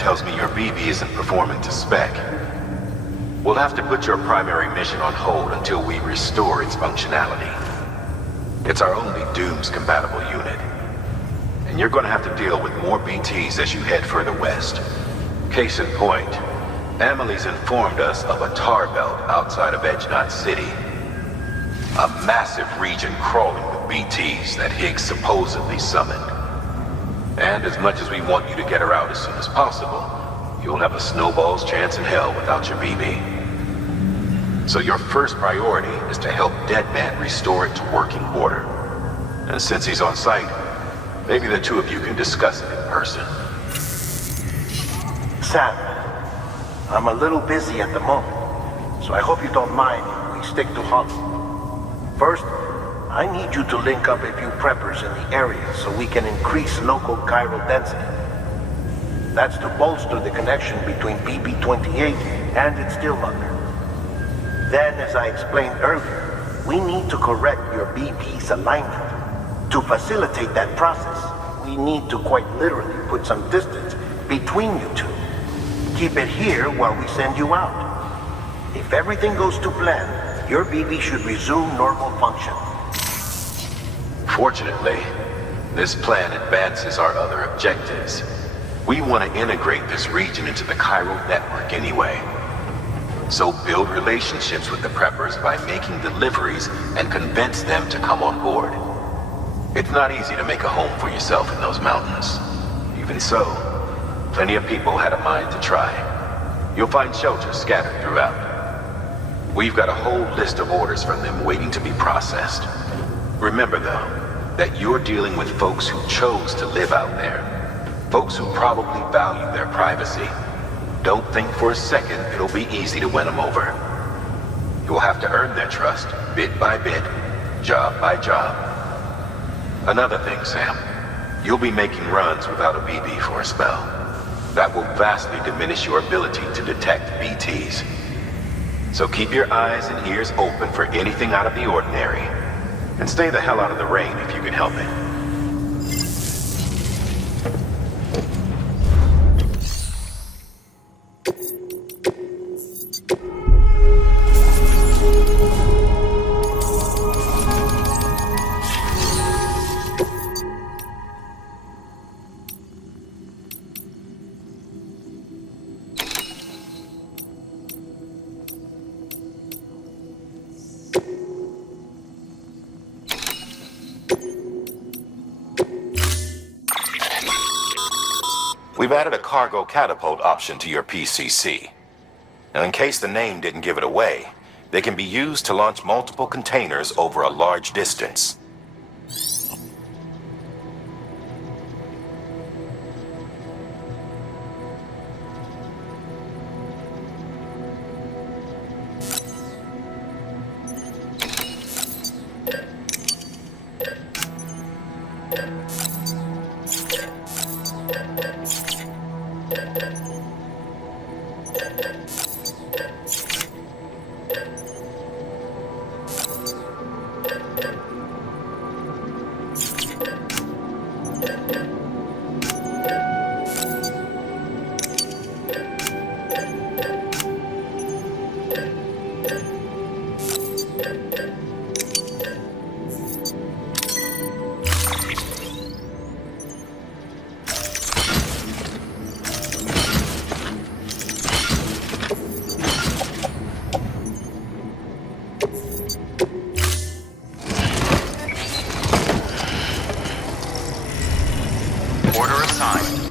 tells me your BB isn't performing to spec. We'll have to put your primary mission on hold until we restore its functionality. It's our only Dooms-compatible unit. And you're gonna have to deal with more BTs as you head further west. Case in point, Amelie's informed us of a tar belt outside of Edgenot City. A massive region crawling with BTs that Higgs supposedly summoned. And as much as we want you to get her out as soon as possible, you'll have a snowball's chance in hell without your BB. So your first priority is to help Deadman restore it to working order. And since he's on site, maybe the two of you can discuss it in person. Sam, I'm a little busy at the moment, so I hope you don't mind if we stick to Holly. First, I need you to link up a few preppers in the area so we can increase local chiral density. That's to bolster the connection between BB-28 and its stillmother. Then, as I explained earlier, we need to correct your BB's alignment. To facilitate that process, we need to quite literally put some distance between you two. Keep it here while we send you out. If everything goes to plan, your BB should resume normal function. Fortunately, this plan advances our other objectives. We want to integrate this region into the chiral network anyway. So build relationships with the preppers by making deliveries and convince them to come on board. It's not easy to make a home for yourself in those mountains. Even so, plenty of people had a mind to try. You'll find shelters scattered throughout. We've got a whole list of orders from them waiting to be processed. Remember though, that you're dealing with folks who chose to live out there. Folks who probably value their privacy. Don't think for a second it'll be easy to win them over. You'll have to earn their trust, bit by bit, job by job. Another thing, Sam. You'll be making runs without a BB for a spell. That will vastly diminish your ability to detect BTs. So keep your eyes and ears open for anything out of the ordinary. And stay the hell out of the rain if you can help it. We've added a cargo catapult option to your PCC. Now, in case the name didn't give it away, they can be used to launch multiple containers over a large distance. Order assigned.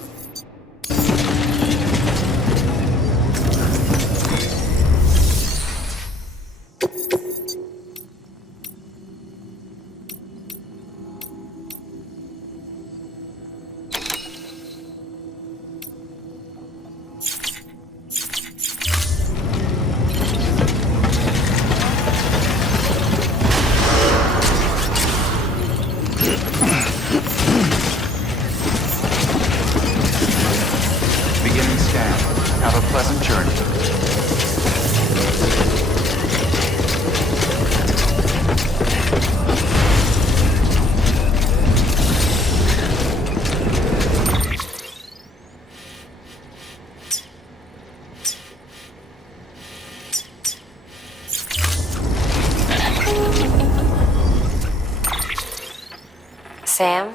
Pleasant journey. Sam?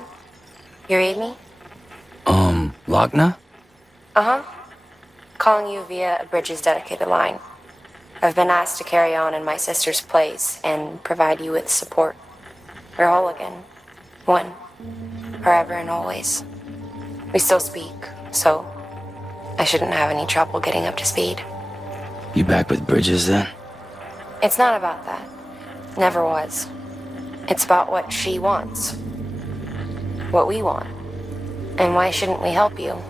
You read me? Lochna? Uh-huh. Calling you via a Bridges dedicated line. I've been asked to carry on in my sister's place and provide you with support. We're whole again. One. Forever and always. We still speak, so I shouldn't have any trouble getting up to speed. You back with Bridges then? It's not about that. Never was. It's about what she wants. What we want. And why shouldn't we help you?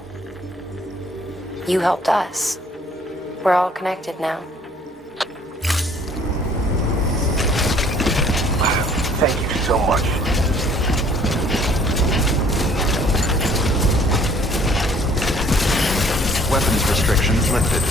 You helped us. We're all connected now. Thank you so much. Weapons restrictions lifted.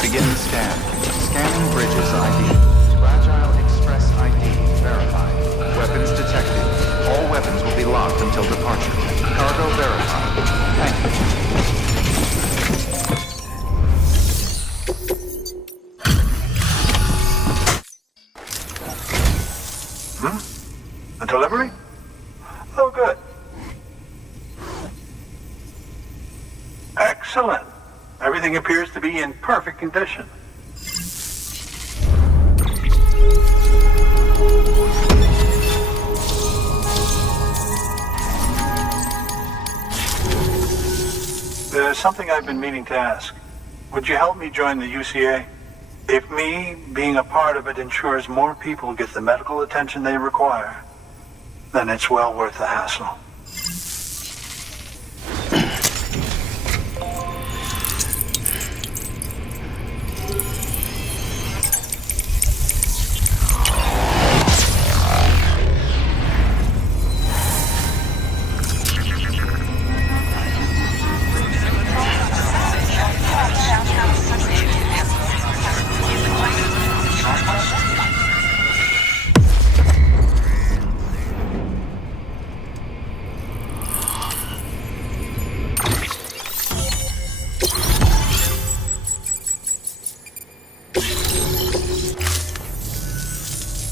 Beginning scan. Scanning Bridges ID. Fragile Express ID verified. Weapons detected. All weapons will be locked until departure. Cargo verified. Thank you. A delivery? Oh, good. Excellent. Everything appears to be in perfect condition. There's something I've been meaning to ask. Would you help me join the UCA? If me being a part of it ensures more people get the medical attention they require, then it's well worth the hassle.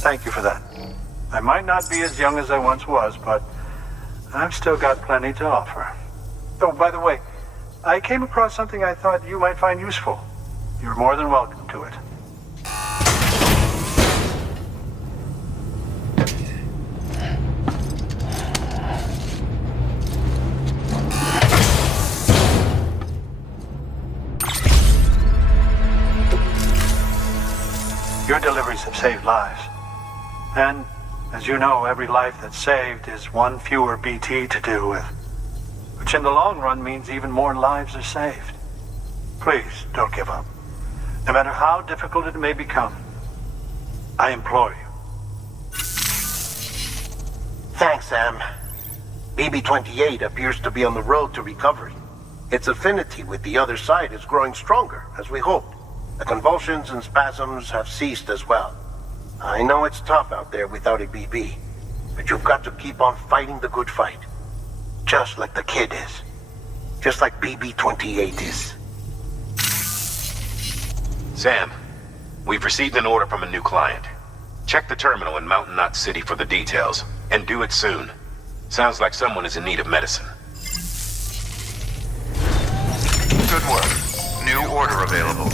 Thank you for that. I might not be as young as I once was, but I've still got plenty to offer. Oh, by the way, I came across something I thought you might find useful. You're more than welcome to it. Your deliveries have saved lives. And, as you know, every life that's saved is one fewer BT to deal with, which in the long run means even more lives are saved. Please, don't give up. No matter how difficult it may become, I implore you. Thanks, Sam. BB-28 appears to be on the road to recovery. Its affinity with the other side is growing stronger, as we hoped. The convulsions and spasms have ceased as well. I know it's tough out there without a BB, but you've got to keep on fighting the good fight. Just like the kid is. Just like BB-28 is. Sam, we've received an order from a new client. Check the terminal in Mountain Knot City for the details, and do it soon. Sounds like someone is in need of medicine. Good work. New order available.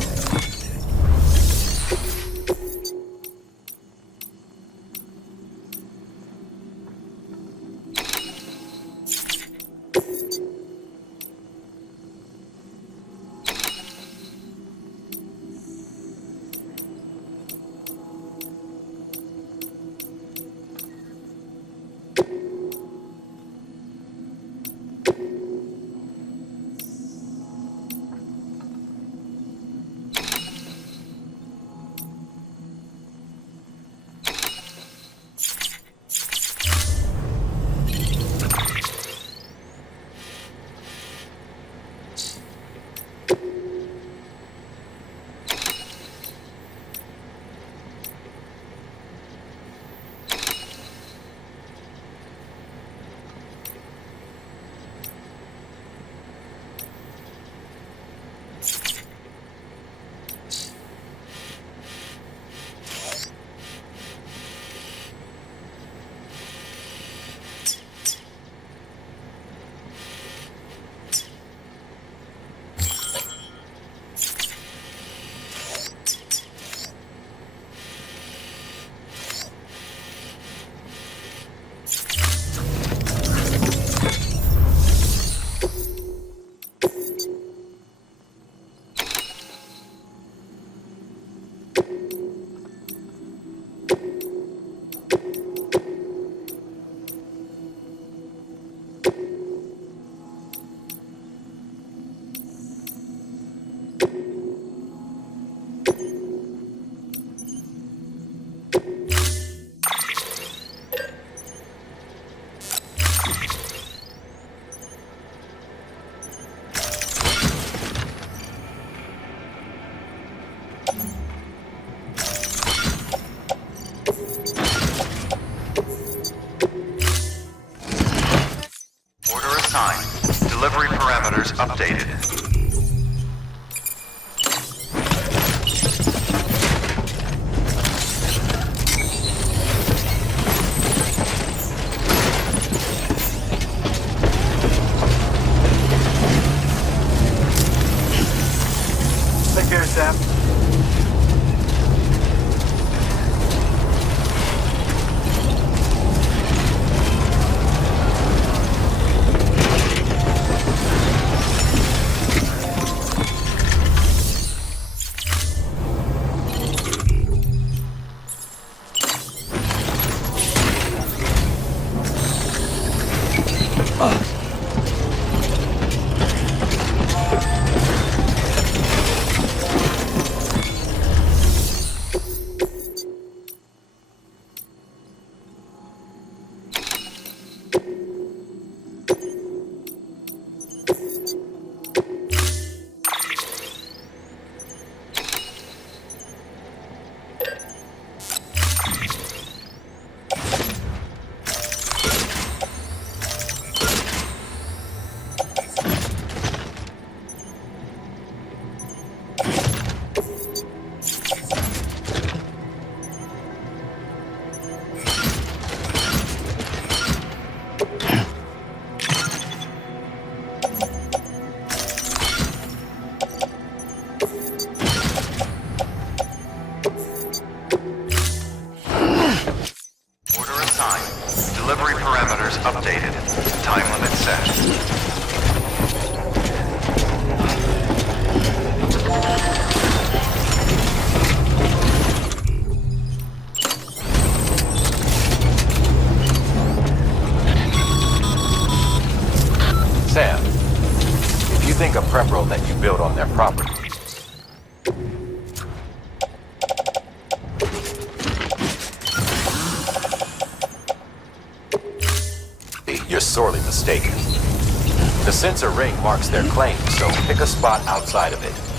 Delivery parameters updated. Take care, Sam. Delivery parameters updated. Time limit set. Sam, if you think a prep roll that you built on their property sorely mistaken. The sensor ring marks their claim, so pick a spot outside of it.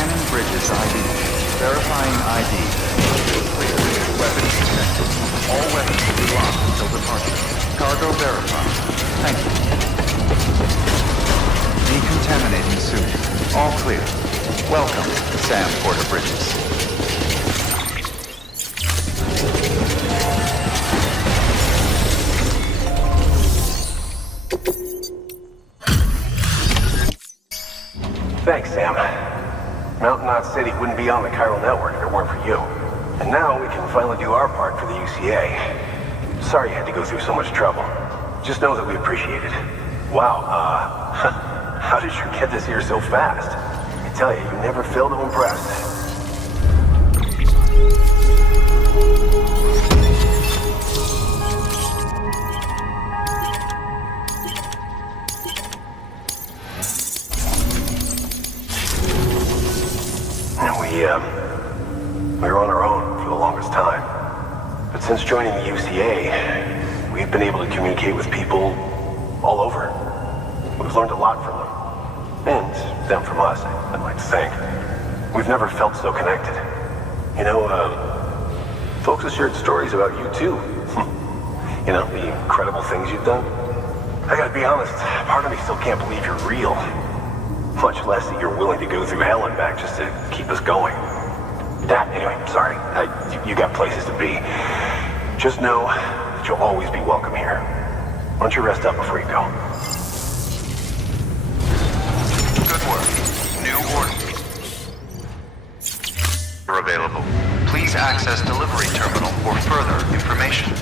Scanning bridges ID. Verifying ID. Clear. Weapons detected. All weapons will be locked until departure. Cargo verified. Thank you. Decontaminating soon. All clear. Welcome, Sam Porter Bridges. Thanks, Sam. Mountain Knot City wouldn't be on the chiral network if it weren't for you. And now we can finally do our part for the UCA. Sorry you had to go through so much trouble. Just know that we appreciate it. Wow, how did you get this here so fast? I tell you, you never fail to impress. We were on our own for the longest time. But since joining the UCA, we've been able to communicate with people all over. We've learned a lot from them. And them from us, I'd like to think. We've never felt so connected. You know, folks have shared stories about you too. You know, the incredible things you've done. I gotta be honest, part of me still can't believe you're real. Much less that you're willing to go through hell and back just to keep us going. Anyway, sorry. You got places to be. Just know that you'll always be welcome here. Why don't you rest up before you go? Good work. New order are available. Please access delivery terminal for further information.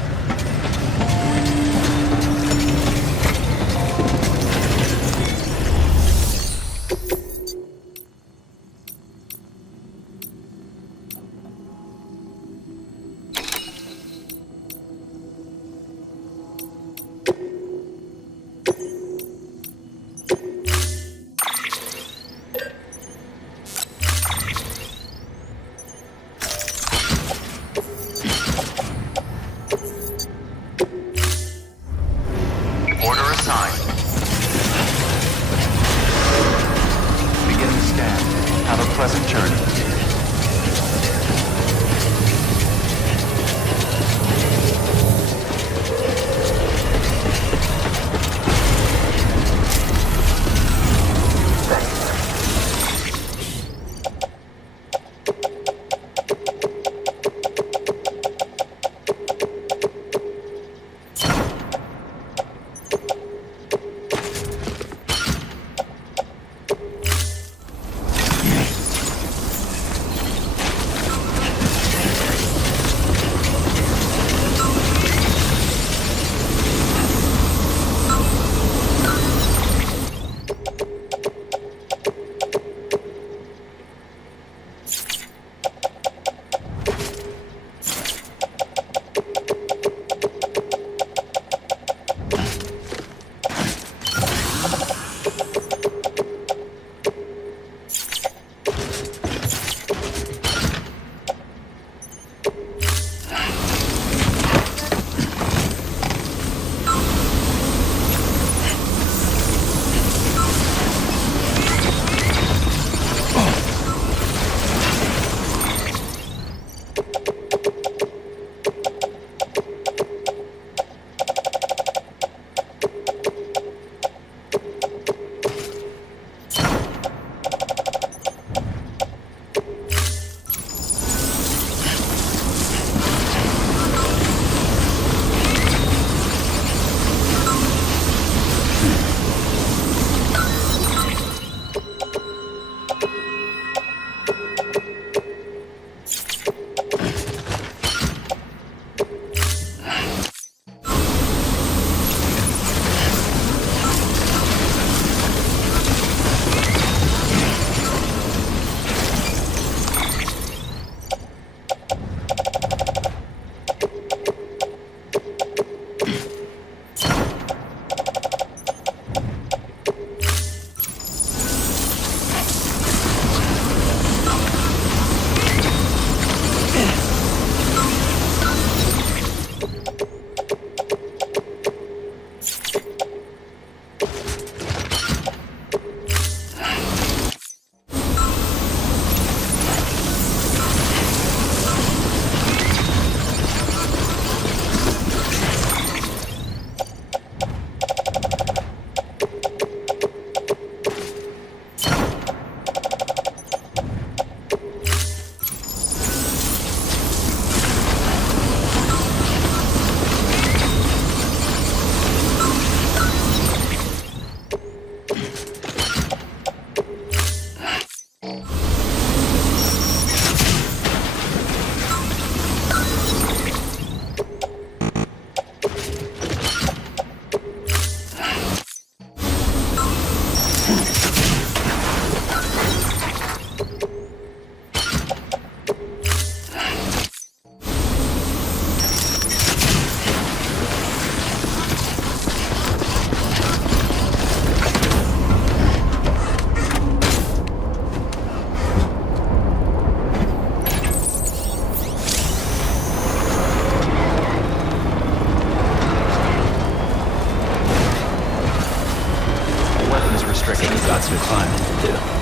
Frickin' you got some climbing to do.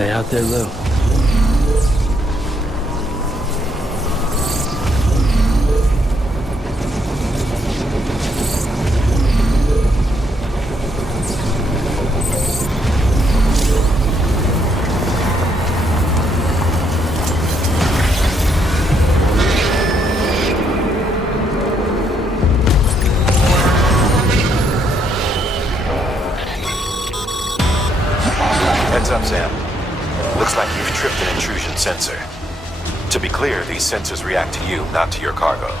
They out there, Lou? sensor. To be clear, these sensors react to you, not to your cargo.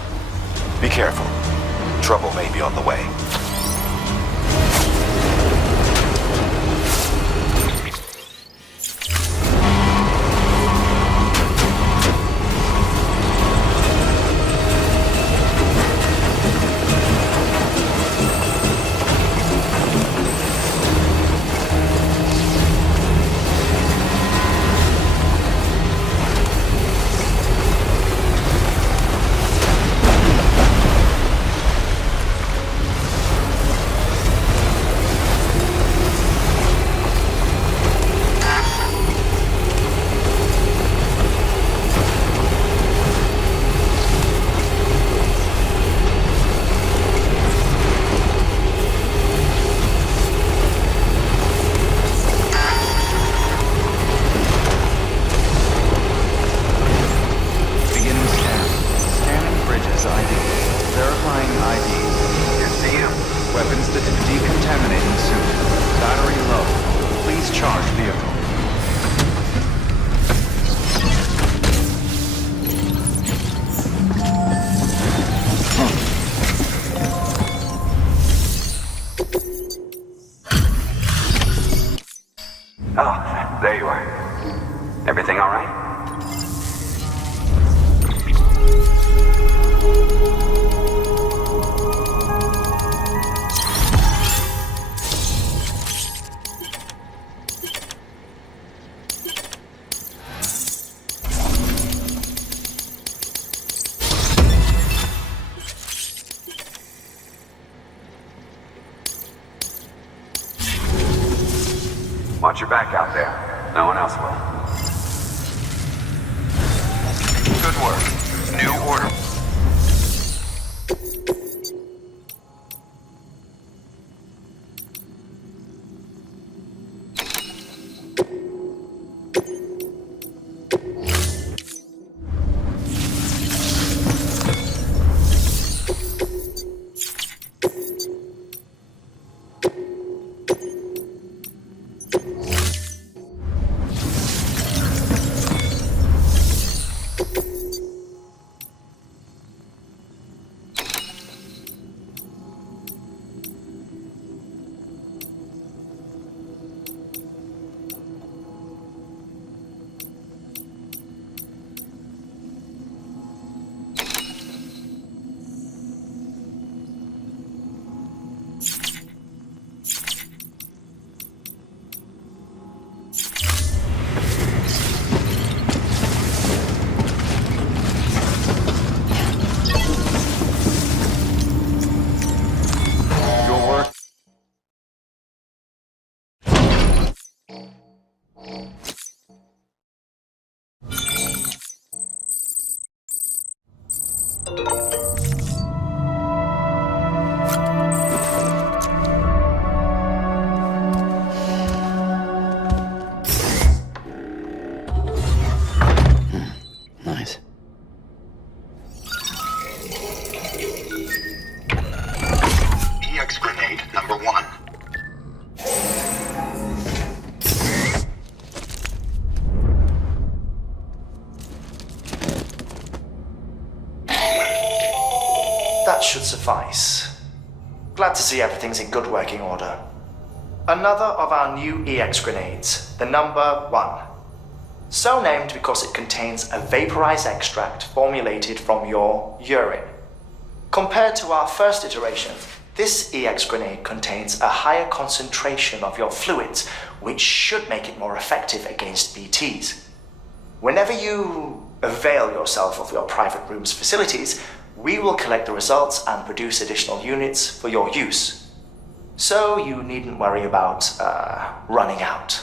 Be careful. Trouble may be on the way. Oh, there you are. Everything all right? Watch your back out there. No one else will. Good work. New order. Nice. EX grenade number 1. That should suffice. Glad to see everything's in good working order. Another of our new EX grenades, the number 1. So named because it contains a vaporized extract formulated from your urine. Compared to our first iteration, this EX grenade contains a higher concentration of your fluids, which should make it more effective against BTs. Whenever you avail yourself of your private room's facilities, we will collect the results and produce additional units for your use. So you needn't worry about running out.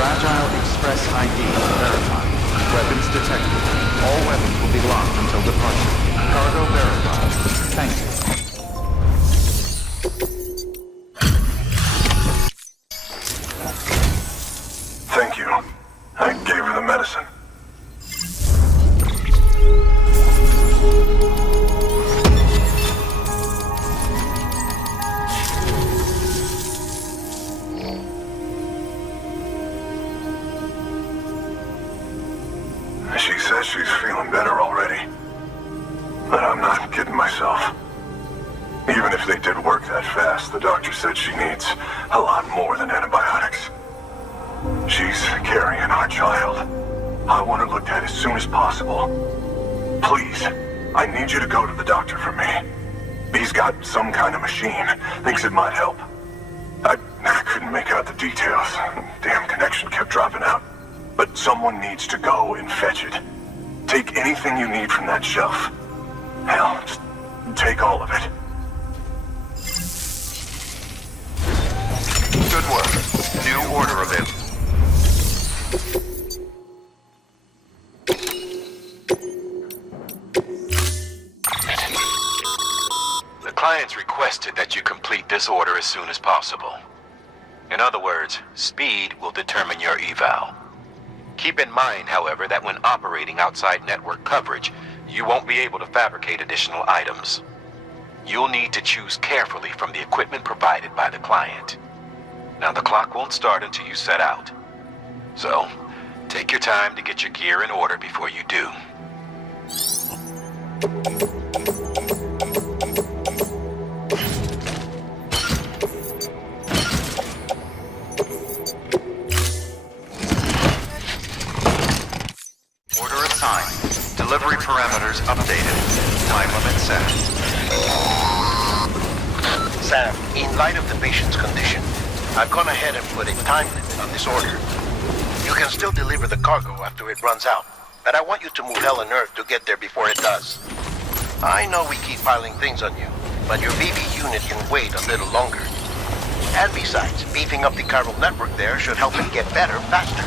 Fragile Express ID verified. Weapons detected. All weapons will be locked until departure. Cargo verified. Thank you. Thank you. I gave her the medicine. She says she's feeling better already. But I'm not kidding myself. Even if they did work that fast, the doctor said she needs a lot more than antibiotics. She's carrying our child. I want her looked at as soon as possible. Please, I need you to go to the doctor for me. He's got some kind of machine. Thinks it might help. I couldn't make out the details. Damn connection kept dropping out. But someone needs to go and fetch it. Take anything you need from that shelf. Hell, just take all of it. Good work. New order available. The client's requested that you complete this order as soon as possible. In other words, speed will determine your eval. Keep in mind, however, that when operating outside network coverage, you won't be able to fabricate additional items. You'll need to choose carefully from the equipment provided by the client. Now, the clock won't start until you set out. So, take your time to get your gear in order before you do. Order assigned. Delivery parameters updated. Time limit set. Sam, in light of the patient's condition, I've gone ahead and put a time limit on this order. You can still deliver the cargo after it runs out, but I want you to move hell and earth to get there before it does. I know we keep piling things on you, but your BB unit can wait a little longer. And besides, beefing up the chiral network there should help it get better faster.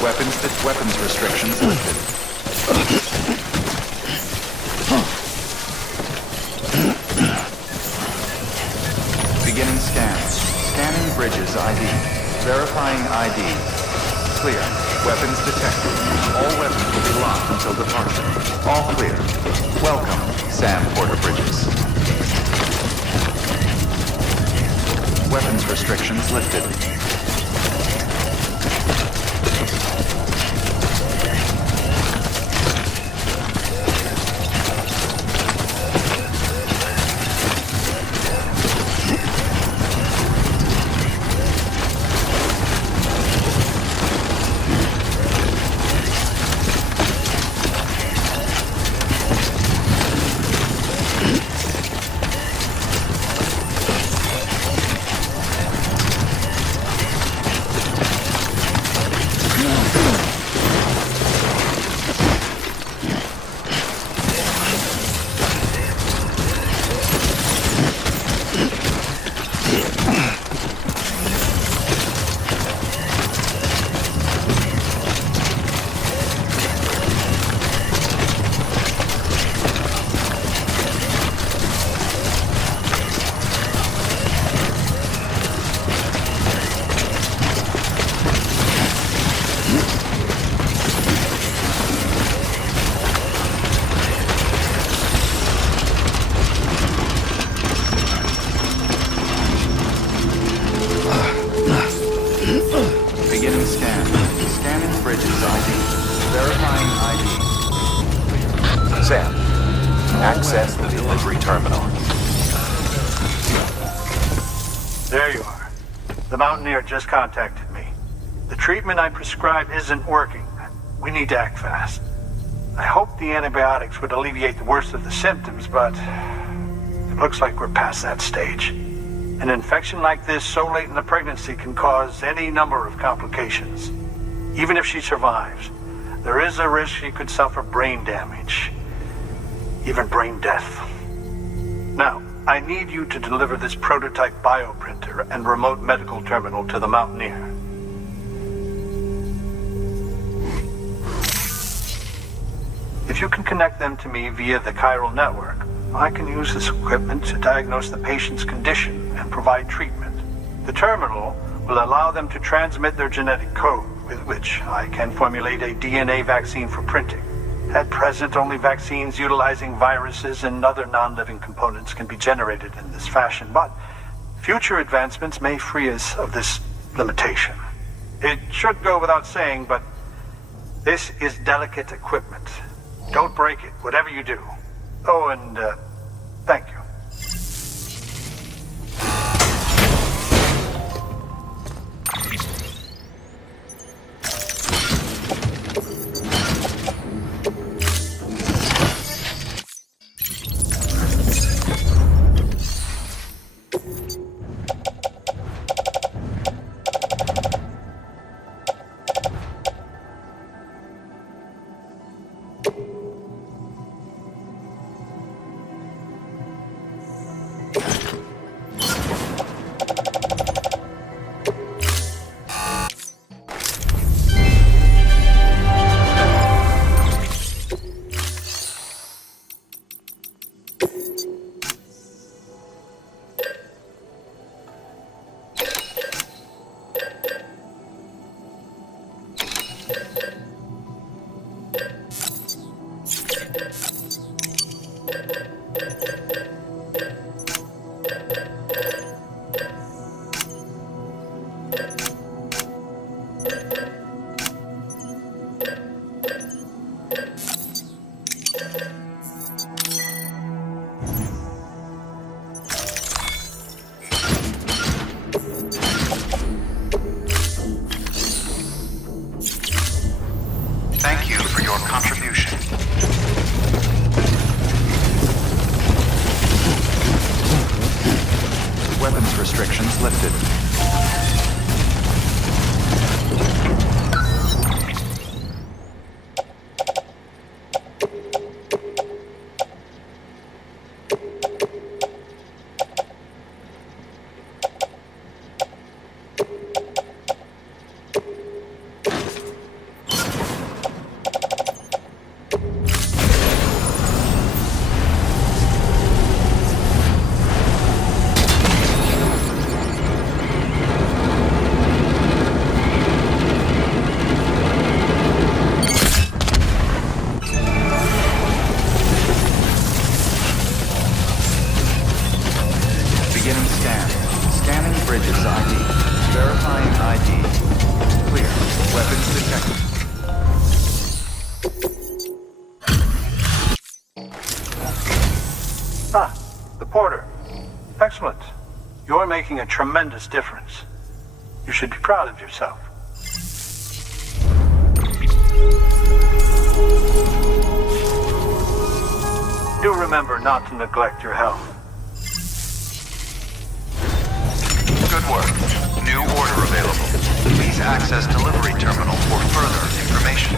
Weapons restrictions lifted. Beginning scan. Scanning bridges ID. Verifying ID. Clear. Weapons detected. All weapons will be locked until departure. All clear. Welcome, Sam Porter Bridges. Weapons restrictions lifted. Beginning scan. Scanning bridges ID. Verifying ID. Sam, access the delivery terminal. There you are. The Mountaineer just contacted me. The treatment I prescribed isn't working. We need to act fast. I hoped the antibiotics would alleviate the worst of the symptoms, but it looks like we're past that stage. An infection like this so late in the pregnancy can cause any number of complications. Even if she survives, there is a risk she could suffer brain damage, even brain death. Now, I need you to deliver this prototype bioprinter and remote medical terminal to the Mountaineer. If you can connect them to me via the chiral network, I can use this equipment to diagnose the patient's condition and provide treatment. The terminal will allow them to transmit their genetic code, with which I can formulate a DNA vaccine for printing. At present, only vaccines utilizing viruses and other non-living components can be generated in this fashion, but future advancements may free us of this limitation. It should go without saying, but this is delicate equipment. Don't break it, whatever you do. Oh, and thank you. Thank you for your contribution. Weapons restrictions lifted. Ah, the porter. Excellent. You're making a tremendous difference. You should be proud of yourself. Do remember not to neglect your health. Good work. New order available. Please access delivery terminal for further information.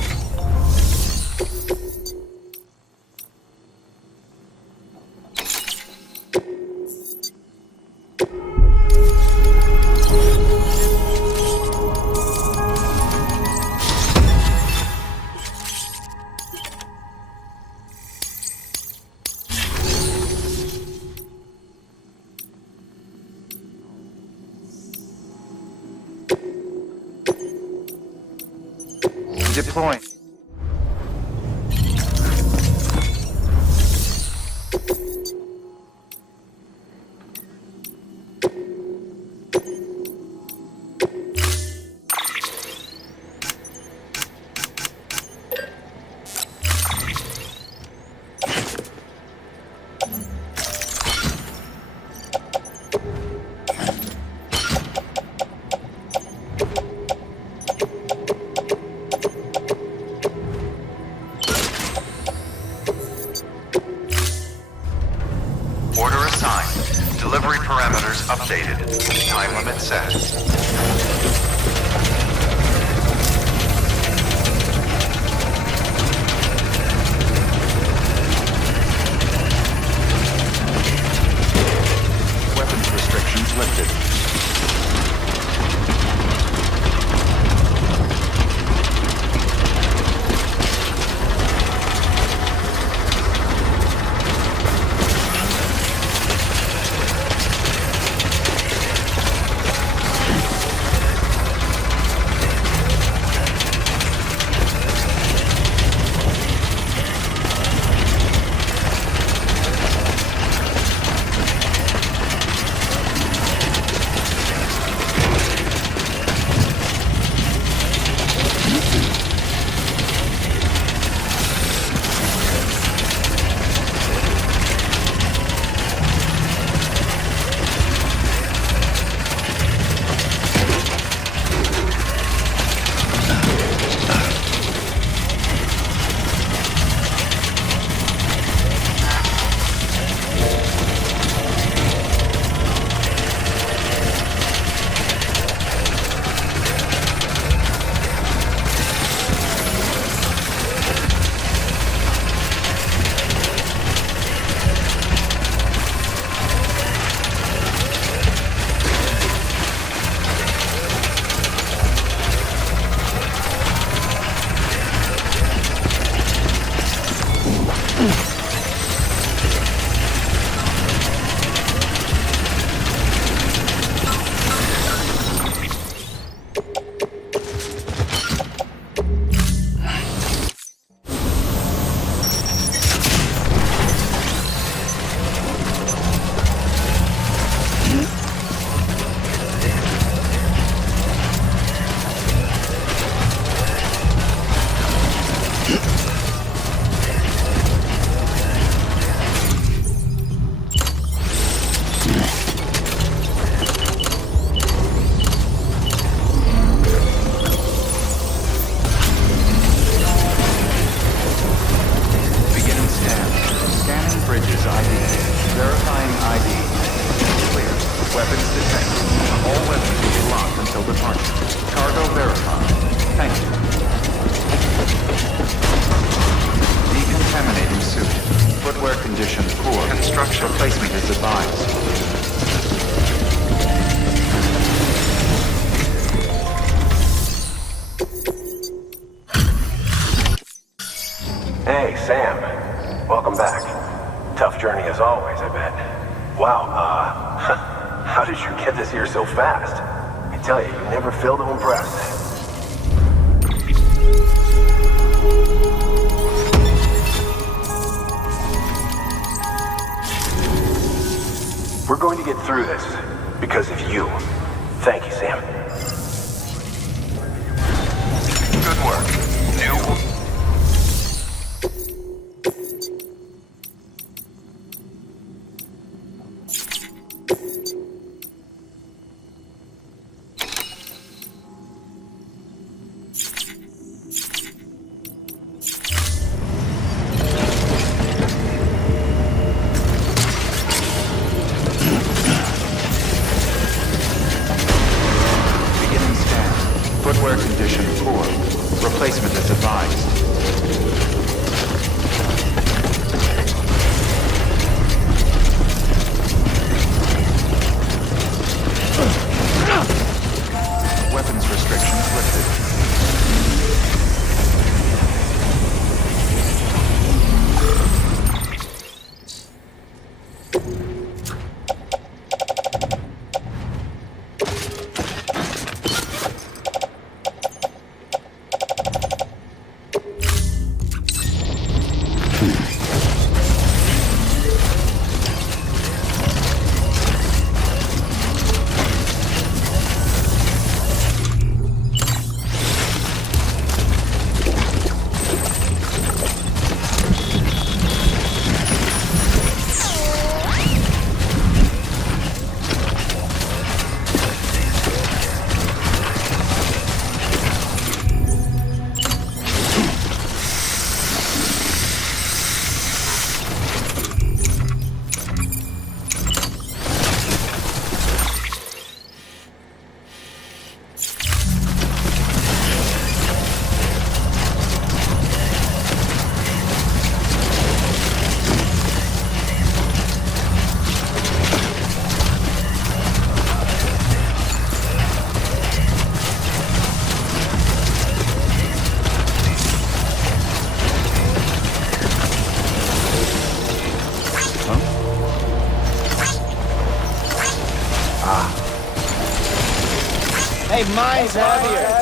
Deploying. Order assigned. Delivery parameters updated. Time limit set. Weapons restrictions lifted. Replacement is advised. Hey, Sam. Welcome back. Tough journey as always, I bet. Wow, how did you get this here so fast? I tell you, you never fail to impress. We're going to get through this because of you. Thank you, Sam. Good work. New Replacement is advised. Weapons restrictions lifted. Hey, mine's heavier.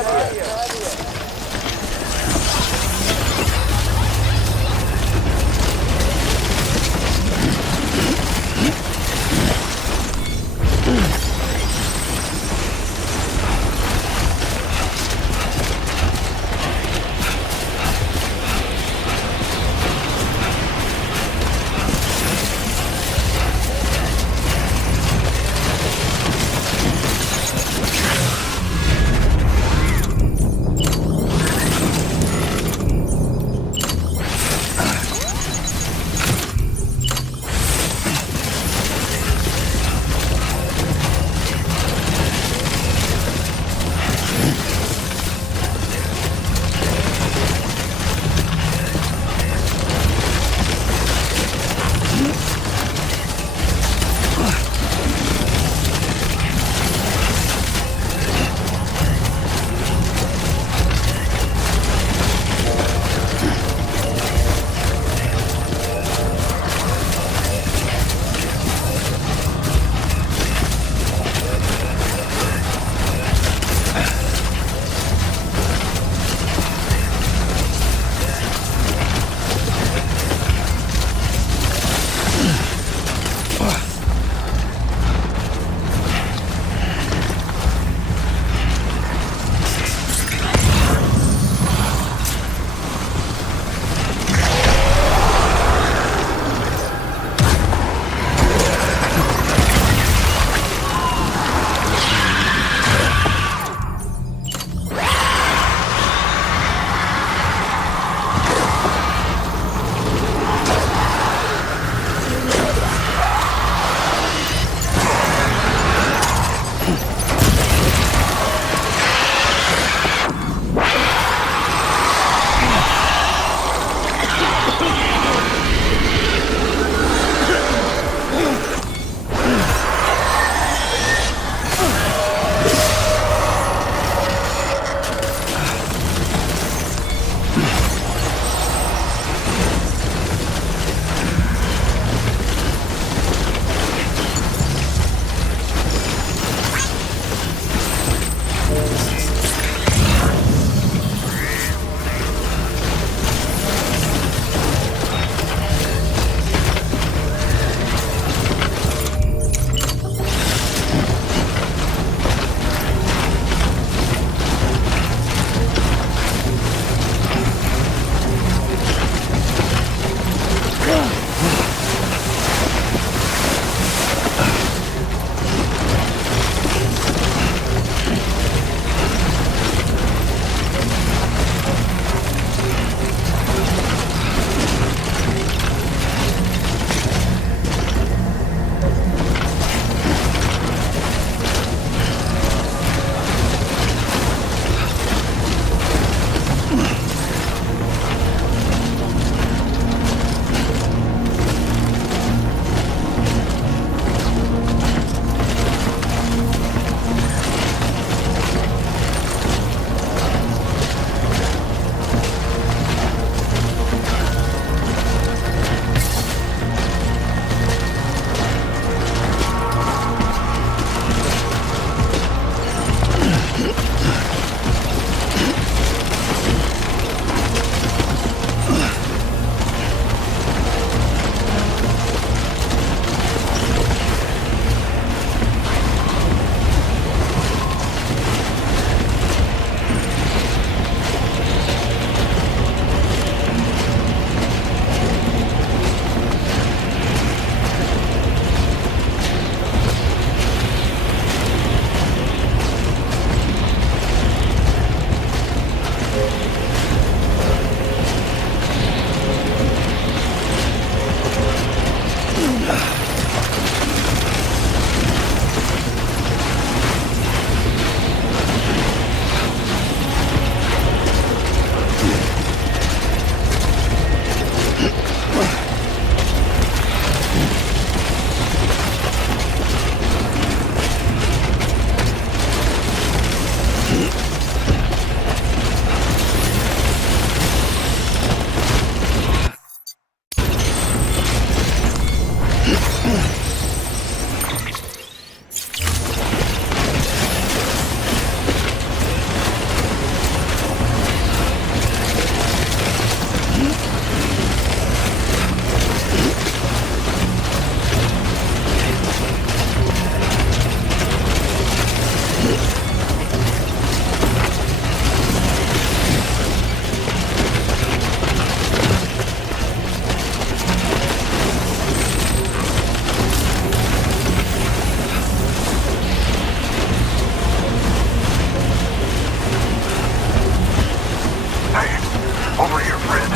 Over here, Fred.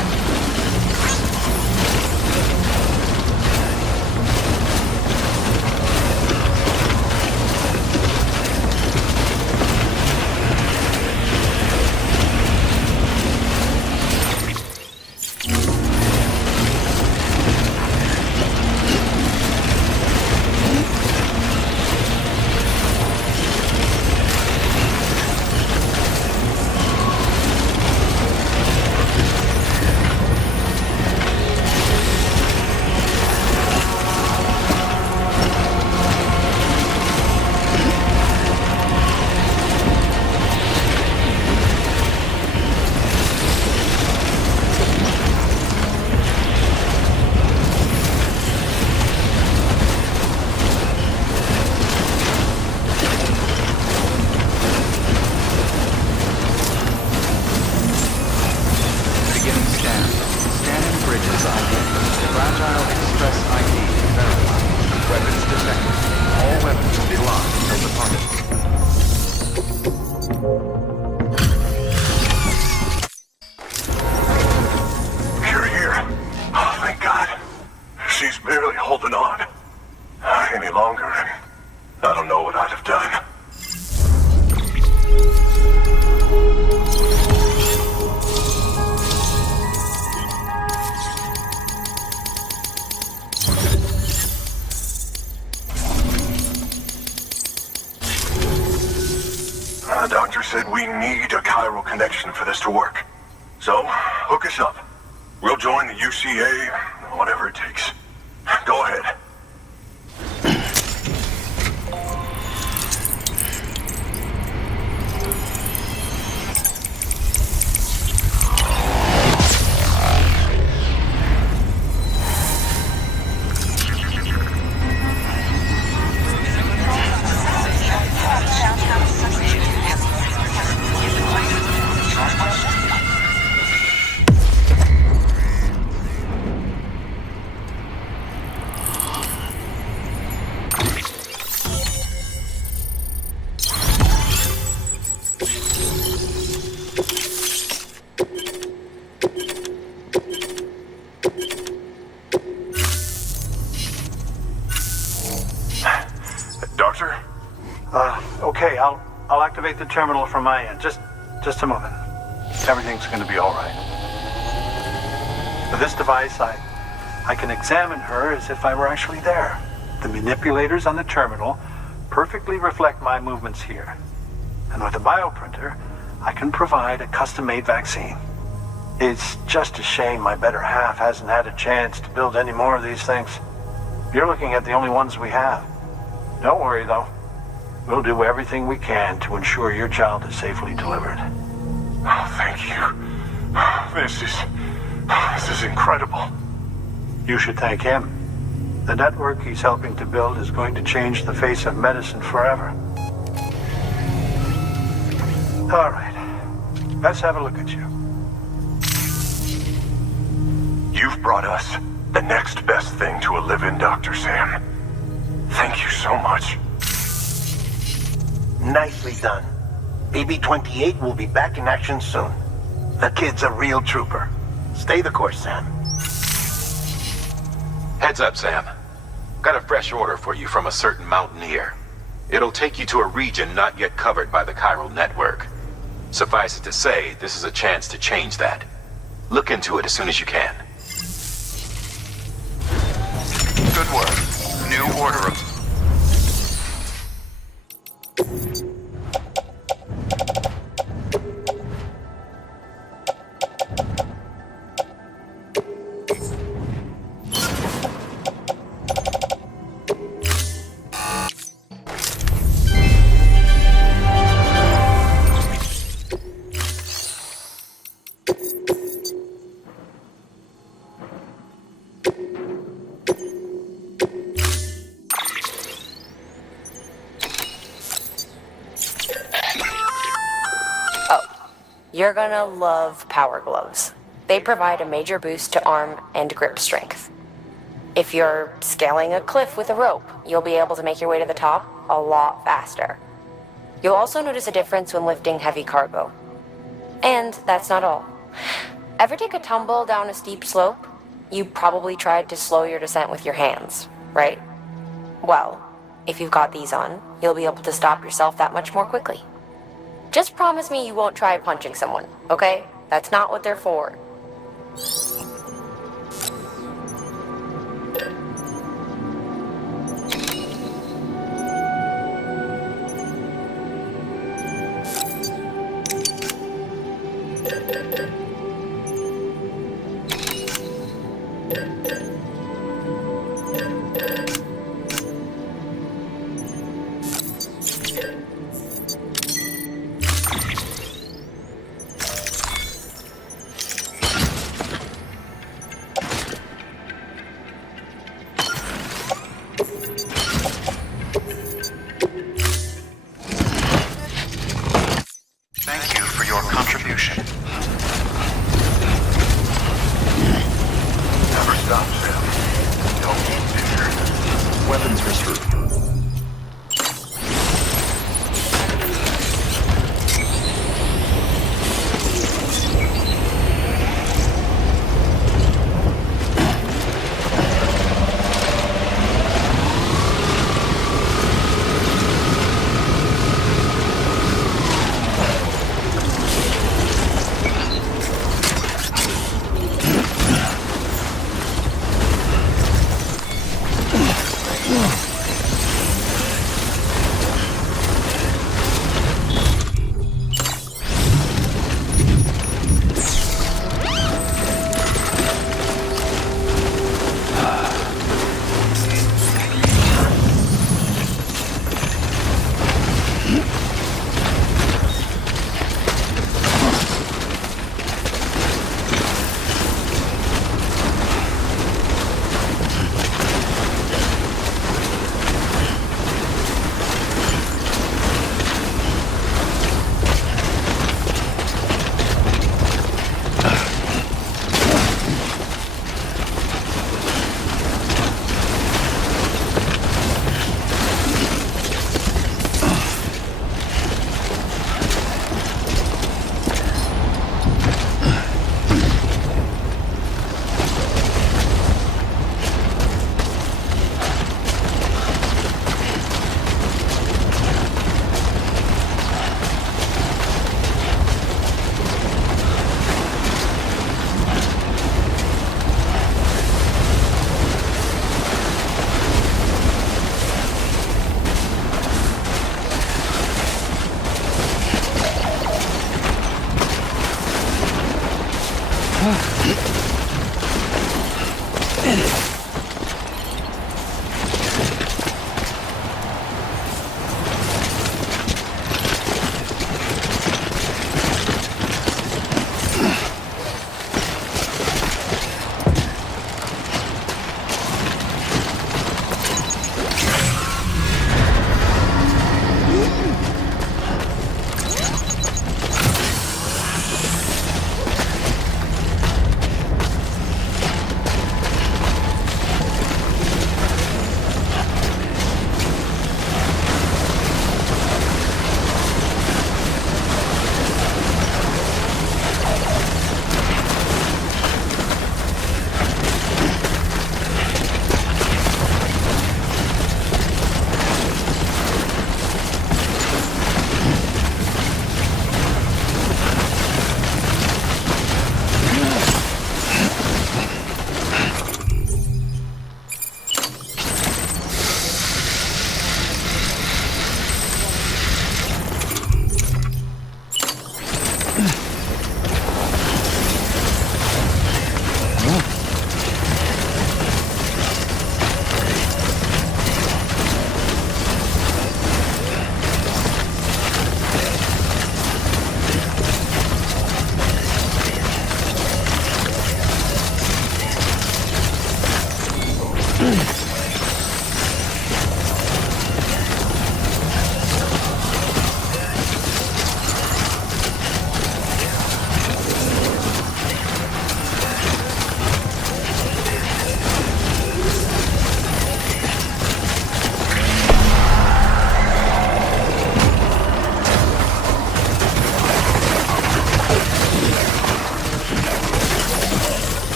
The doctor said we need a chiral connection for this to work. So, hook us up. We'll join the UCA, whatever it takes. Go ahead. Okay, I'll activate the terminal from my end. Just a moment. Everything's going to be all right. With this device, I can examine her as if I were actually there. The manipulators on the terminal perfectly reflect my movements here. And with a bioprinter, I can provide a custom-made vaccine. It's just a shame my better half hasn't had a chance to build any more of these things. You're looking at the only ones we have. Don't worry, though. We'll do everything we can to ensure your child is safely delivered. Oh, thank you. This is incredible. You should thank him. The network he's helping to build is going to change the face of medicine forever. All right. Let's have a look at you. You've brought us the next best thing to a live-in, Dr. Sam. Thank you so much. Nicely done. BB-28 will be back in action soon. The kid's a real trooper. Stay the course, Sam. Heads up, Sam. Got a fresh order for you from a certain mountaineer. It'll take you to a region not yet covered by the chiral network. Suffice it to say, this is a chance to change that. Look into it as soon as you can. Good work. New order of... You're gonna love power gloves. They provide a major boost to arm and grip strength. If you're scaling a cliff with a rope, you'll be able to make your way to the top a lot faster. You'll also notice a difference when lifting heavy cargo. And that's not all. Ever take a tumble down a steep slope? You probably tried to slow your descent with your hands, right? Well, if you've got these on, you'll be able to stop yourself that much more quickly. Just promise me you won't try punching someone, okay? That's not what they're for. Thank you for your contribution. Never stop, Sam. Don't keep fear. Weapons restricted.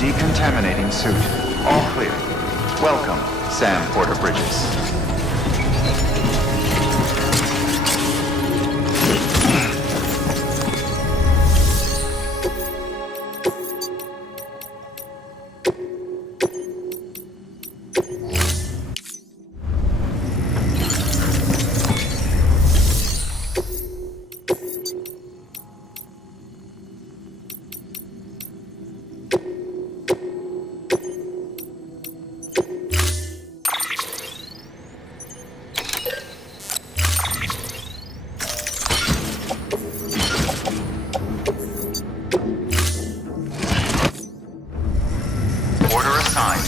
Decontaminating suit. All clear. Welcome, Sam Porter Bridges. Order assigned.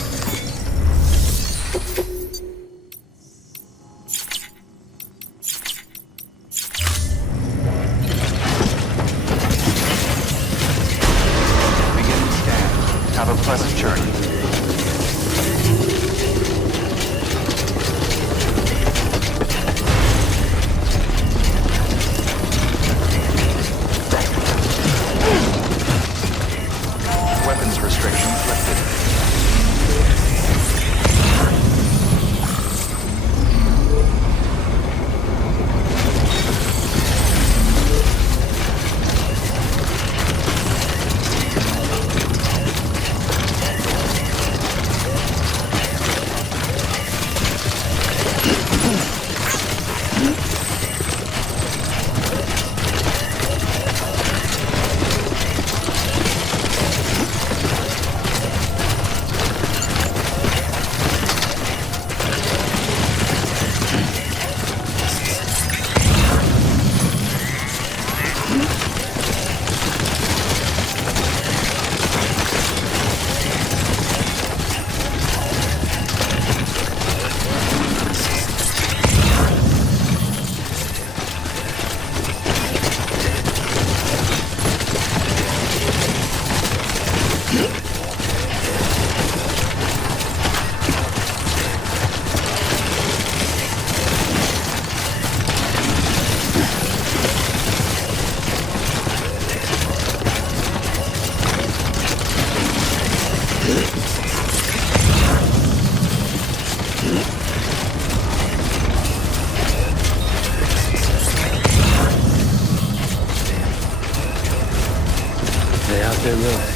Beginning scan. Have a pleasant journey. Weapons restrictions lifted. They out there really.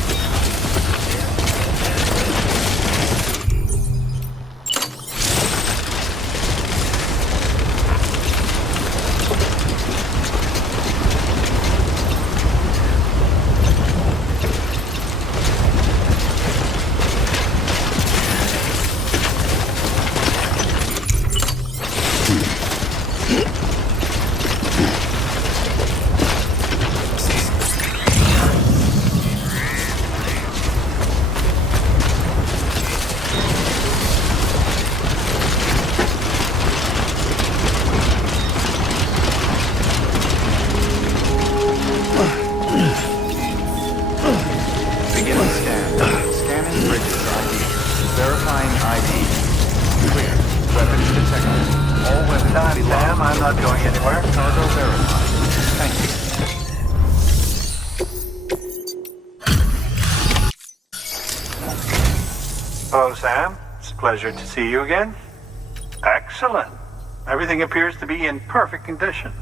I'm not going anywhere. Cargo verified. Thank you. Hello, Sam. It's a pleasure to see you again. Excellent. Everything appears to be in perfect condition.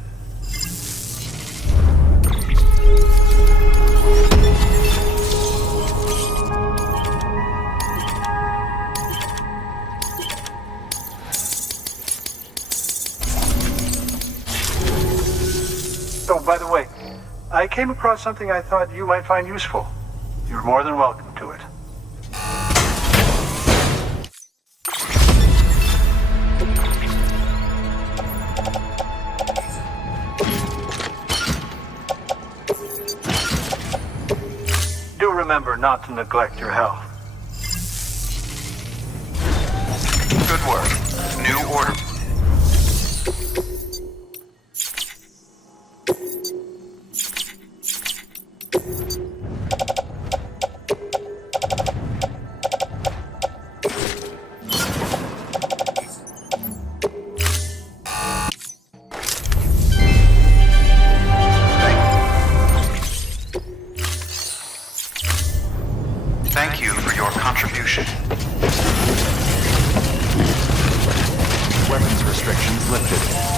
Oh, by the way, I came across something I thought you might find useful. You're more than welcome to it. Do remember not to neglect your health. Good work. New order. Thank you for your contribution. Weapons restrictions lifted.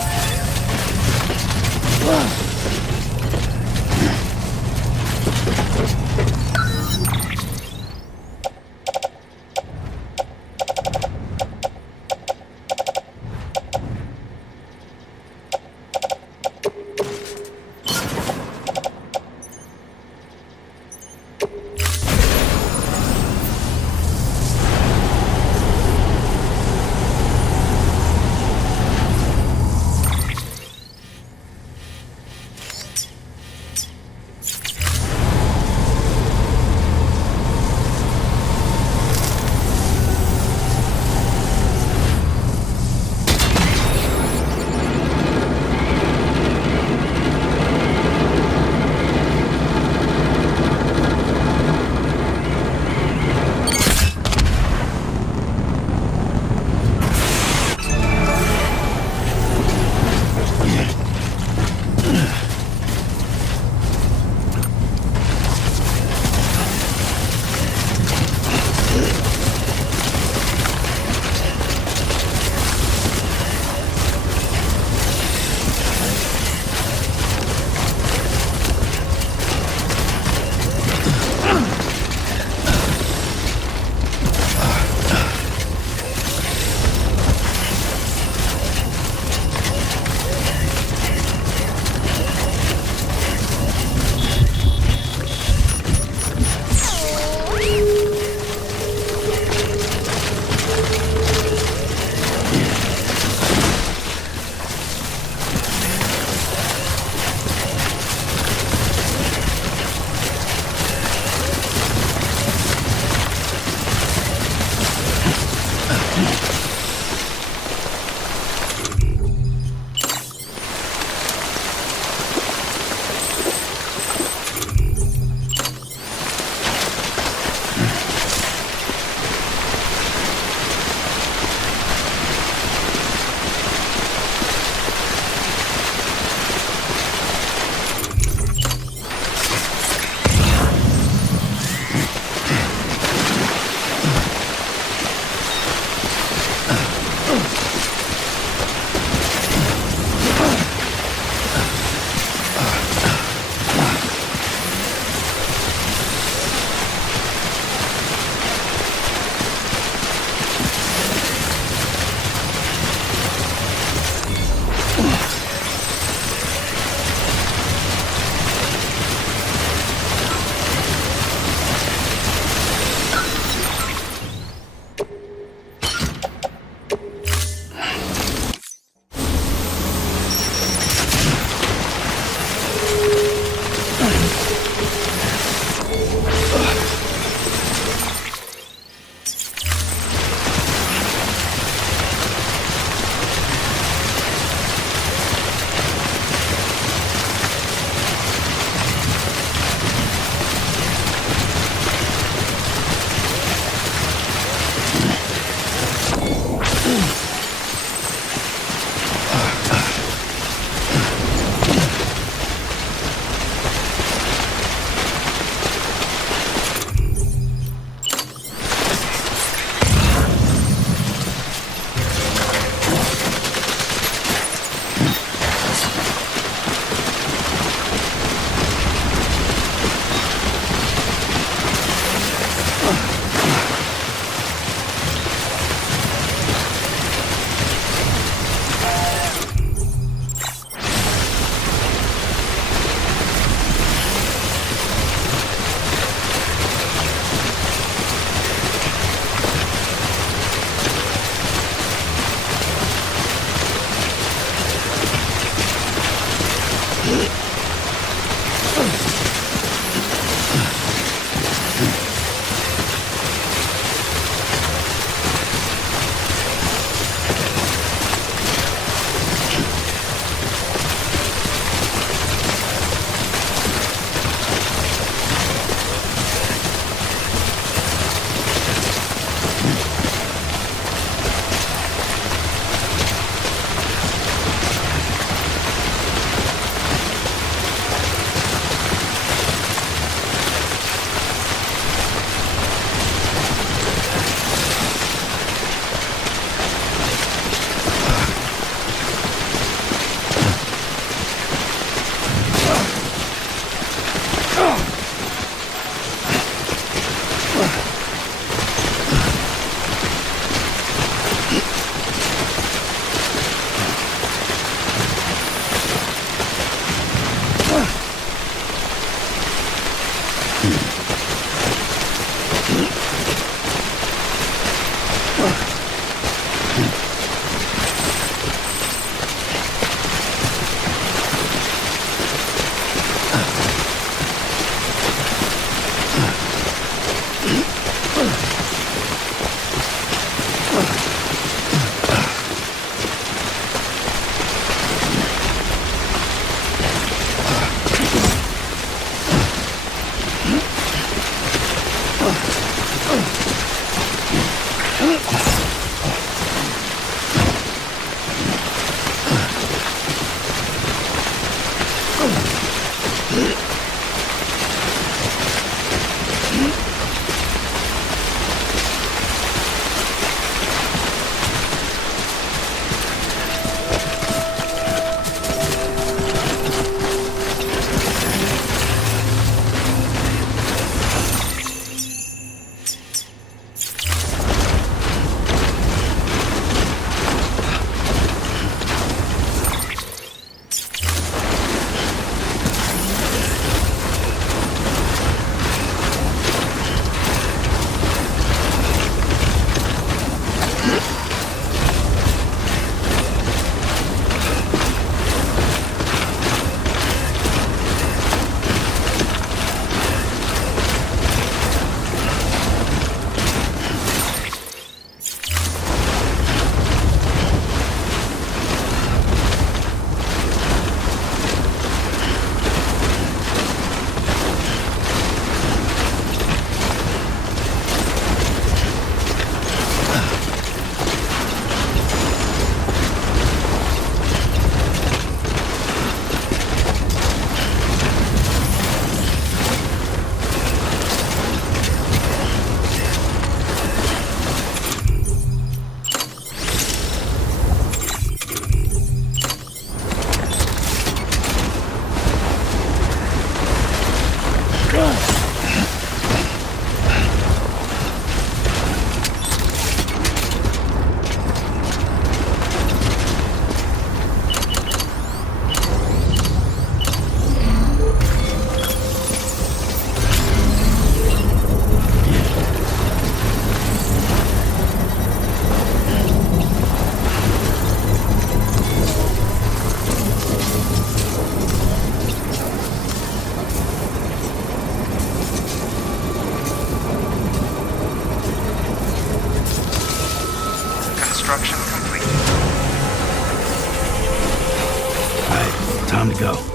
Construction complete. Alright, time to go.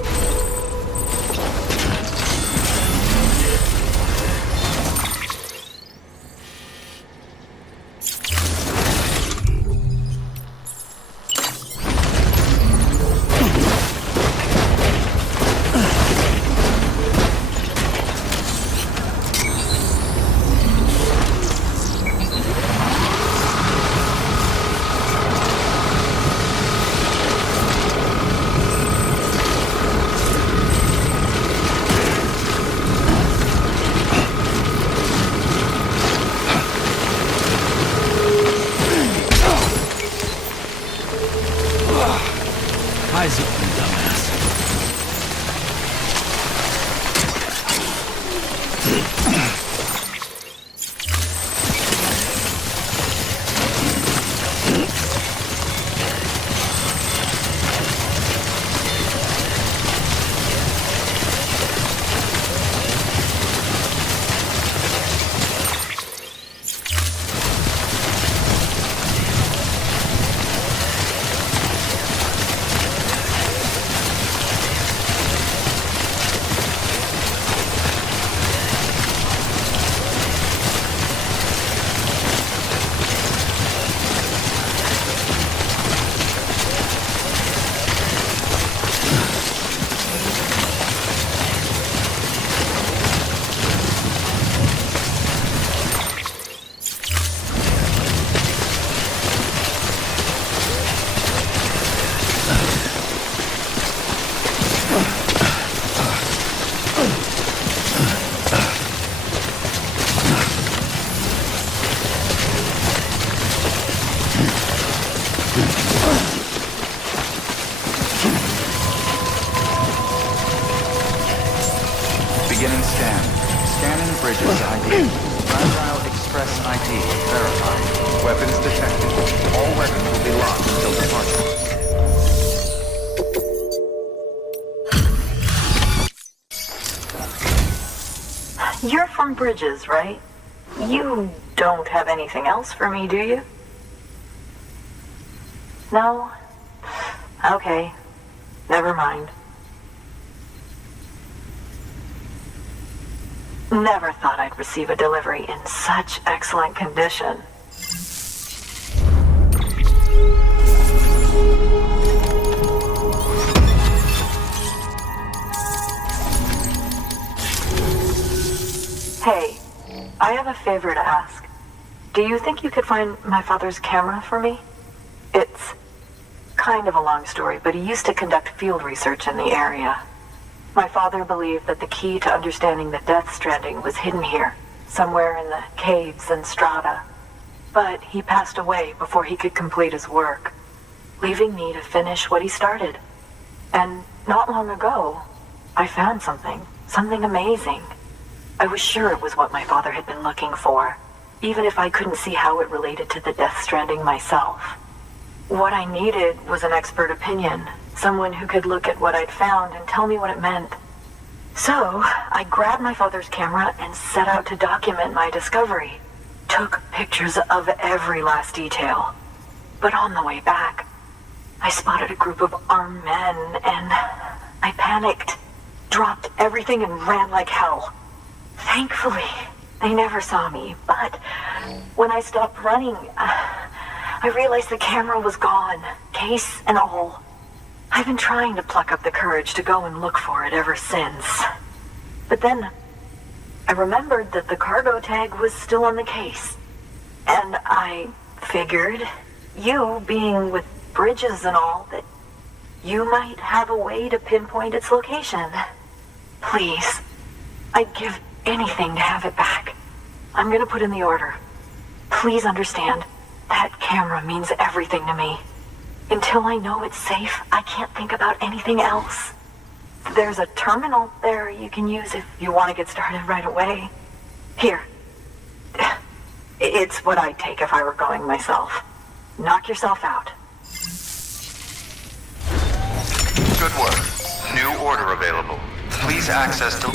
Eyes open, dumbass. Beginning scan. Scanning bridges ID. Fragile Express ID verified. Weapons detected. All weapons will be locked until departure. You're from Bridges, right? You don't have anything else for me, do you? No? Okay. Never mind. Never thought I'd receive a delivery in such excellent condition. Hey, I have a favor to ask. Do you think you could find my father's camera for me? It's kind of a long story, but he used to conduct field research in the area. My father believed that the key to understanding the Death Stranding was hidden here, somewhere in the caves and strata. But he passed away before he could complete his work, leaving me to finish what he started. And not long ago, I found something amazing. I was sure it was what my father had been looking for, even if I couldn't see how it related to the Death Stranding myself. What I needed was an expert opinion, someone who could look at what I'd found and tell me what it meant. So, I grabbed my father's camera and set out to document my discovery. Took pictures of every last detail. But on the way back, I spotted a group of armed men and I panicked, dropped everything and ran like hell. Thankfully, they never saw me, but when I stopped running, I realized the camera was gone, case and all. I've been trying to pluck up the courage to go and look for it ever since. But then, I remembered that the cargo tag was still on the case. And I figured, you being with Bridges and all, that you might have a way to pinpoint its location. Please, I'd give anything to have it back. I'm gonna put in the order. Please understand, that camera means everything to me. Until I know it's safe, I can't think about anything else. There's a terminal there you can use if you want to get started right away. Here. It's what I'd take if I were going myself. Knock yourself out. Good work. New order available. Please access to...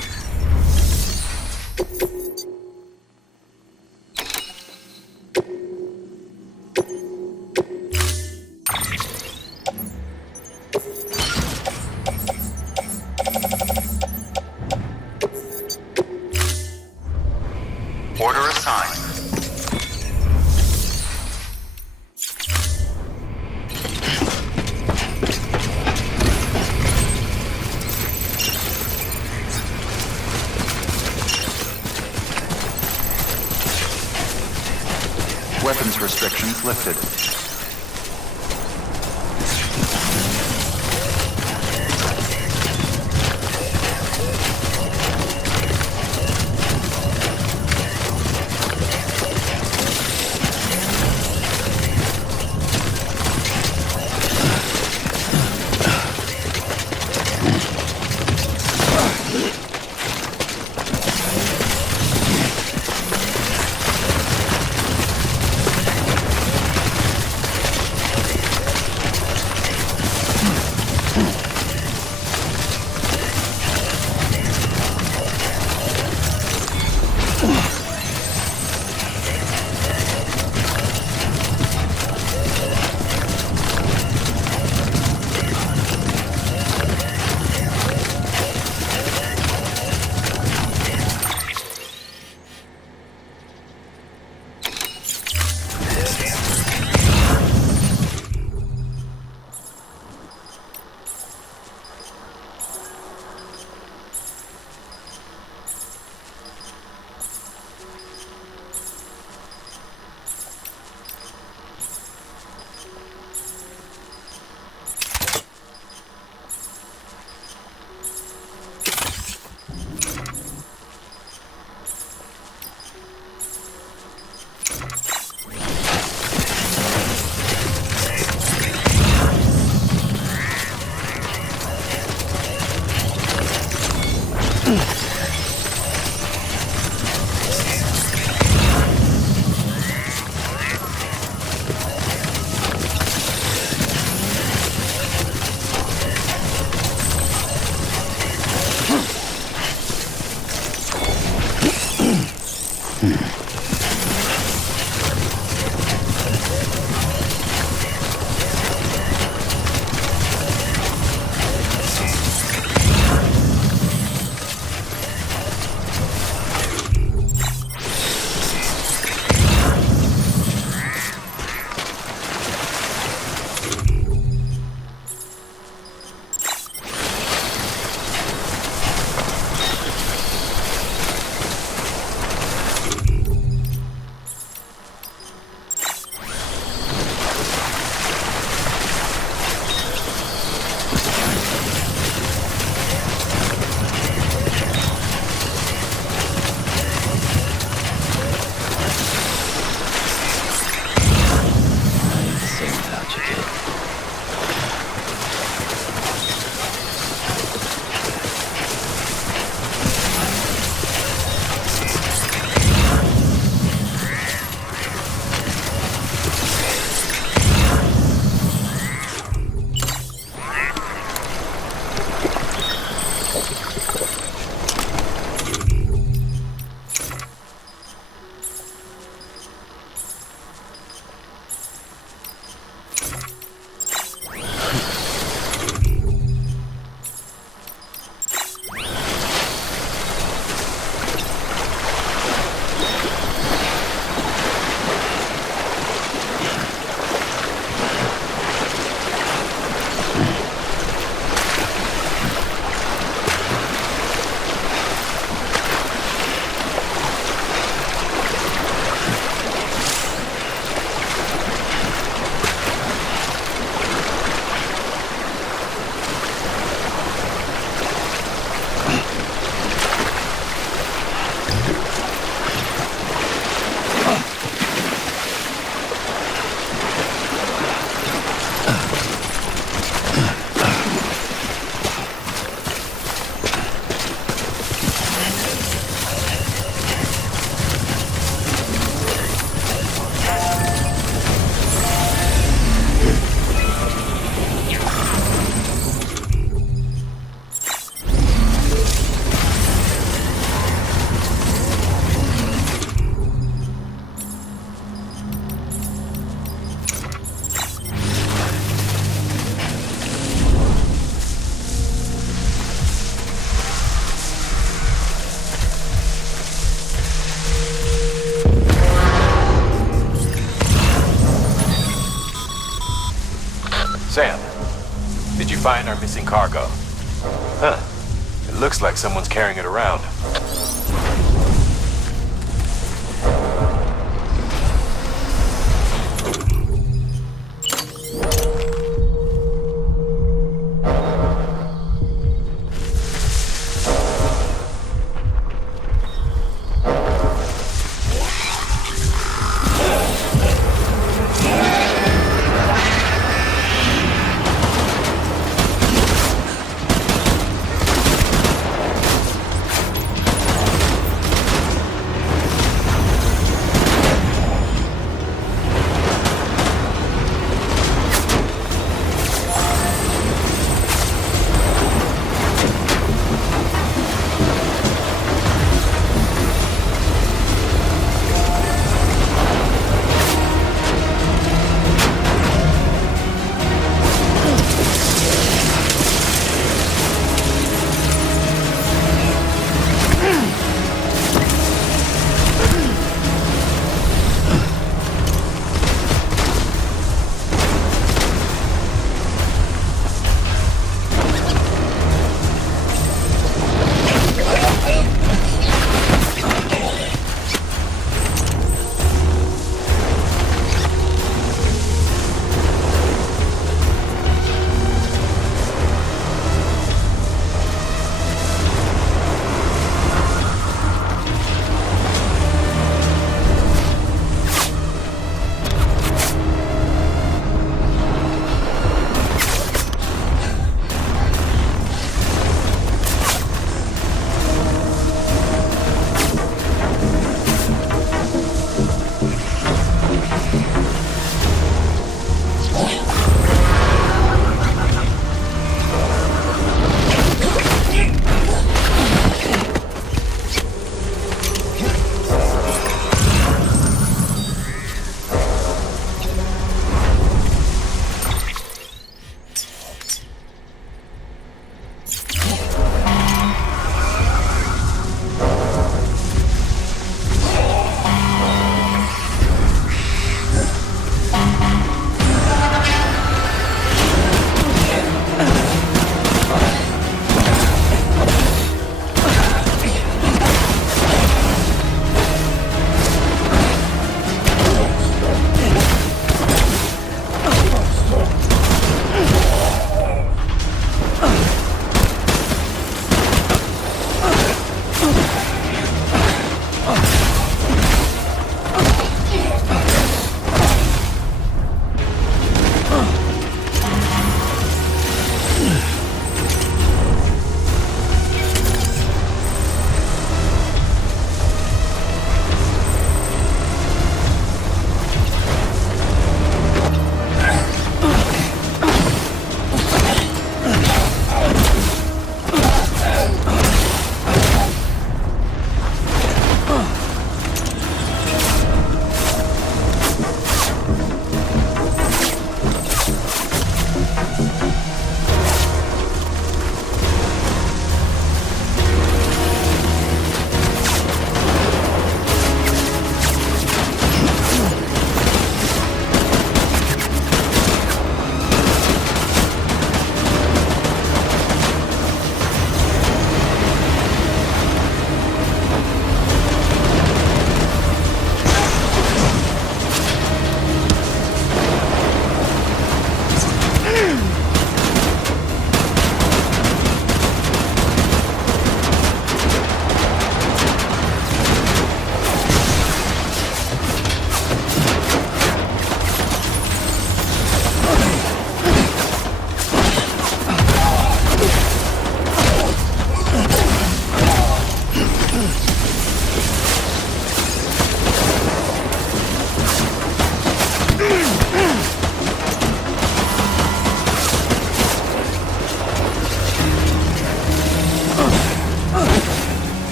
Order assigned. Weapons restrictions lifted. Sam, did you find our missing cargo? Huh. It looks like someone's carrying it around.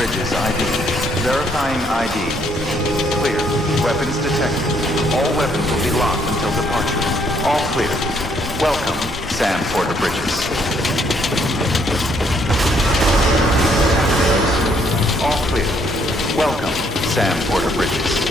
Bridges ID. Verifying ID. Clear. Weapons detected. All weapons will be locked until departure. All clear. Welcome, Sam Porter Bridges. All clear. Welcome, Sam Porter Bridges.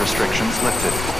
Restrictions lifted.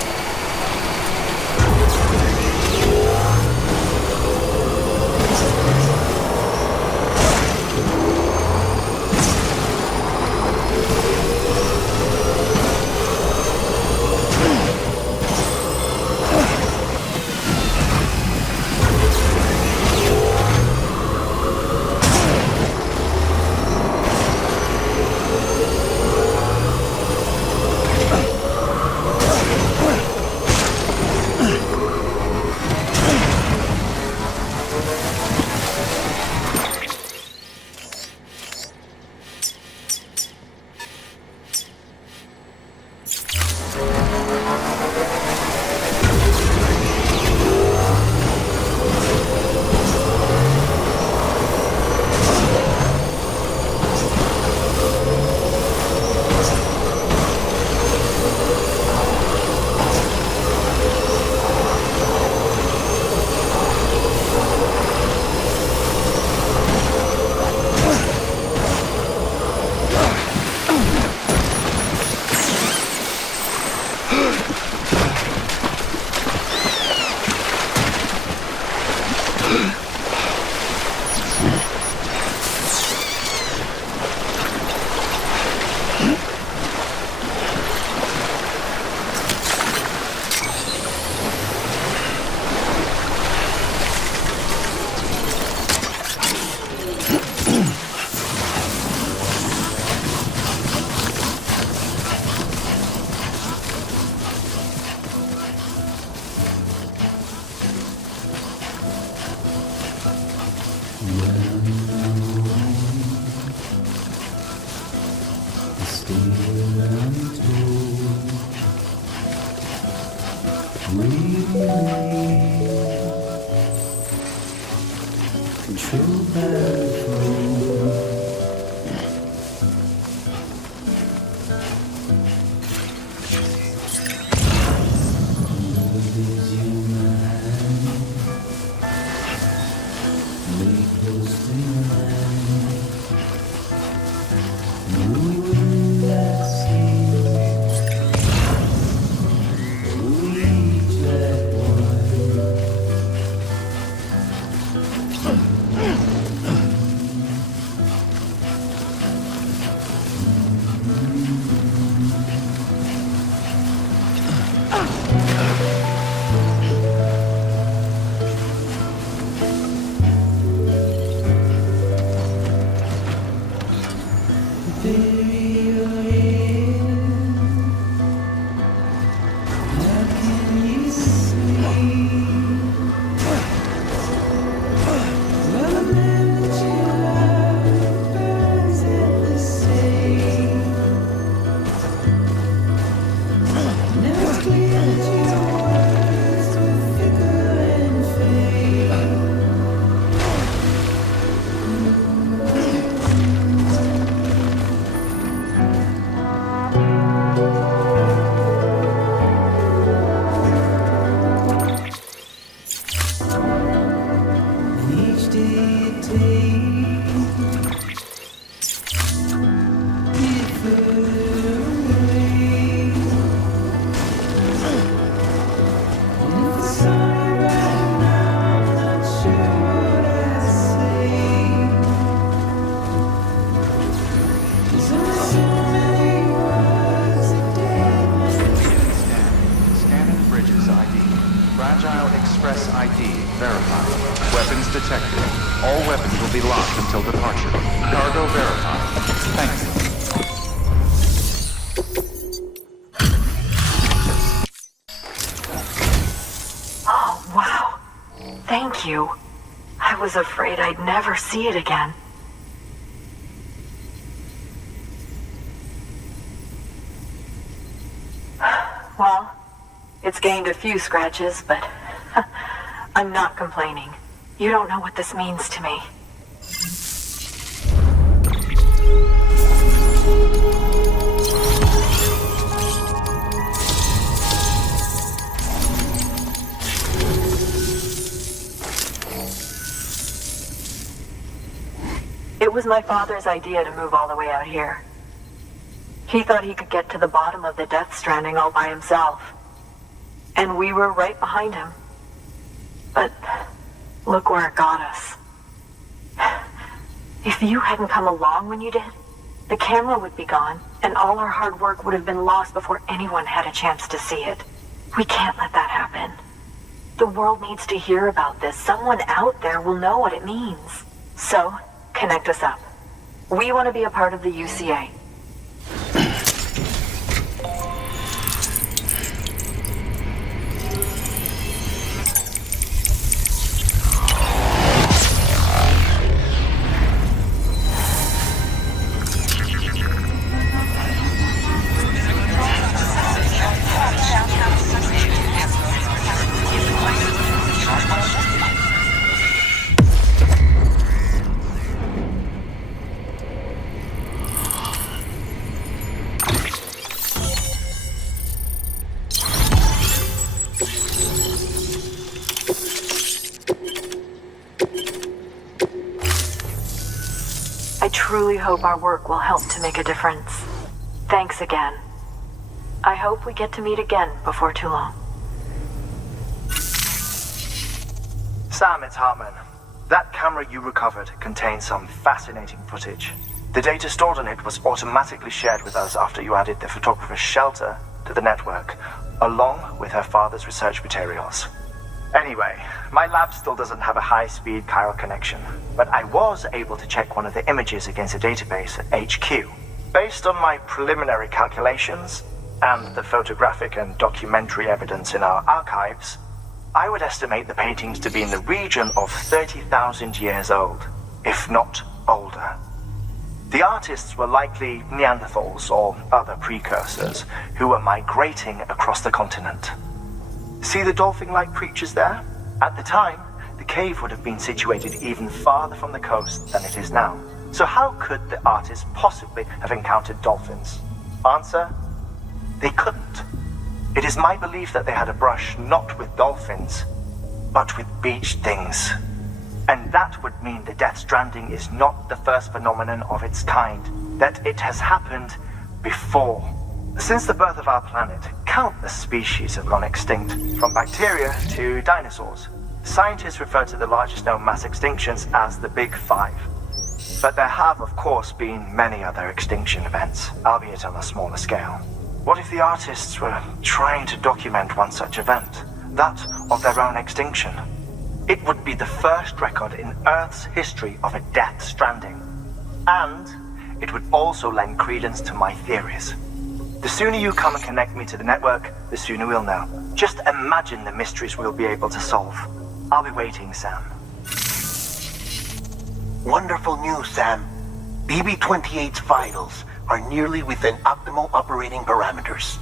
Thank you. I was afraid I'd never see it again. Well, it's gained a few scratches, but I'm not complaining. You don't know what this means to me. It was my father's idea to move all the way out here. He thought he could get to the bottom of the Death Stranding all by himself. And we were right behind him. But look where it got us. If you hadn't come along when you did, the camera would be gone, and all our hard work would have been lost before anyone had a chance to see it. We can't let that happen. The world needs to hear about this. Someone out there will know what it means. So, connect us up. We want to be a part of the UCA. I truly hope our work will help to make a difference. Thanks again. I hope we get to meet again before too long. Sam, it's Heartman. That camera you recovered contains some fascinating footage. The data stored on it was automatically shared with us after you added the photographer's shelter to the network, along with her father's research materials. Anyway, my lab still doesn't have a high-speed chiral connection, but I was able to check one of the images against a database at HQ. Based on my preliminary calculations and the photographic and documentary evidence in our archives, I would estimate the paintings to be in the region of 30,000 years old, if not older. The artists were likely Neanderthals or other precursors who were migrating across the continent. See the dolphin-like creatures there? At the time, the cave would have been situated even farther from the coast than it is now. So how could the artists possibly have encountered dolphins? Answer: they couldn't. It is my belief that they had a brush not with dolphins, but with beach things. And that would mean the Death Stranding is not the first phenomenon of its kind, that it has happened before. Since the birth of our planet, countless species have gone extinct, from bacteria to dinosaurs. Scientists refer to the largest known mass extinctions as the Big Five. But there have, of course, been many other extinction events, albeit on a smaller scale. What if the artists were trying to document one such event, that of their own extinction? It would be the first record in Earth's history of a Death Stranding. And it would also lend credence to my theories. The sooner you come and connect me to the network, the sooner we'll know. Just imagine the mysteries we'll be able to solve. I'll be waiting, Sam. Wonderful news, Sam. BB-28's vitals are nearly within optimal operating parameters.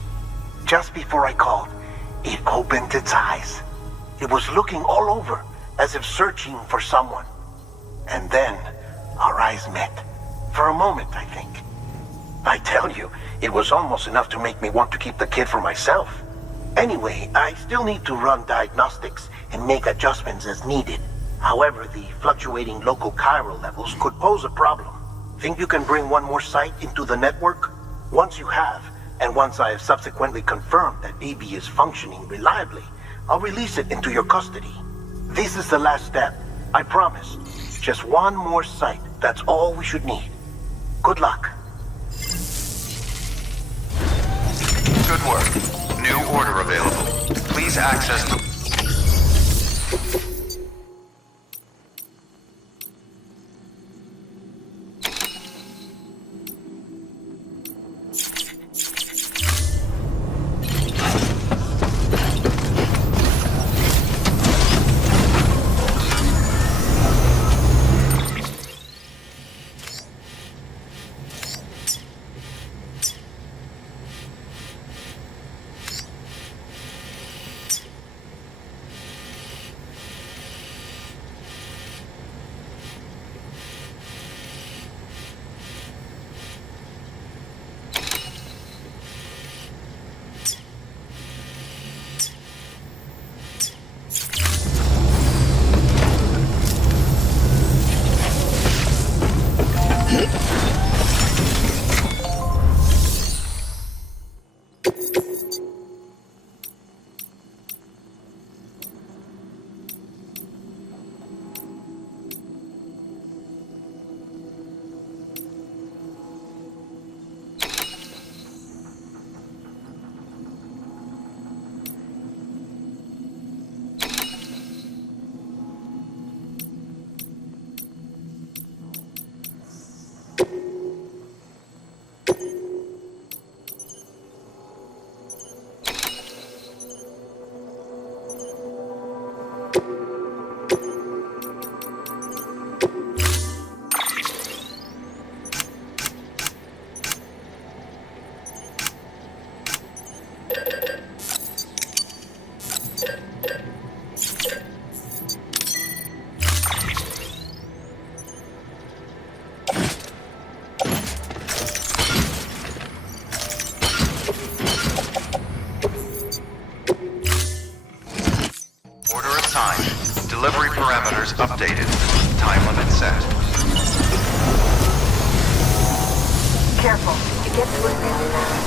Just before I called, it opened its eyes. It was looking all over, as if searching for someone. And then, our eyes met. For a moment, I think. I tell you, it was almost enough to make me want to keep the kid for myself. Anyway, I still need to run diagnostics and make adjustments as needed. However, the fluctuating local chiral levels could pose a problem. Think you can bring one more site into the network? Once you have, and once I have subsequently confirmed that BB is functioning reliably, I'll release it into your custody. This is the last step, I promise. Just one more site, that's all we should need. Good luck. Good work. New order available. Please access the... Parameters updated. Time limit set. Careful. It gets really fast.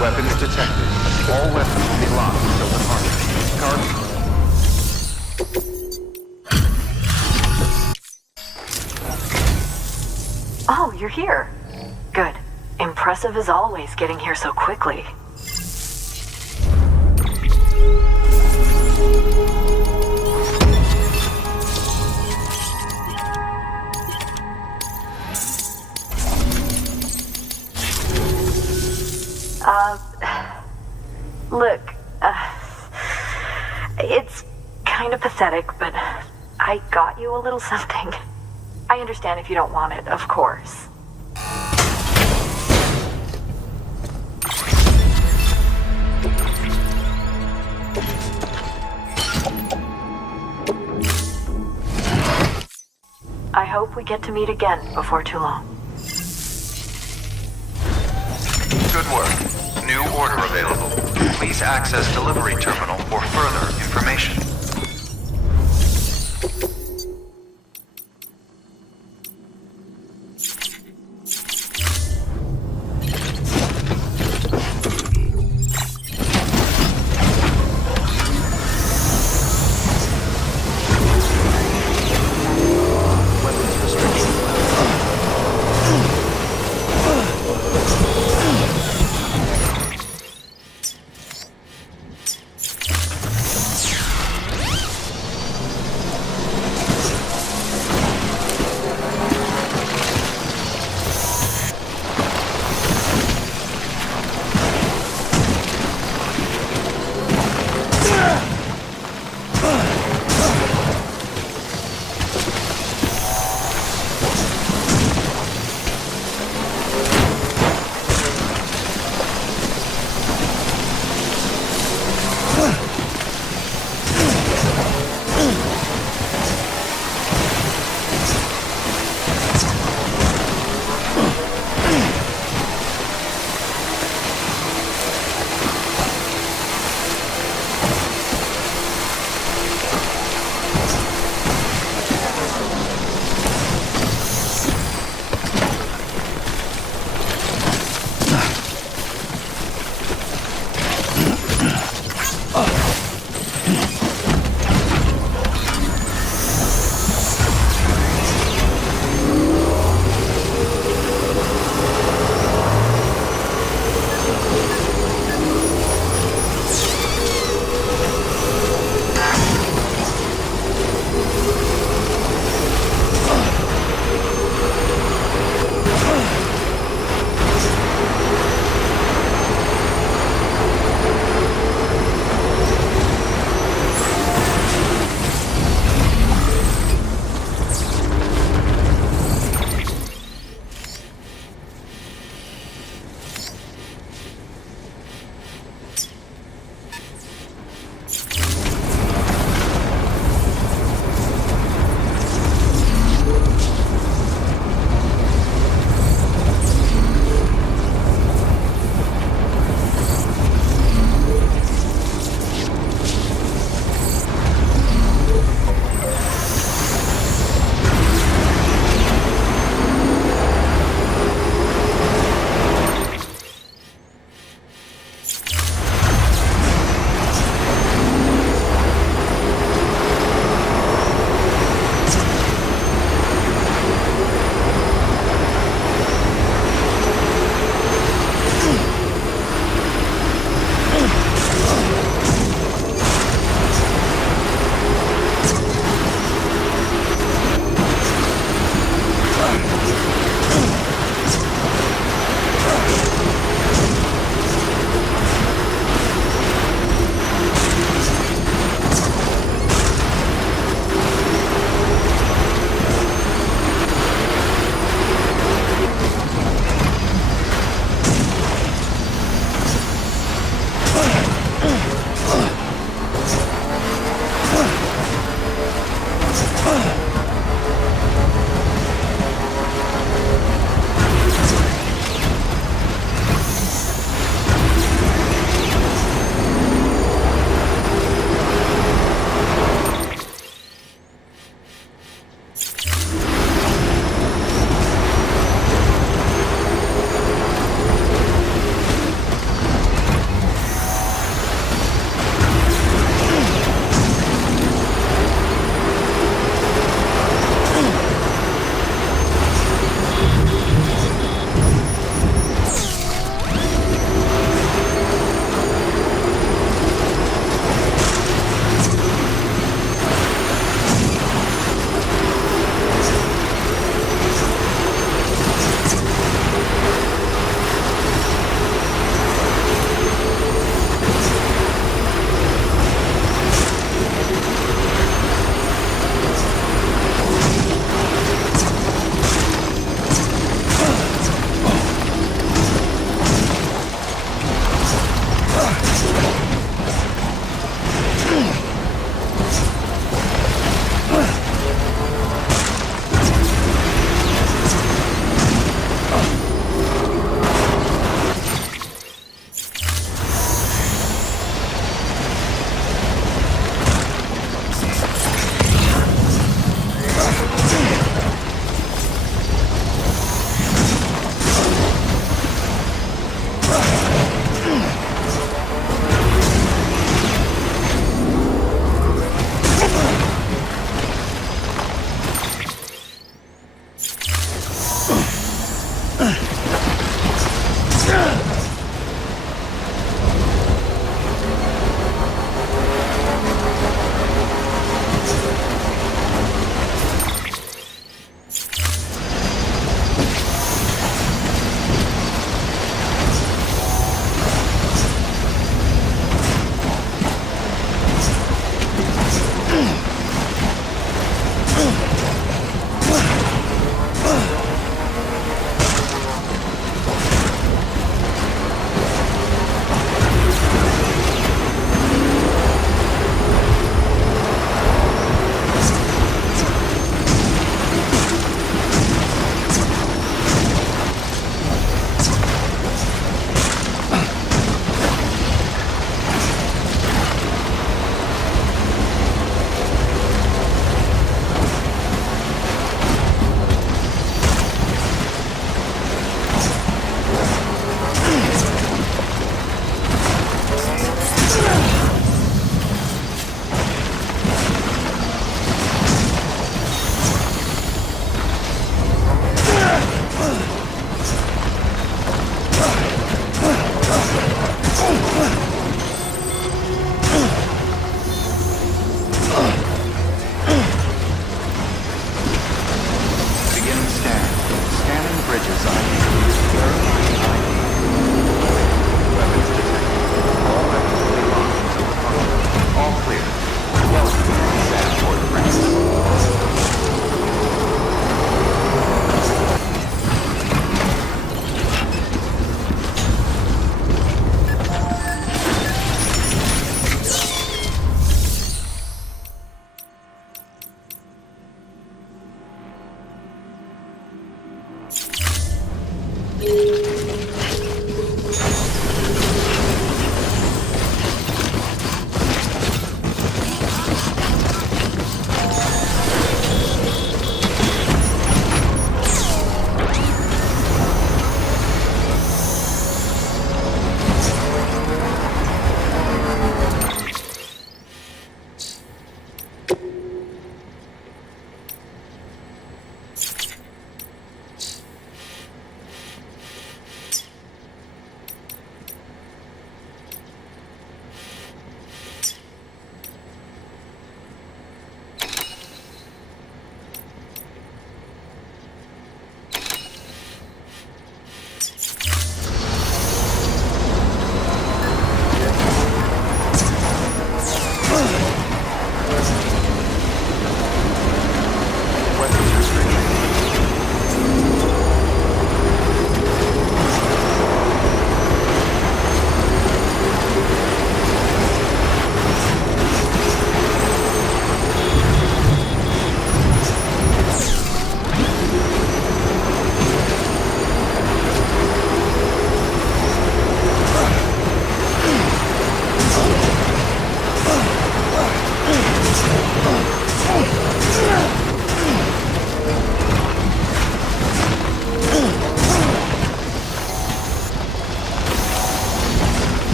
Weapons detected. All weapons will be locked until departure. Oh, you're here. Good. Impressive as always, getting here so quickly. Look, it's kind of pathetic, but I got you a little something. I understand if you don't want it, of course. I hope we get to meet again before too long. Good work. New order available. Please access delivery terminal for further information.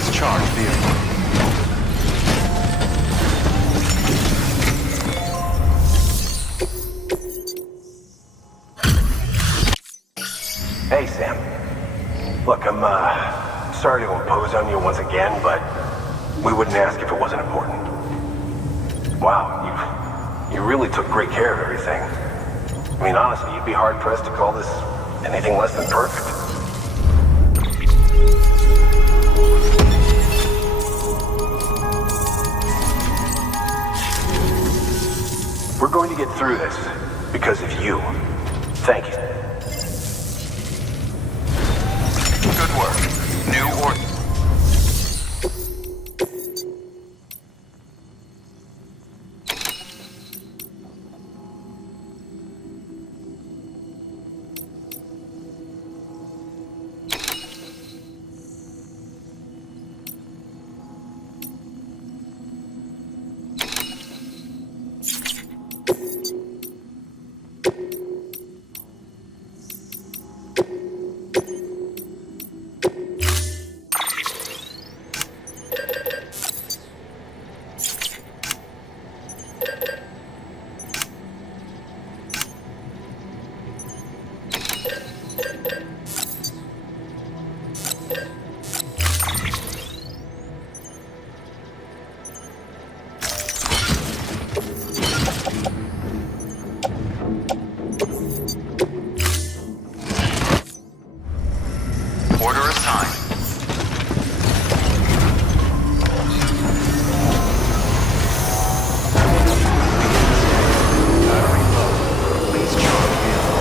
Please charge vehicle. Hey, Sam. Look, I'm sorry to impose on you once again, but we wouldn't ask if it wasn't important. Wow, you really took great care of everything. I mean, honestly, you'd be hard-pressed to call this anything less than perfect. We're going to get through this because of you. Thank you. Good work. New order. Order assigned. Battery low. Please charge vehicle.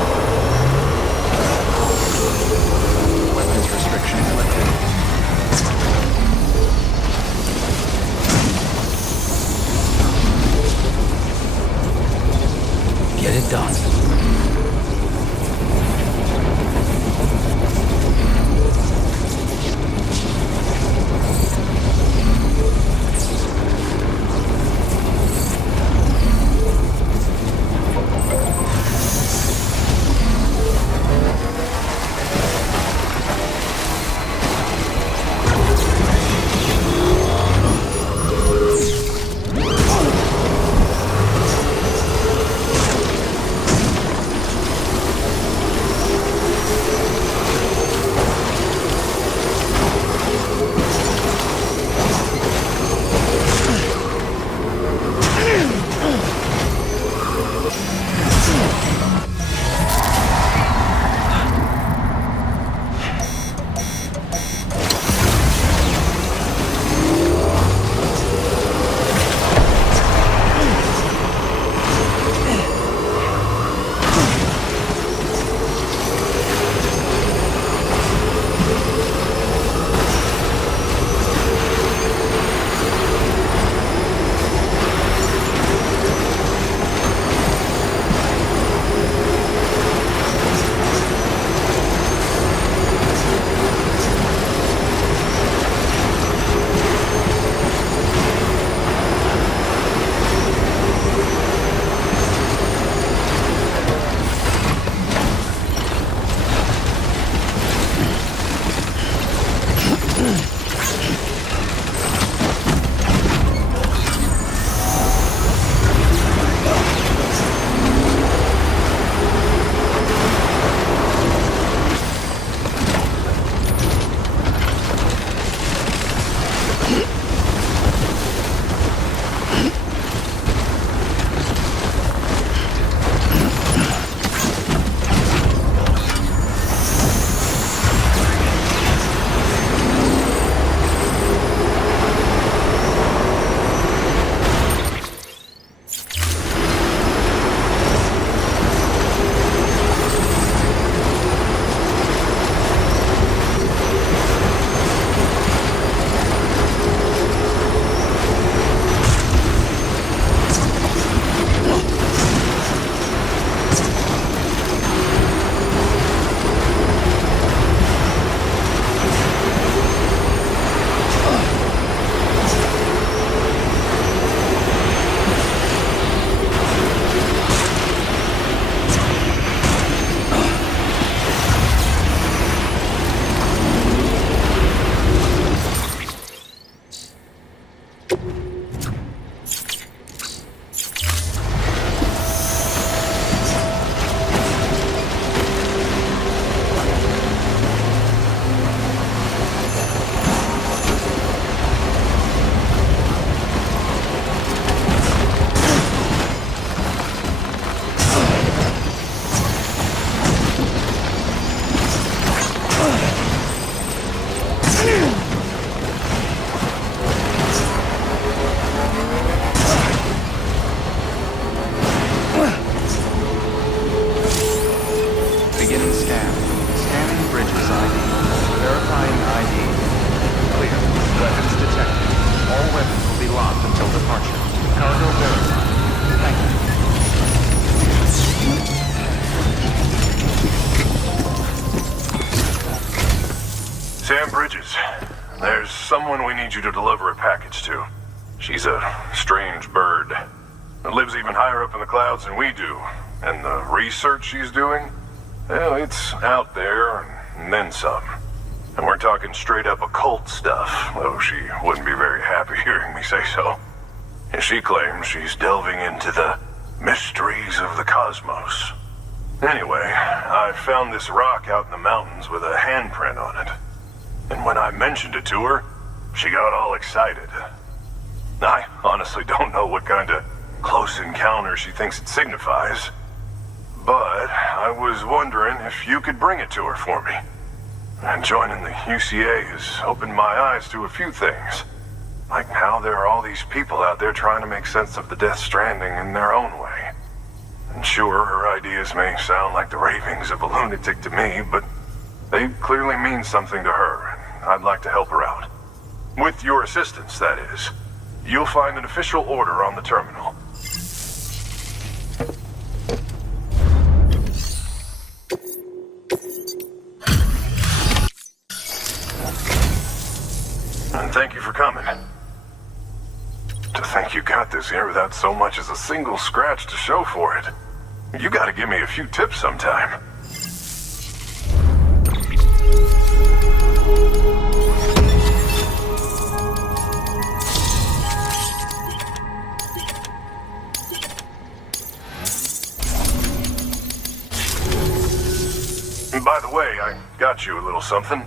Scan. Scanning bridges ID. Verifying ID. Clear. Weapons detected. All weapons will be locked until departure. Cargo verified. Thank you. Sam Bridges, there's someone we need you to deliver a package to. She's a strange bird. It lives even higher up in the clouds than we do. And the research she's doing, well, it's out there and then some. And we're talking straight up occult stuff, though she wouldn't be very happy hearing me say so. And she claims she's delving into the mysteries of the cosmos. Anyway, I found this rock out in the mountains with a handprint on it. And when I mentioned it to her, she got all excited. I honestly don't know what kind of close encounter she thinks it signifies. But I was wondering if you could bring it to her for me. And joining the UCA has opened my eyes to a few things. Like how there are all these people out there trying to make sense of the Death Stranding in their own way. And sure, her ideas may sound like the ravings of a lunatic to me, but they clearly mean something to her, and I'd like to help her out. With your assistance, that is. You'll find an official order on the terminal. And thank you for coming. To think you got this here without so much as a single scratch to show for it. You gotta give me a few tips sometime. And by the way, I got you a little something.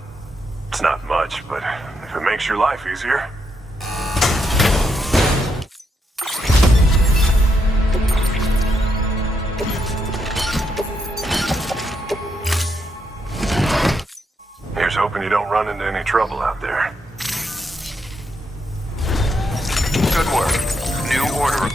It's not much, but if it makes your life easier. Here's hoping you don't run into any trouble out there. Good work. New order.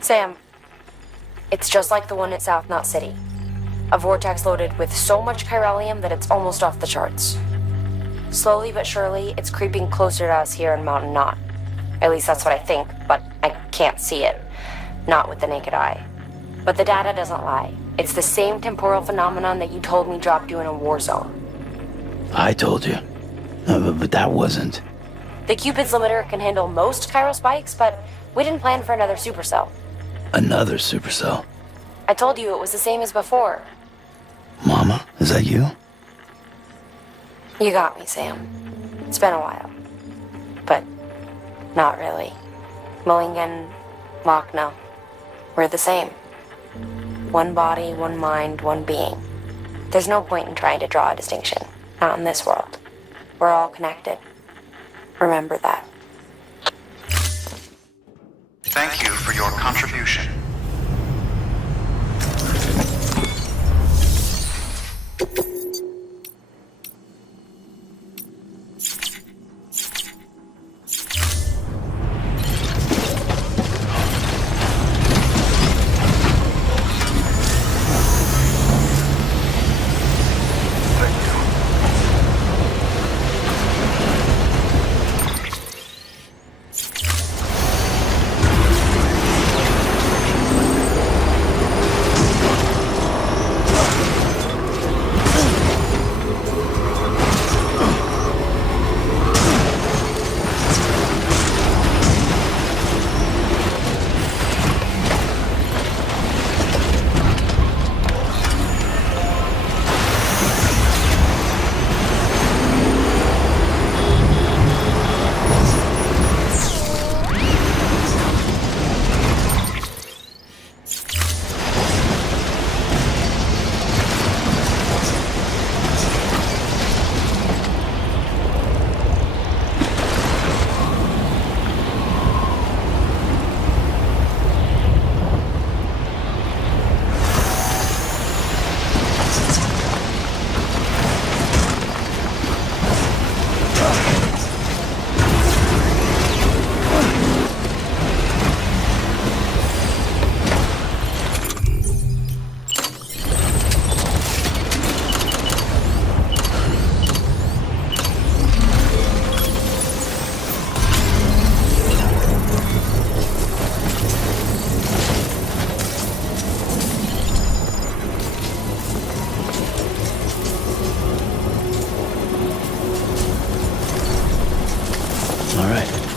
Sam, it's just like the one at South Knot City. A vortex loaded with so much chiralium that it's almost off the charts. Slowly but surely, it's creeping closer to us here in Mountain Knot. At least that's what I think, but I can't see it. Not with the naked eye. But the data doesn't lie. It's the same temporal phenomenon that you told me dropped you in a war zone. I told you. But that wasn't. The Cupid's limiter can handle most chiral spikes, but we didn't plan for another supercell. Another supercell. I told you it was the same as before. Mama, is that you? You got me, Sam. It's been a while. But not really. Mulligan, Lochna, we're the same. One body, one mind, one being. There's no point in trying to draw a distinction. Not in this world. We're all connected. Remember that. Thank you for your contribution.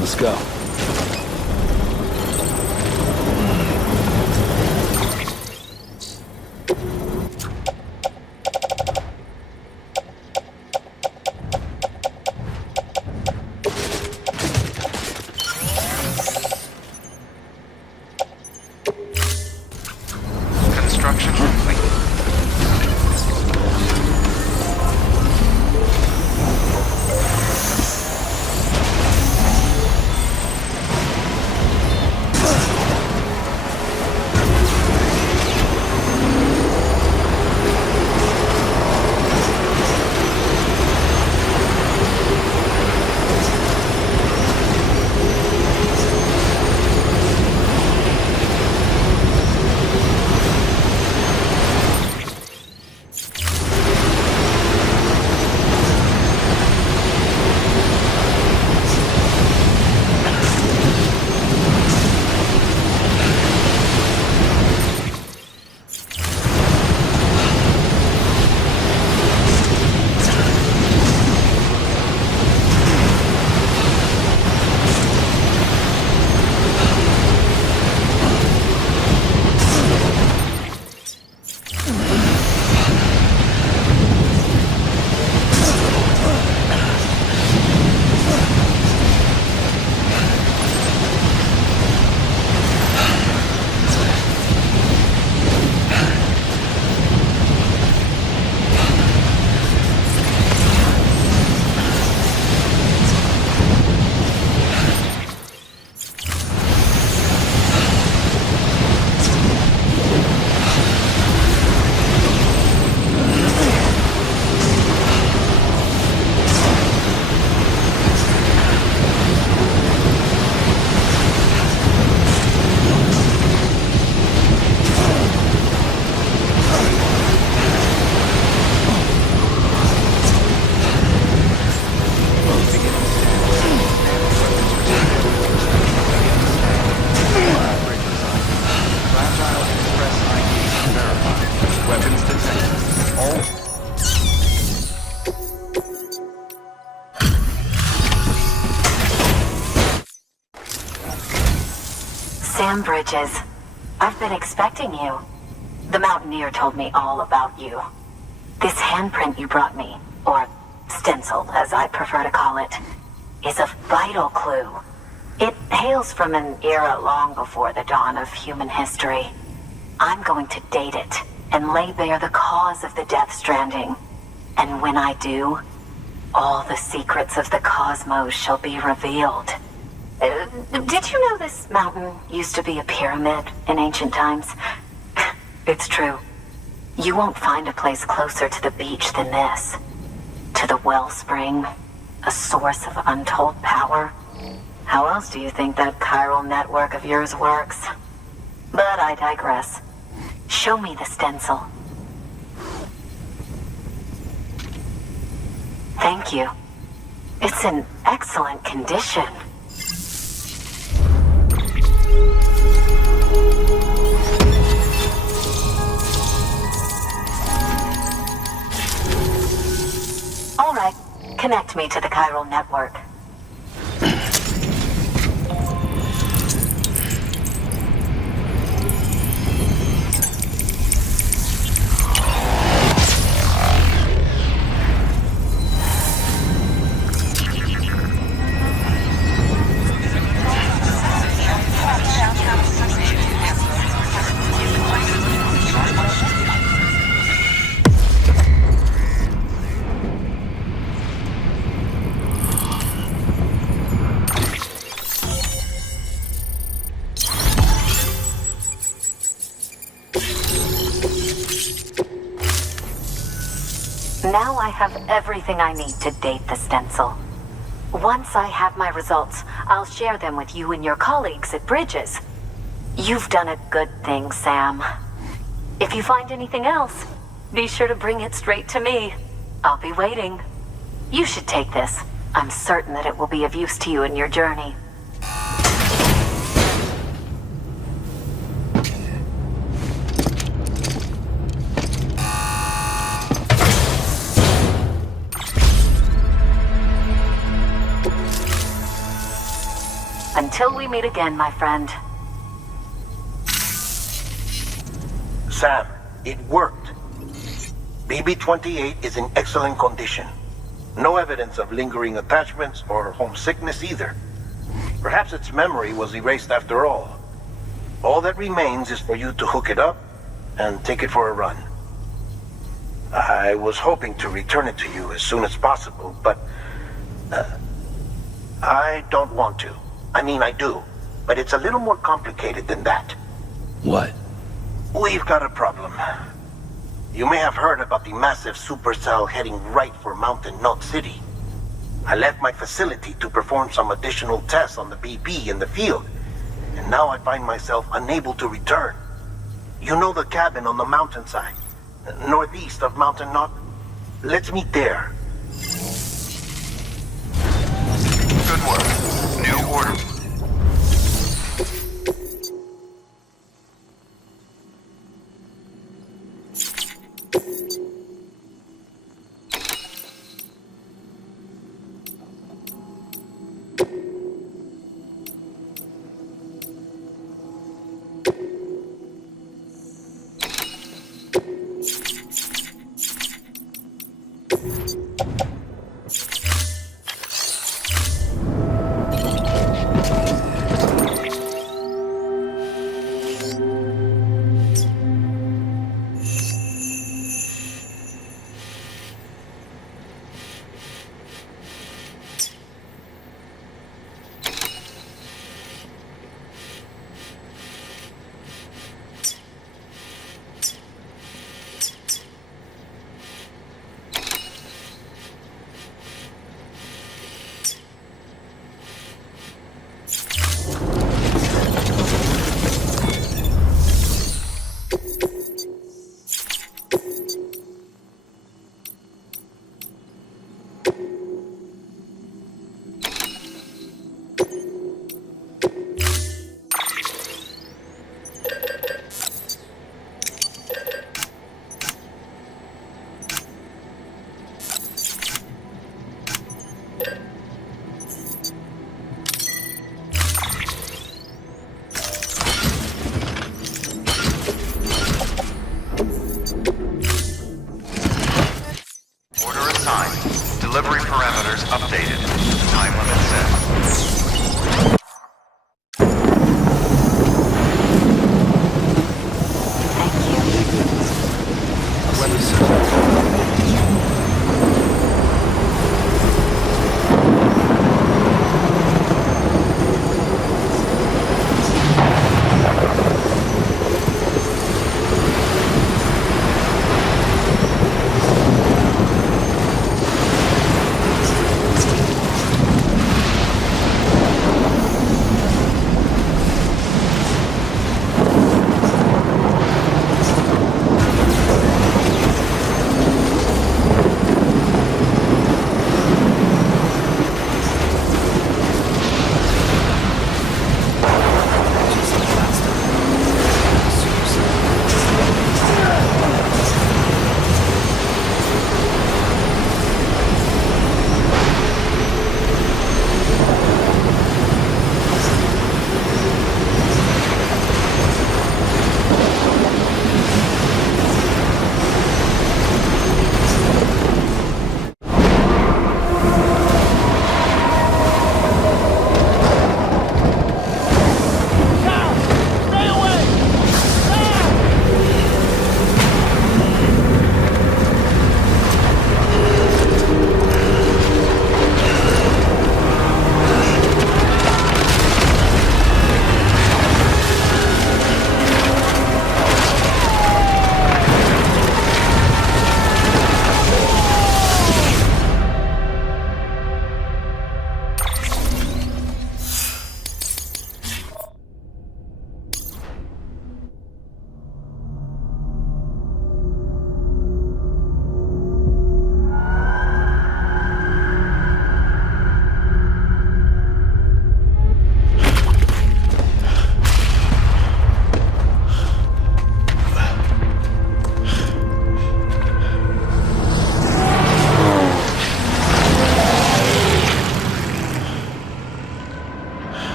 Let's go. Construction complete. Sam Bridges, I've been expecting you. The Mountaineer told me all about you. This handprint you brought me, or stencil as I prefer to call it, is a vital clue. It hails from an era long before the dawn of human history. I'm going to date it and lay bare the cause of the Death Stranding. And when I do, all the secrets of the cosmos shall be revealed. Did you know this mountain used to be a pyramid in ancient times? It's true. You won't find a place closer to the beach than this. To the wellspring, a source of untold power. How else do you think that chiral network of yours works? But I digress. Show me the stencil. Thank you. It's in excellent condition. All right, connect me to the chiral network. Now I have everything I need to date the stencil. Once I have my results, I'll share them with you and your colleagues at Bridges. You've done a good thing, Sam. If you find anything else, be sure to bring it straight to me. I'll be waiting. You should take this. I'm certain that it will be of use to you in your journey. Until we meet again, my friend. Sam, it worked. BB-28 is in excellent condition. No evidence of lingering attachments or homesickness either. Perhaps its memory was erased after all. All that remains is for you to hook it up and take it for a run. I was hoping to return it to you as soon as possible, but I don't want to. I mean, I do, but it's a little more complicated than that. What? We've got a problem. You may have heard about the massive supercell heading right for Mountain Knot City. I left my facility to perform some additional tests on the BB in the field, and now I find myself unable to return. You know the cabin on the mountainside, northeast of Mountain Knot? Let's meet there. Good work. New order.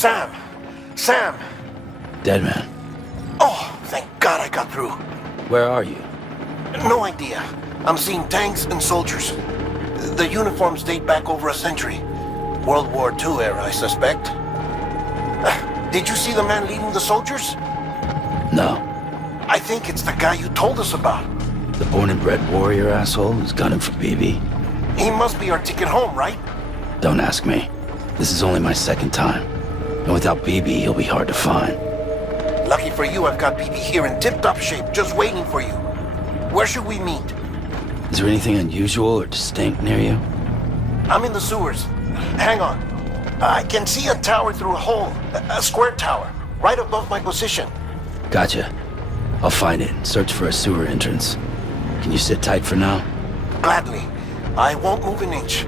Sam! Sam! Dead man. Oh, thank God I got through. Where are you? No idea. I'm seeing tanks and soldiers. The uniforms date back over a century. World War II era, I suspect. Did you see the man leading the soldiers? No. I think it's the guy you told us about. The born and bred warrior asshole who's gunning for BB? He must be our ticket home, right? Don't ask me. This is only my second time. And without BB, he'll be hard to find. Lucky for you, I've got BB here in tip-top shape, just waiting for you. Where should we meet? Is there anything unusual or distinct near you? I'm in the sewers. Hang on. I can see a tower through a hole. A square tower, right above my position. Gotcha. I'll find it and search for a sewer entrance. Can you sit tight for now? Gladly. I won't move an inch.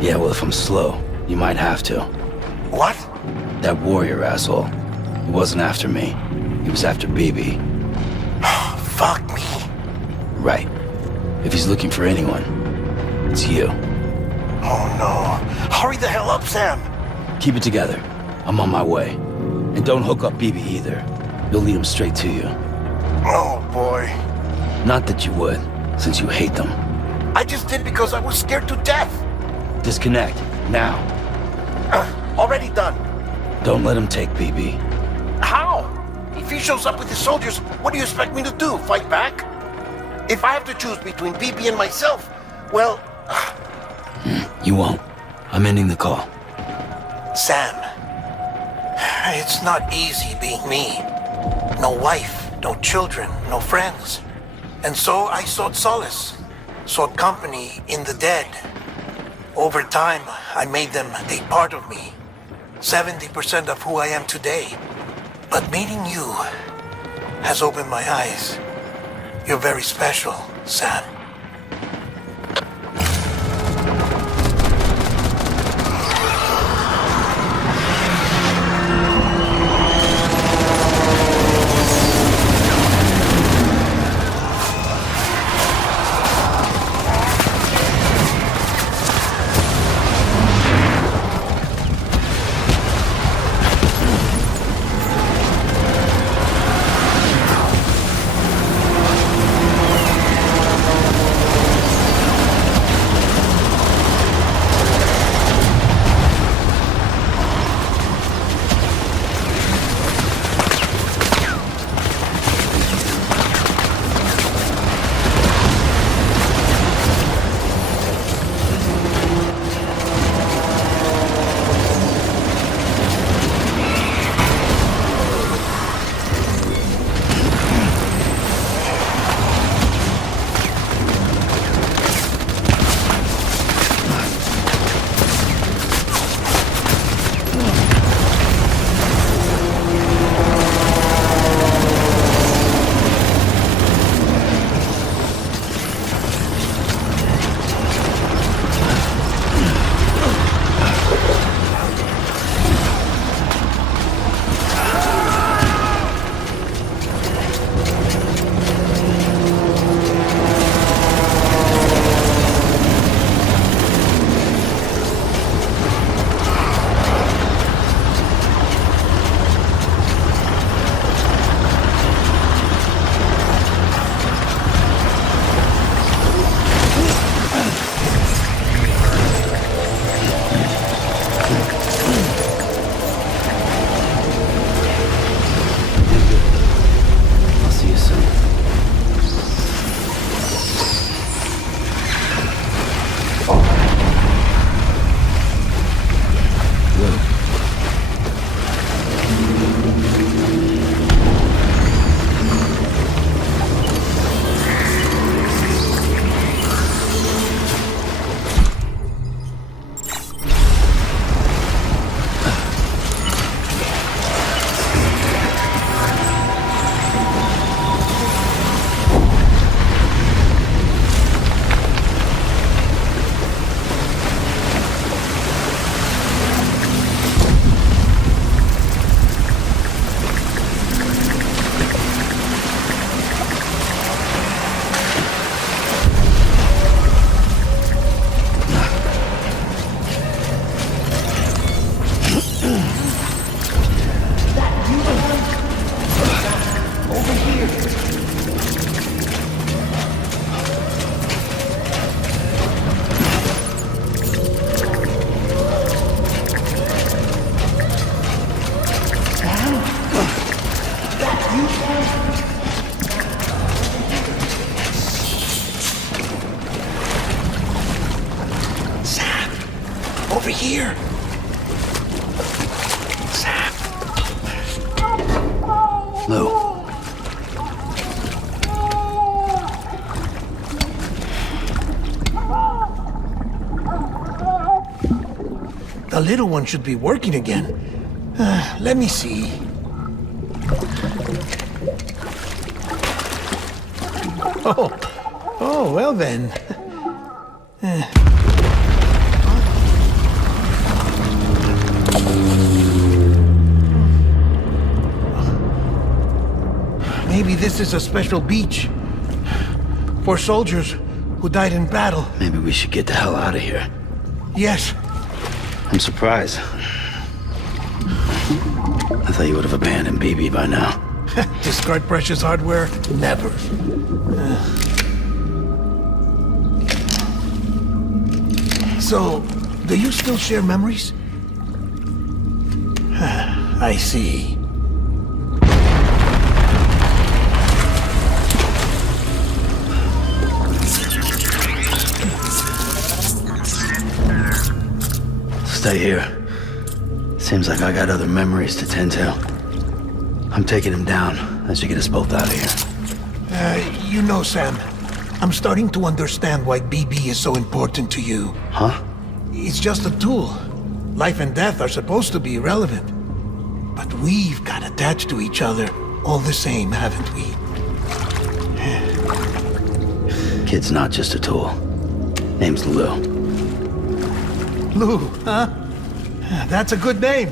Yeah, well, if I'm slow, you might have to. What? That warrior asshole. He wasn't after me. He was after BB. Fuck me. Right. If he's looking for anyone, it's you. Oh no. Hurry the hell up, Sam. Keep it together. I'm on my way. And don't hook up BB either. You'll lead him straight to you. Oh boy. Not that you would, since you hate them. I just did because I was scared to death. Disconnect, now. Already done. Don't let him take BB. How? If he shows up with his soldiers, what do you expect me to do? Fight back? If I have to choose between BB and myself, well... You won't. I'm ending the call. Sam, it's not easy being me. No wife, no children, no friends. And so I sought solace, sought company in the dead. Over time, I made them a part of me. 70% of who I am today. But meeting you has opened my eyes. You're very special, Sam. Over here! Sam! Lou. The little one should be working again. Let me see. Oh, well then. Maybe this is a special beach for soldiers who died in battle. Maybe we should get the hell out of here. Yes. I'm surprised. I thought you would have abandoned BB by now. Discard precious hardware? Never. So, do you still share memories? I see. Stay here. Seems like I got other memories to tend to. I'm taking him down. That should get us both out of here. You know, Sam, I'm starting to understand why BB is so important to you. Huh? It's just a tool. Life and death are supposed to be irrelevant. But we've got attached to each other all the same, haven't we? Kid's not just a tool. Name's Lou. Lou, huh? That's a good name.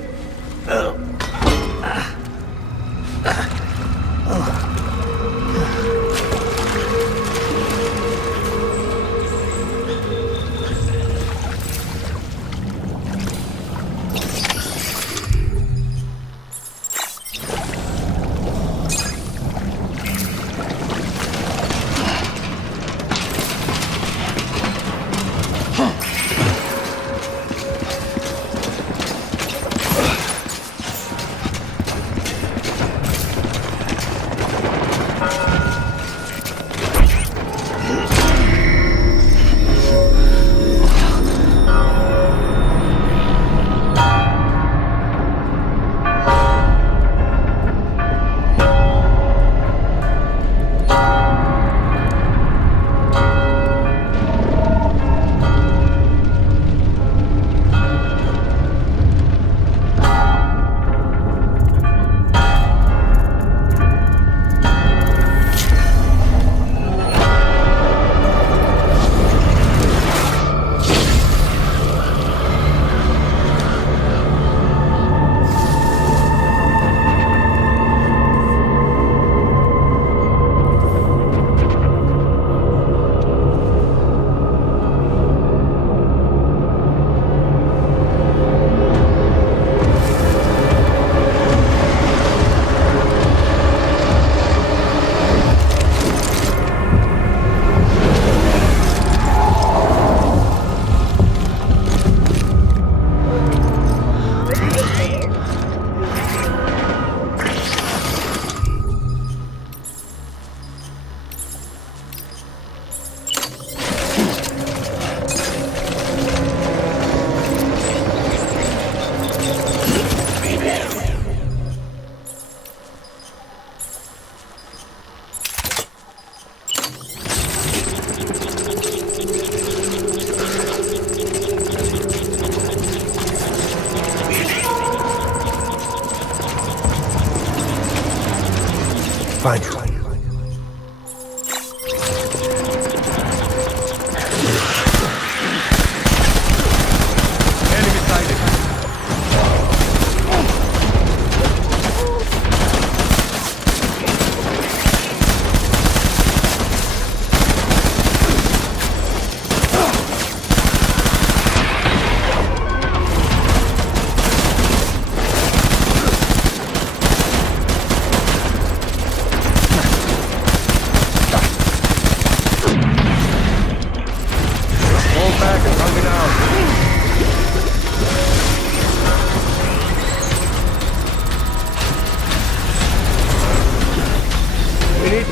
Fine.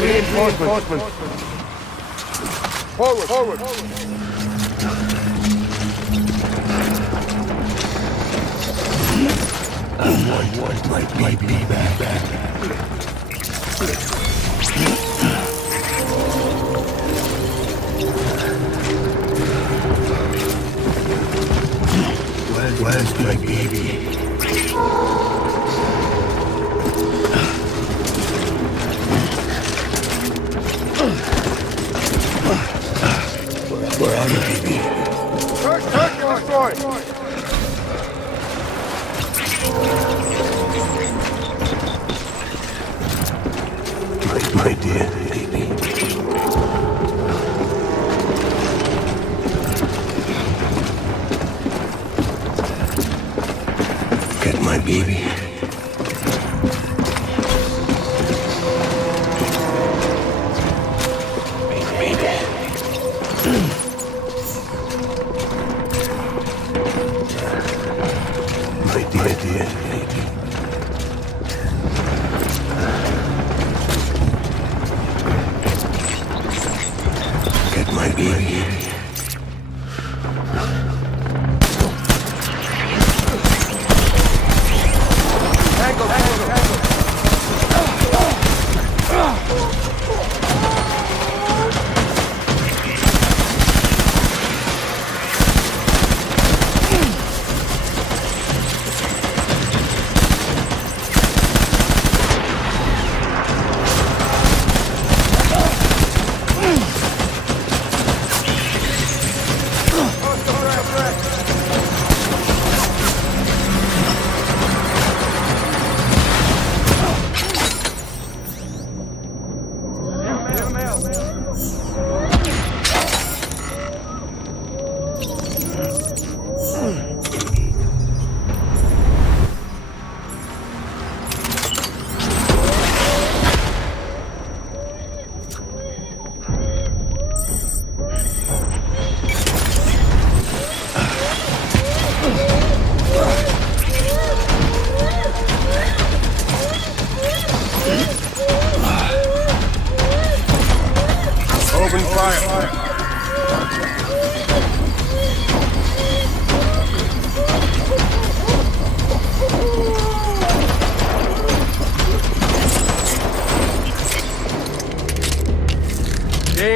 Reinforcements. Forward. I want my baby back. Where's my baby? Where are you, baby? Search your story! My dear baby. Get my baby. My dear baby. Get my baby.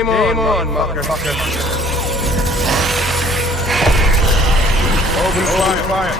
Game on, motherfucker. Open fire.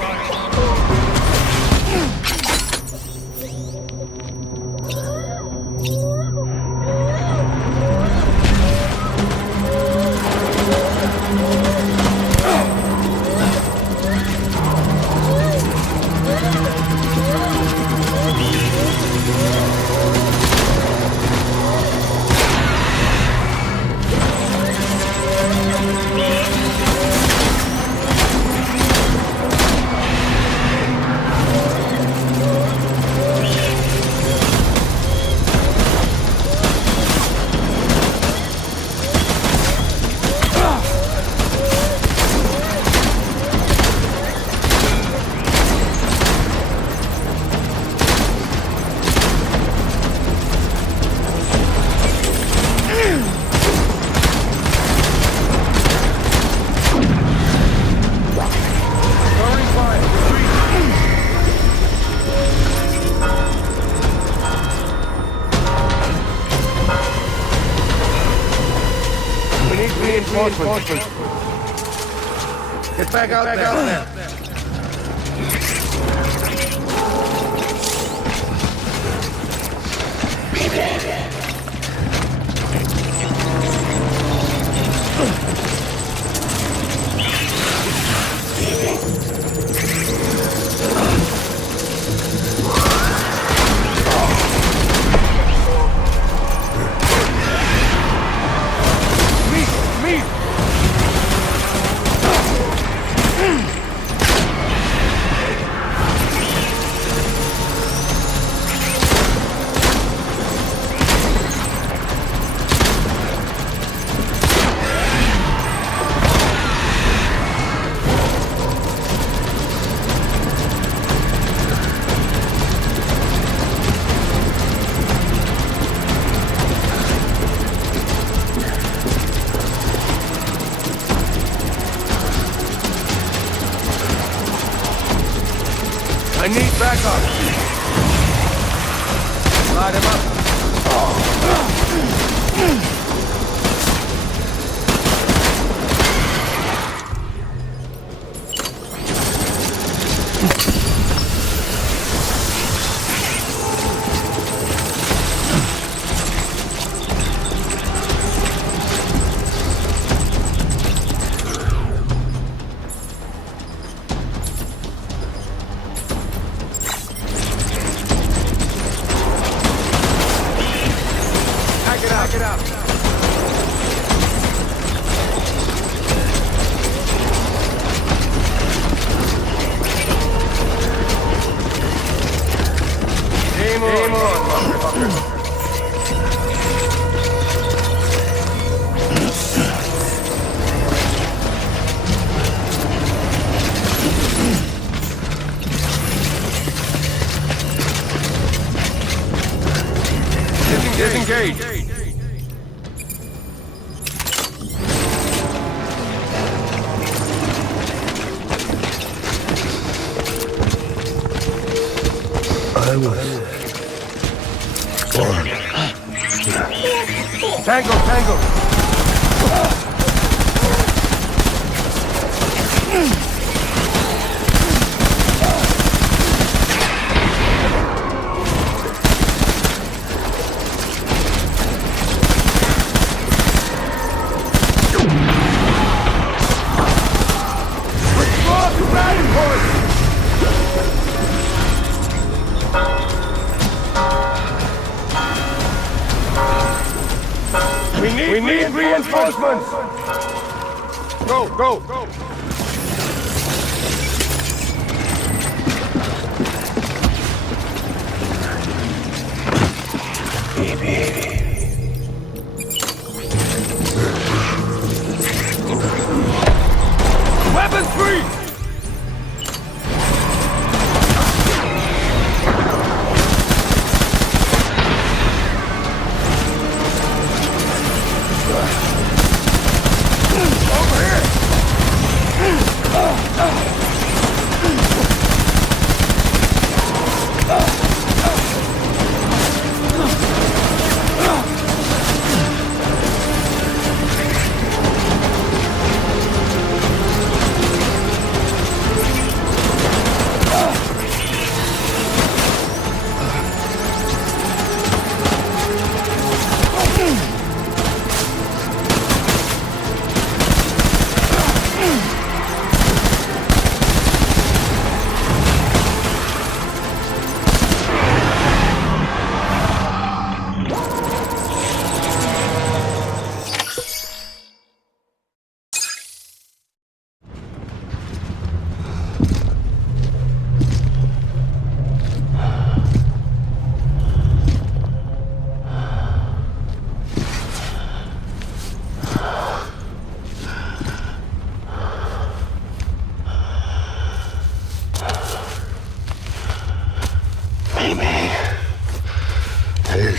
Reinforcements. Get back out there. I need backup. Light him up. Get out. Game on, motherfucker. Disengage. I was born. Tango. We need reinforcements! Go! Weapons free! Over here!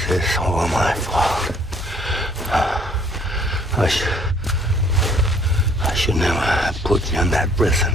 This is all my fault. I should never have put you in that prison.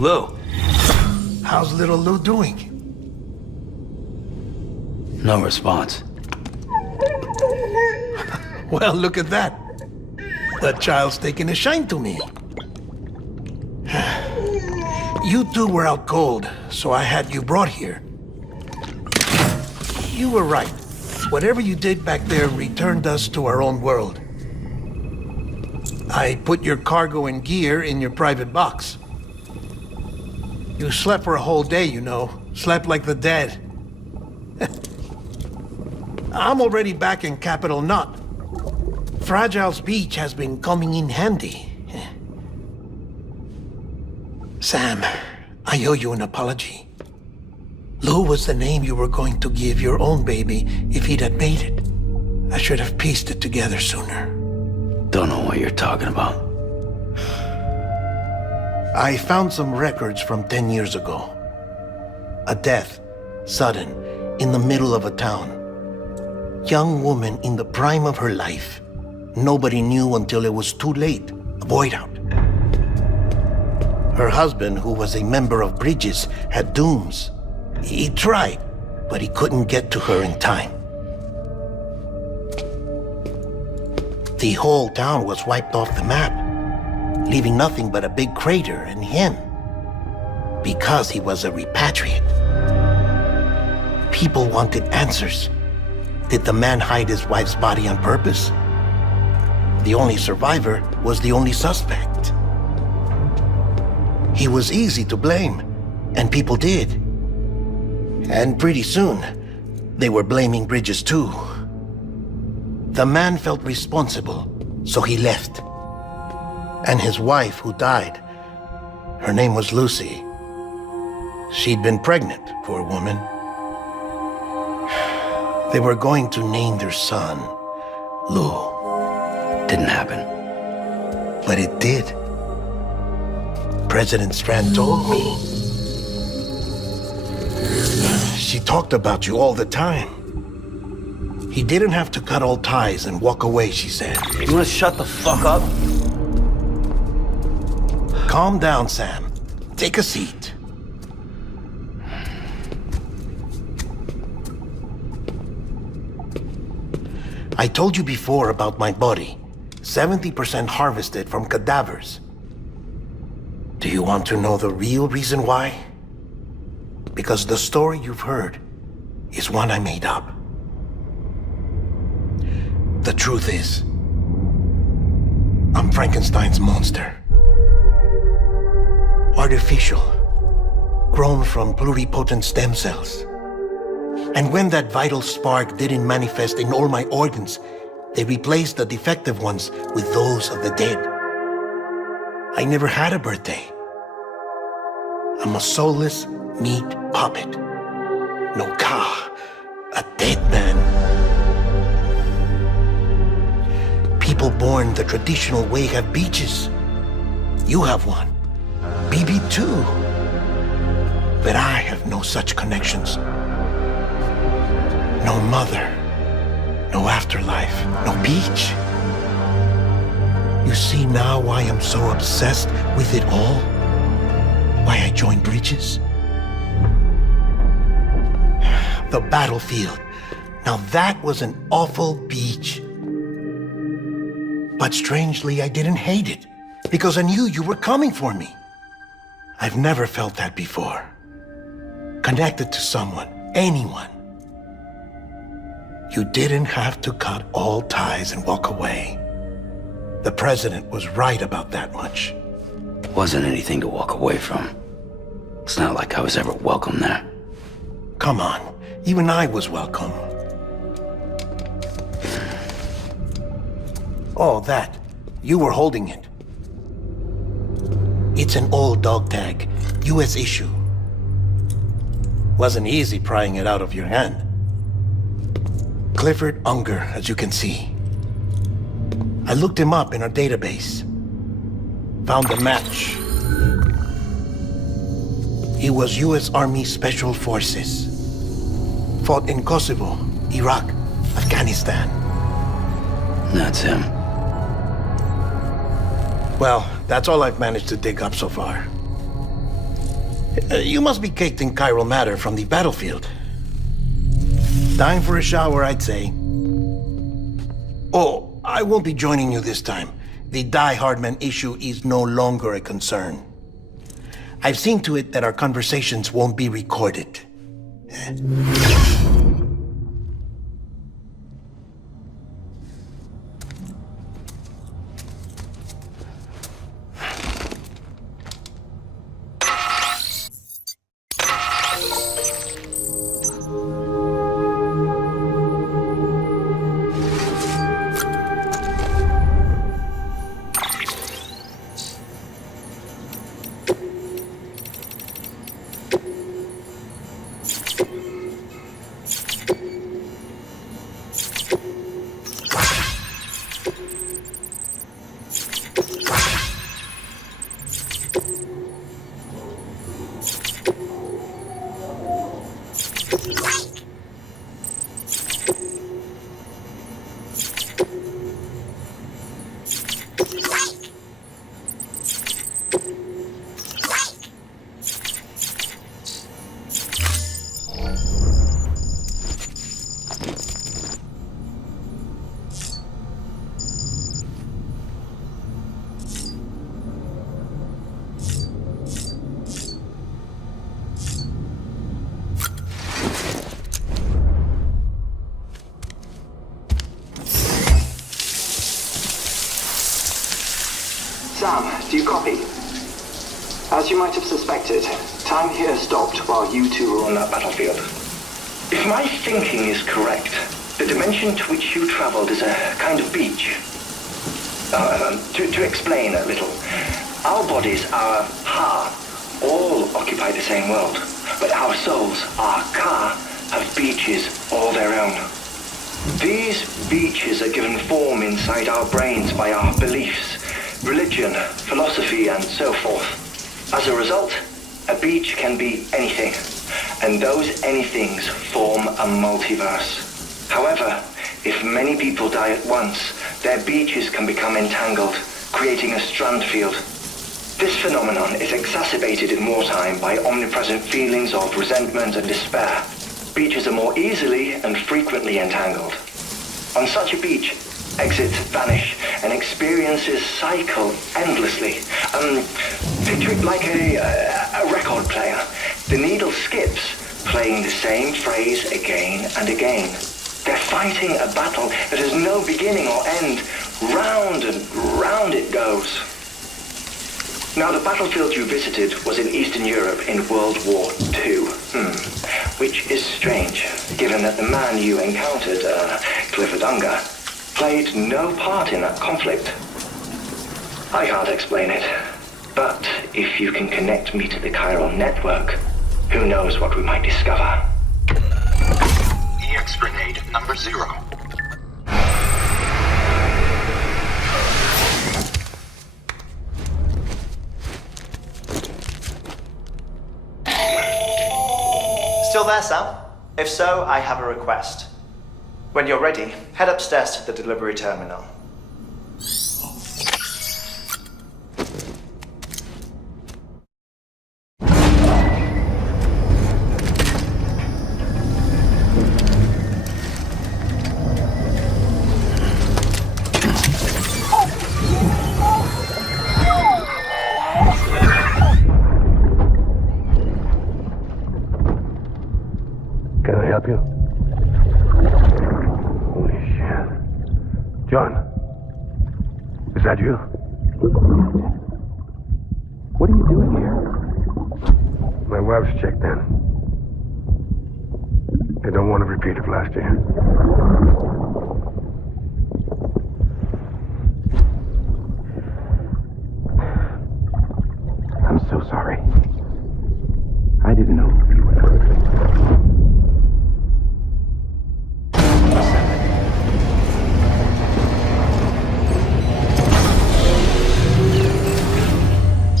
Lou. How's little Lou doing? No response. Well, look at that. The child's taking a shine to me. You two were out cold, so I had you brought here. You were right. Whatever you did back there returned us to our own world. I put your cargo and gear in your private box. You slept for a whole day, you know. Slept like the dead. I'm already back in Capital Knot. Fragile's beach has been coming in handy. Sam, I owe you an apology. Lou was the name you were going to give your own baby if he'd had made it. I should have pieced it together sooner. Don't know what you're talking about. I found some records from 10 years ago. A death, sudden, in the middle of a town. Young woman in the prime of her life. Nobody knew until it was too late. A void out. Her husband, who was a member of Bridges, had dooms. He tried, but he couldn't get to her in time. The whole town was wiped off the map, leaving nothing but a big crater and him. Because he was a repatriate. People wanted answers. Did the man hide his wife's body on purpose? The only survivor was the only suspect. He was easy to blame, and people did. And pretty soon, they were blaming Bridges too. The man felt responsible, so he left. And his wife, who died, her name was Lucy. She'd been pregnant, poor woman. They were going to name their son Lou. Didn't happen. But it did. President Strand told me. She talked about you all the time. He didn't have to cut all ties and walk away, she said. You wanna shut the fuck up? Calm down, Sam. Take a seat. I told you before about my body. 70% harvested from cadavers. Do you want to know the real reason why? Because the story you've heard is one I made up. The truth is, I'm Frankenstein's monster. Artificial, grown from pluripotent stem cells. And when that vital spark didn't manifest in all my organs, they replaced the defective ones with those of the dead. I never had a birthday. I'm a soulless meat puppet. No ka, a dead man. People born the traditional way have beaches. You have one. BB too. But I have no such connections. No mother, no afterlife, no beach. You see now why I'm so obsessed with it all? Why I joined Bridges? The battlefield. Now that was an awful beach. But strangely, I didn't hate it, because I knew you were coming for me. I've never felt that before. Connected to someone, anyone. You didn't have to cut all ties and walk away. The president was right about that much. Wasn't anything to walk away from. It's not like I was ever welcome there. Come on, even I was welcome. Oh, that. You were holding it. It's an old dog tag, US issue. Wasn't easy prying it out of your hand. Clifford Unger, as you can see. I looked him up in our database. Found a match. He was US Army Special Forces. Fought in Kosovo, Iraq, Afghanistan. That's him. Well, that's all I've managed to dig up so far. You must be caked in chiral matter from the battlefield. Time for a shower, I'd say. Oh, I won't be joining you this time. The Die Heartman issue is no longer a concern. I've seen to it that our conversations won't be recorded. Sam, do you copy? As you might have suspected, time here stopped while you two were on that battlefield. If my thinking is correct, the dimension to which you traveled is a kind of beach. To explain a little, our bodies, our ha, all occupy the same world, but our souls, our ka, have beaches all their own. These beaches are given form inside our brains by our beliefs, religion, philosophy, and so forth. As a result, a beach can be anything, and those anythings form a multiverse. However, If many people die at once, their beaches can become entangled, creating a strand field. This phenomenon is exacerbated in wartime by omnipresent feelings of resentment and despair. Beaches are more easily and frequently entangled. On such a beach, exits vanish and experiences cycle endlessly. Picture it like a record player. The needle skips, playing the same phrase again and again. They're fighting a battle that has no beginning or end. Round and round it goes. Now, the battlefield you visited was in Eastern Europe in World War II. Which is strange, given that the man you encountered, Clifford Unger, played no part in that conflict. I can't explain it, but if you can connect me to the chiral network, who knows what we might discover. EX grenade number 0. Still there, Sam? If so, I have a request. When you're ready, head upstairs to the delivery terminal. Can I help you? Holy shit. John, is that you? What are you doing here? My wife's checked in. I don't want to repeat of last year. I'm so sorry. I didn't know you were hurt.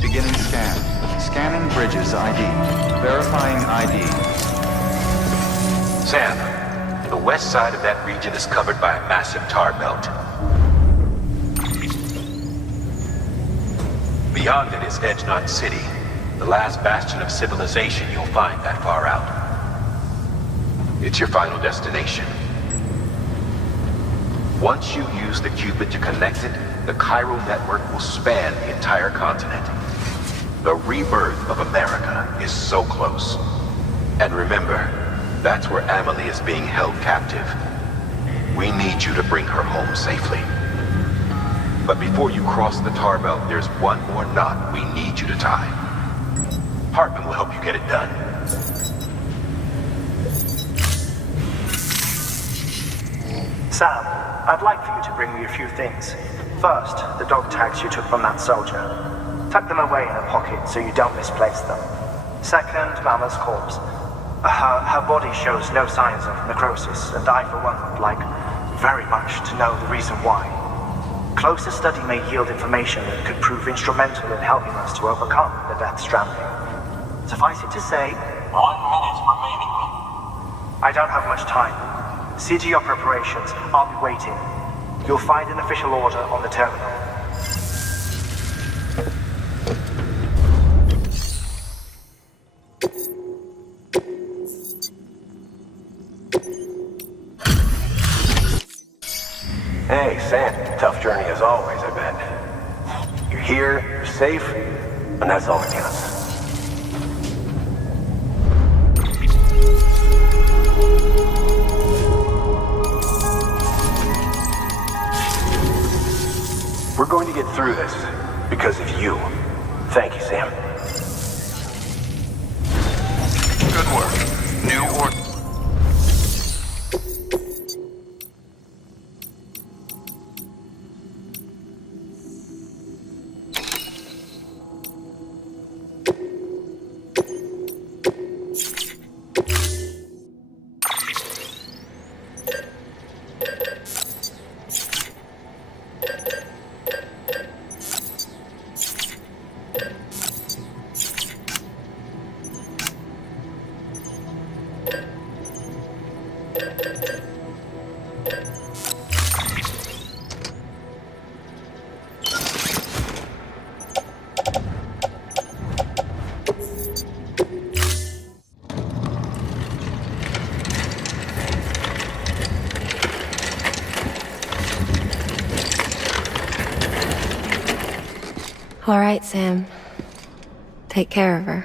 Beginning scan. Scanning bridges ID. Verifying ID. Sam, the west side of that region is covered by a massive tar belt. Beyond it is Edgenot City, the last bastion of civilization you'll find that far out. It's your final destination. Once you use the Cupid to connect it, the chiral network will span the entire continent. The rebirth of America is so close. And remember, that's where Amelie is being held captive. We need you to bring her home safely. But before you cross the tar belt, there's one more knot we need you to tie. Heartman will help you get it done. Sam, I'd like for you to bring me a few things. First, the dog tags you took from that soldier. Tuck them away in a pocket so you don't misplace them. Second, Mama's corpse. Her body shows no signs of necrosis, and I, for one, would like very much to know the reason why. Closer study may yield information that could prove instrumental in helping us to overcome the Death Stranding. Suffice it to say, 1 minute remaining. I don't have much time. See to your preparations. I'll be waiting. You'll find an official order on the terminal. Hey, Sam. Tough journey as always, I bet. You're here, you're safe, and that's all that counts. We're going to get through this because of you. Thank you, Sam. Good work. New order. All right, Sam. Take care of her.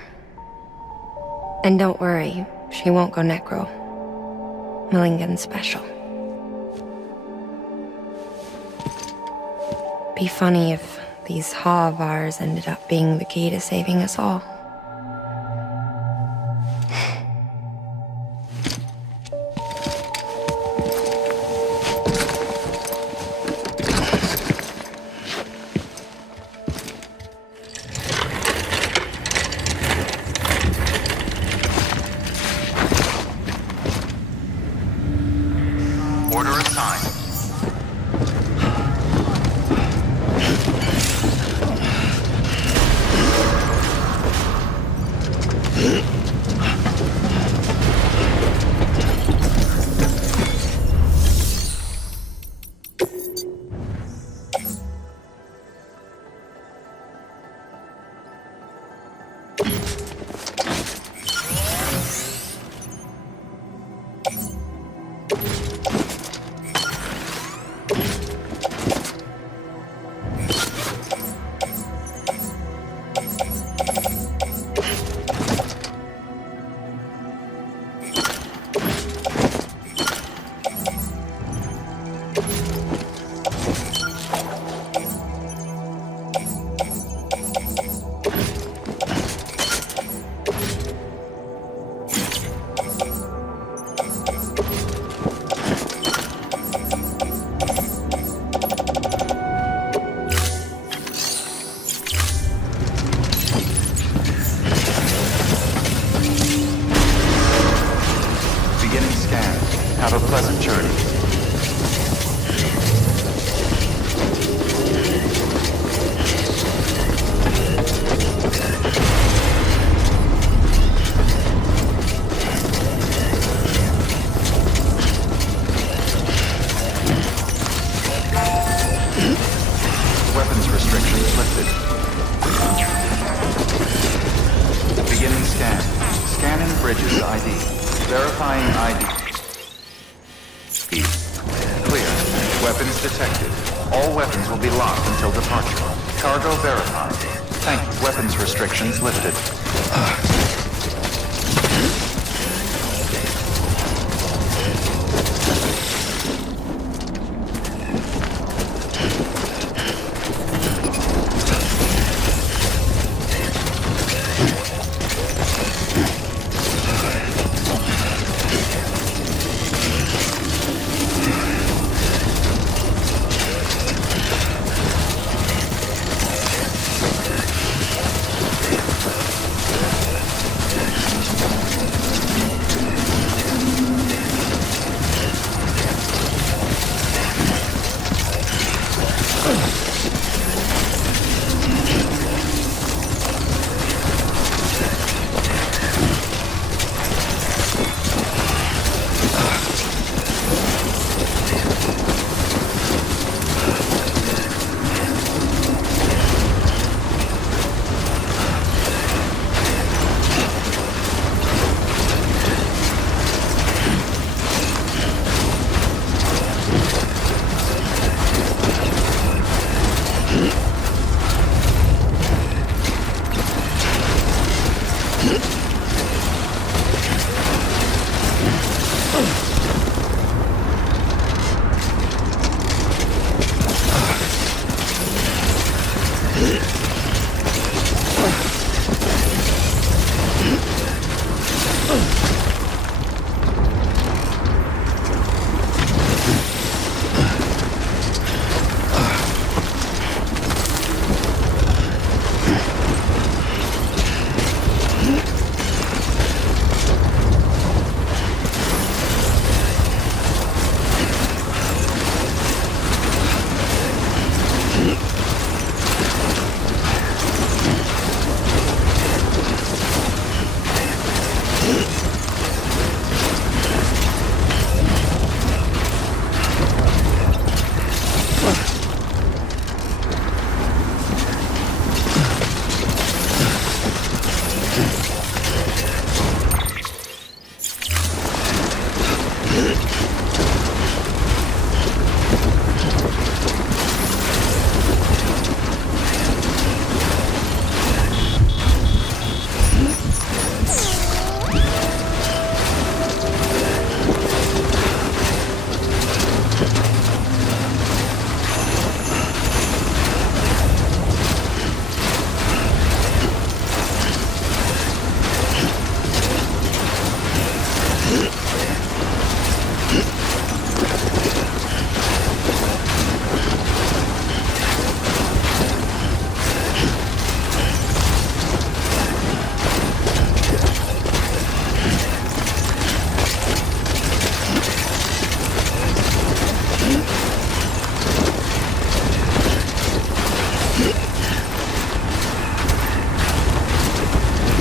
And don't worry, she won't go necro. Millingen's special. Be funny if these Ha of ours ended up being the key to saving us all. Order assigned. Have a pleasant journey. Weapons restrictions lifted. Beginning scan. Scanning Bridges ID. Verifying ID. Clear. Weapons detected. All weapons will be locked until departure. Cargo verified. Thank you. Weapons restrictions lifted.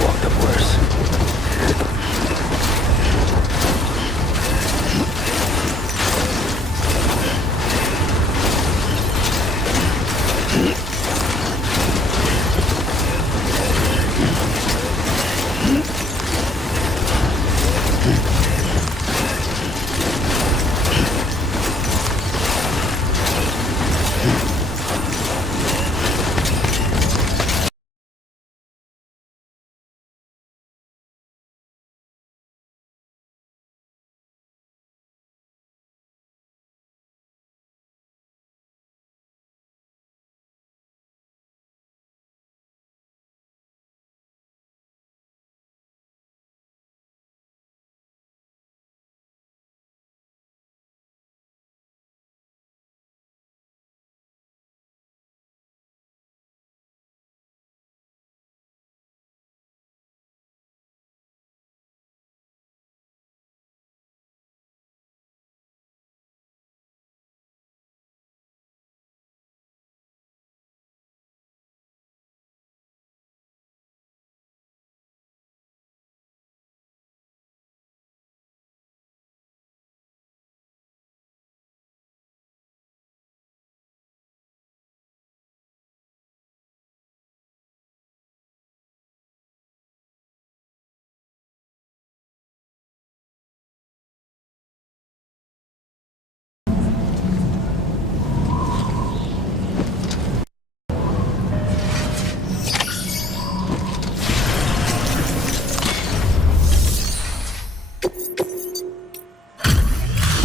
Walked up worse.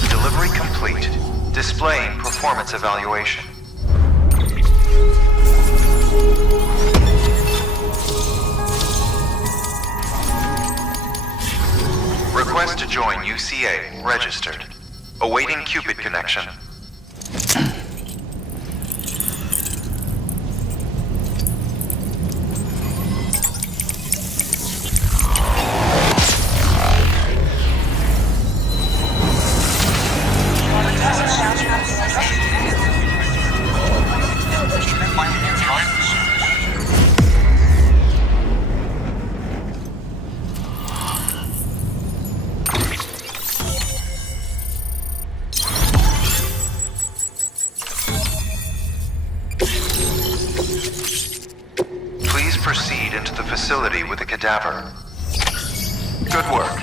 Delivery complete. Displaying performance evaluation. Request to join UCA. Registered. Awaiting Cupid connection. Please proceed into the facility with the cadaver. Good work.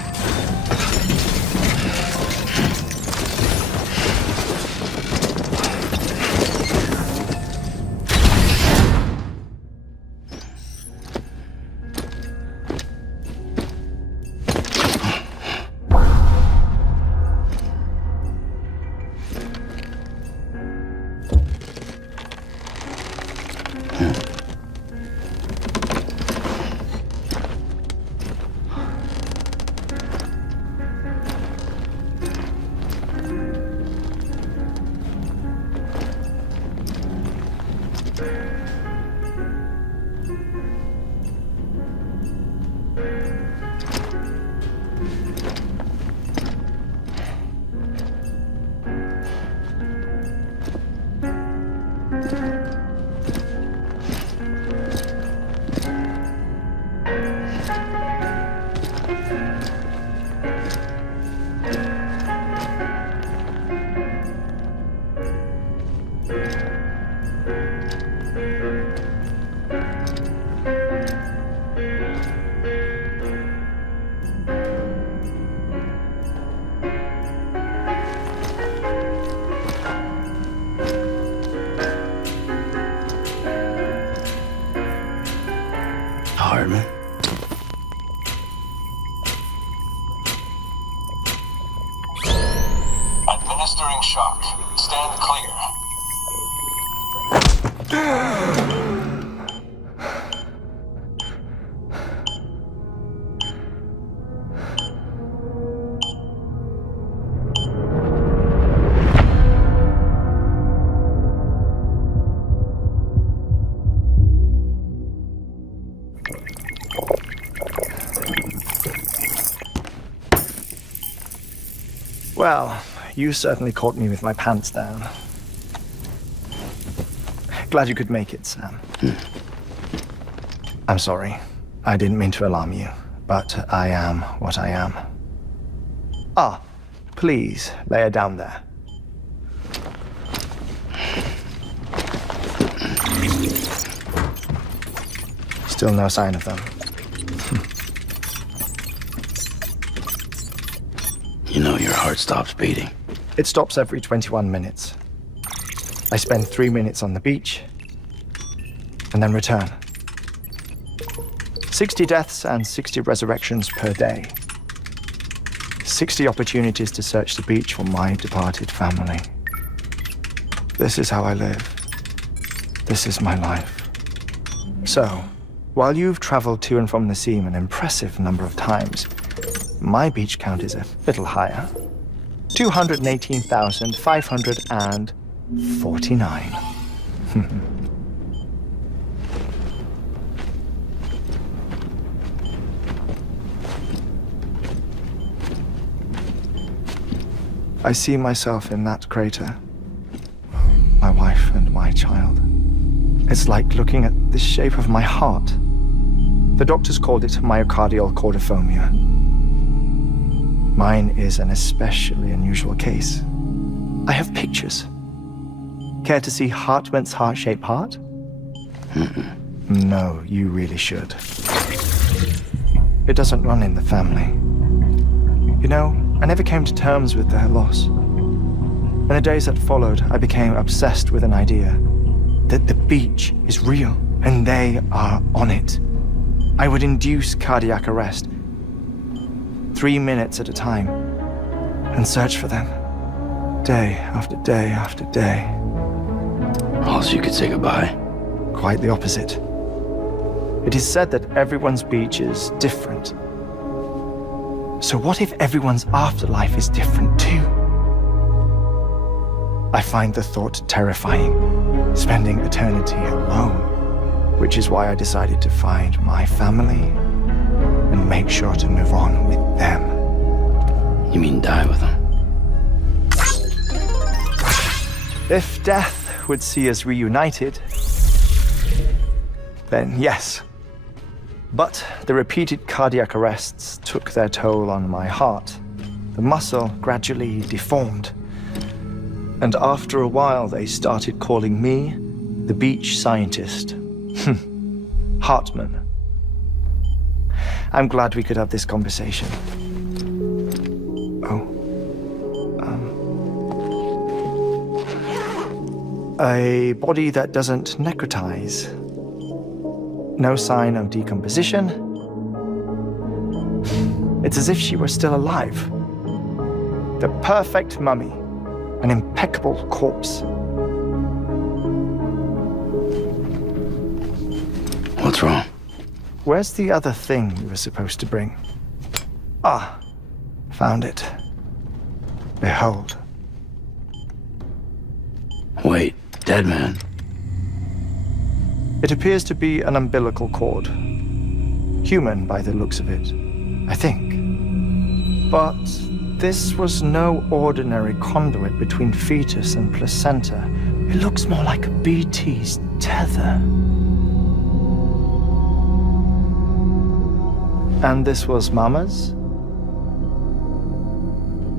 Heartman? Administering shock. Stand clear. Well, you certainly caught me with my pants down. Glad you could make it, Sam. I'm sorry. I didn't mean to alarm you, but I am what I am. Ah, please lay her down there. Still no sign of them. You know your heart stops beating. It stops every 21 minutes. I spend 3 minutes on the beach, and then return. 60 deaths and 60 resurrections per day. 60 opportunities to search the beach for my departed family. This is how I live. This is my life. So, while you've traveled to and from the sea an impressive number of times, my beach count is a little higher. 218,549. I see myself in that crater. My wife and my child. It's like looking at the shape of my heart. The doctors called it myocardial cordiformia. Mine is an especially unusual case. I have pictures. Care to see Heartman's heart-shaped heart? No, you really should. It doesn't run in the family. You know, I never came to terms with their loss. In the days that followed, I became obsessed with an idea that the beach is real and they are on it. I would induce cardiac arrest, 3 minutes at a time, and search for them, day after day after day. Oh, so you could say goodbye? Quite the opposite. It is said that everyone's beach is different. So what if everyone's afterlife is different too? I find the thought terrifying, spending eternity alone, which is why I decided to find my family and make sure to move on with them. You mean die with them? If death would see us reunited, then yes. But the repeated cardiac arrests took their toll on my heart. The muscle gradually deformed. And after a while, they started calling me the beach scientist. Heartman. I'm glad we could have this conversation. A body that doesn't necrotize. No sign of decomposition. It's as if she were still alive. The perfect mummy. An impeccable corpse. What's wrong? Where's the other thing you were supposed to bring? Ah, found it. Behold. Wait, dead man? It appears to be an umbilical cord. Human by the looks of it, I think. But this was no ordinary conduit between fetus and placenta. It looks more like a BT's tether. And this was Mama's?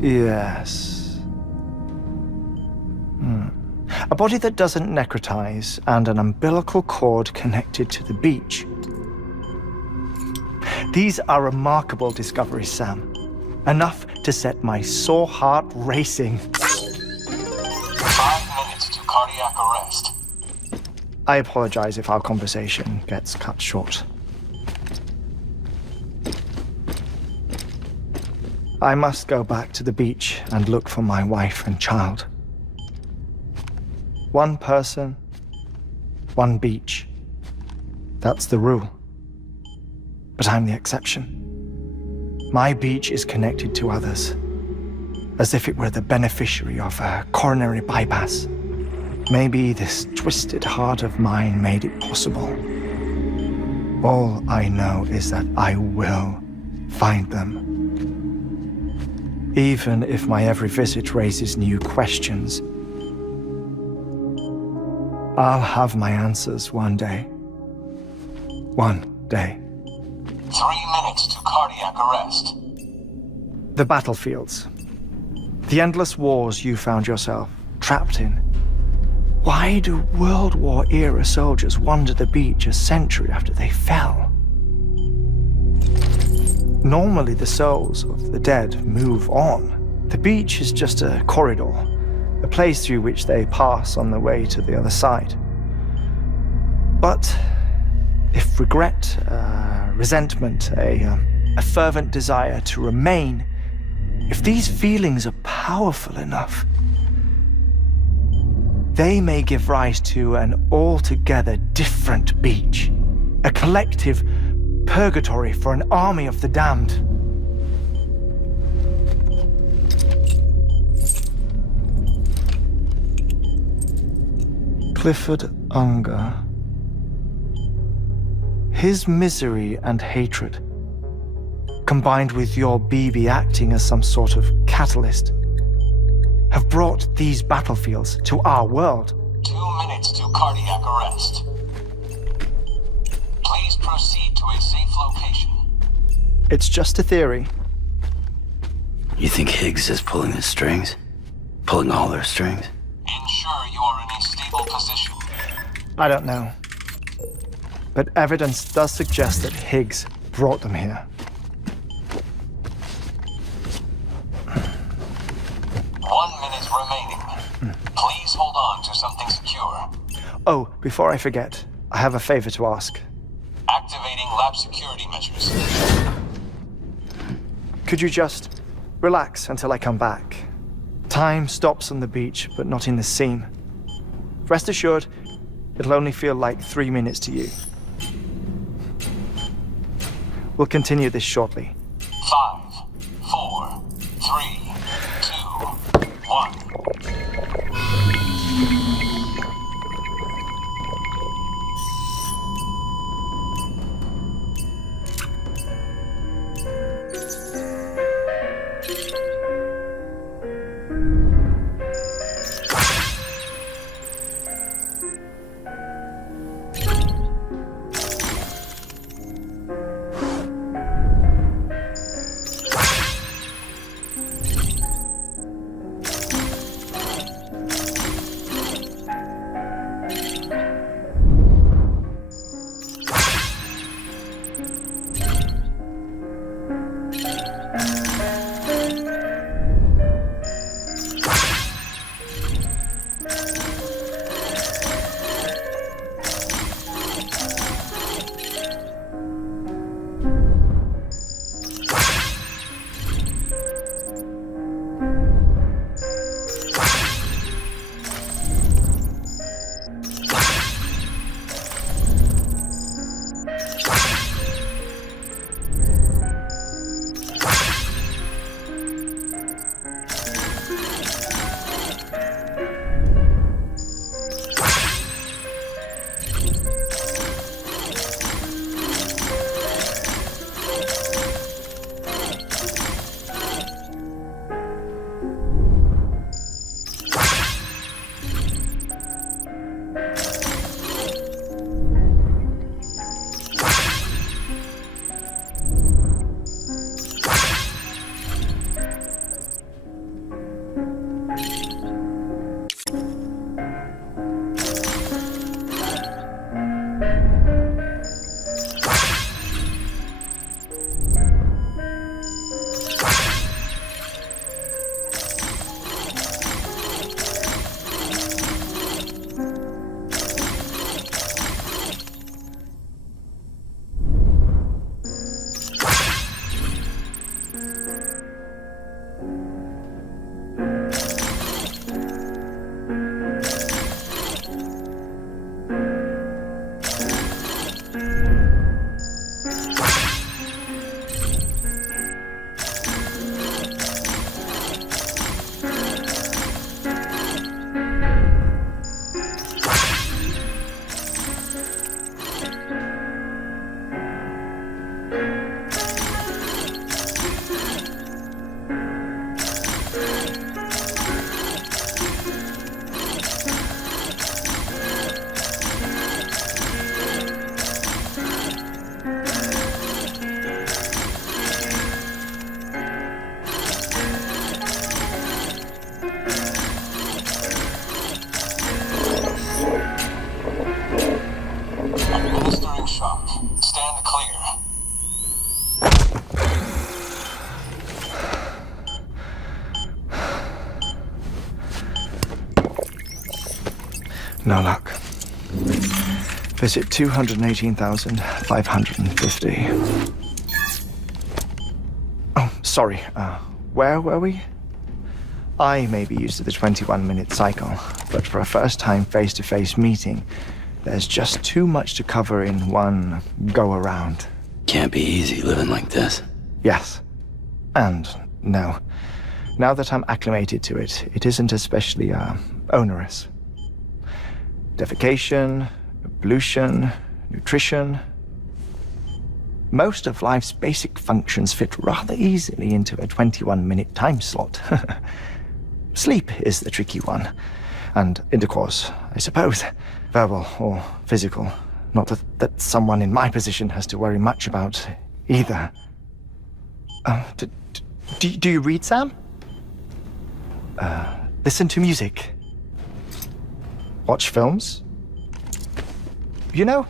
Yes. A body that doesn't necrotize and an umbilical cord connected to the beach. These are remarkable discoveries, Sam. Enough to set my sore heart racing. 5 minutes to cardiac arrest. I apologize if our conversation gets cut short. I must go back to the beach and look for my wife and child. One person, one beach. That's the rule. But I'm the exception. My beach is connected to others, as if it were the beneficiary of a coronary bypass. Maybe this twisted heart of mine made it possible. All I know is that I will find them. even if my every visit raises new questions. I'll have my answers one day. One day. 3 minutes to cardiac arrest. The battlefields. The endless wars you found yourself trapped in. Why do World War-era soldiers wander the beach a century after they fell? Normally the souls of the dead move on. The beach is just a corridor, a place through which they pass on the way to the other side. But if regret, resentment, a fervent desire to remain, if these feelings are powerful enough, they may give rise to an altogether different beach, a collective purgatory for an army of the damned. Clifford Unger. His misery and hatred, combined with your BB acting as some sort of catalyst, have brought these battlefields to our world. 2 minutes to cardiac arrest. Please proceed to a safe location. It's just a theory. You think Higgs is pulling the strings? Pulling all their strings? Ensure you are in a stable position. I don't know. But evidence does suggest that Higgs brought them here. 1 minute remaining. Please hold on to something secure. Oh, before I forget, I have a favor to ask. Activating lab security measures. Could you just relax until I come back? Time stops on the beach, but not in the scene. Rest assured, it'll only feel like 3 minutes to you. We'll continue this shortly. 5, 4, 3, 2, 1. No luck. Visit 218,550. Oh, sorry. Where were we? I may be used to the 21-minute cycle, but for a first-time face-to-face meeting, there's just too much to cover in one go-around. Can't be easy living like this. Yes. And no. Now that I'm acclimated to it, it isn't especially, onerous. Defecation, pollution, nutrition. Most of life's basic functions fit rather easily into a 21-minute time slot. Sleep is the tricky one. And intercourse, I suppose. Verbal or physical. Not that someone in my position has to worry much about either. Do you read, Sam? Listen to music. Watch films? You know,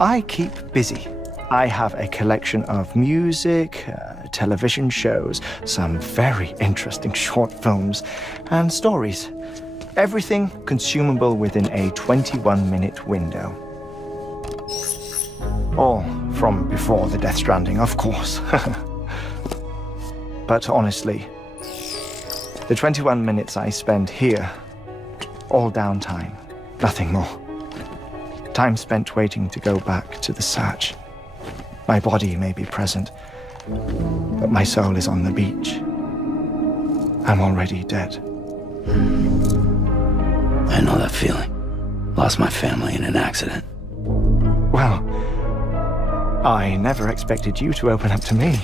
I keep busy. I have a collection of music, television shows, some very interesting short films, and stories. Everything consumable within a 21-minute window. All from before the Death Stranding, of course. But honestly, the 21 minutes I spend here, all downtime, nothing more. Time spent waiting to go back to the search. My body may be present, but my soul is on the beach. I'm already dead. I know that feeling. Lost my family in an accident. Well, I never expected you to open up to me.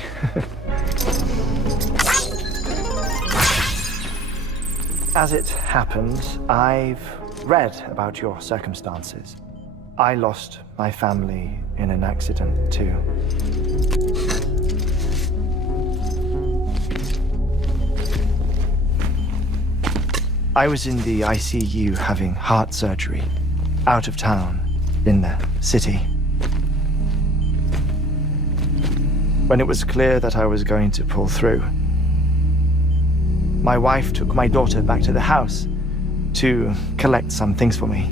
As it happens, I've read about your circumstances. I lost my family in an accident, too. I was in the ICU having heart surgery, out of town, in the city. When it was clear that I was going to pull through, my wife took my daughter back to the house to collect some things for me.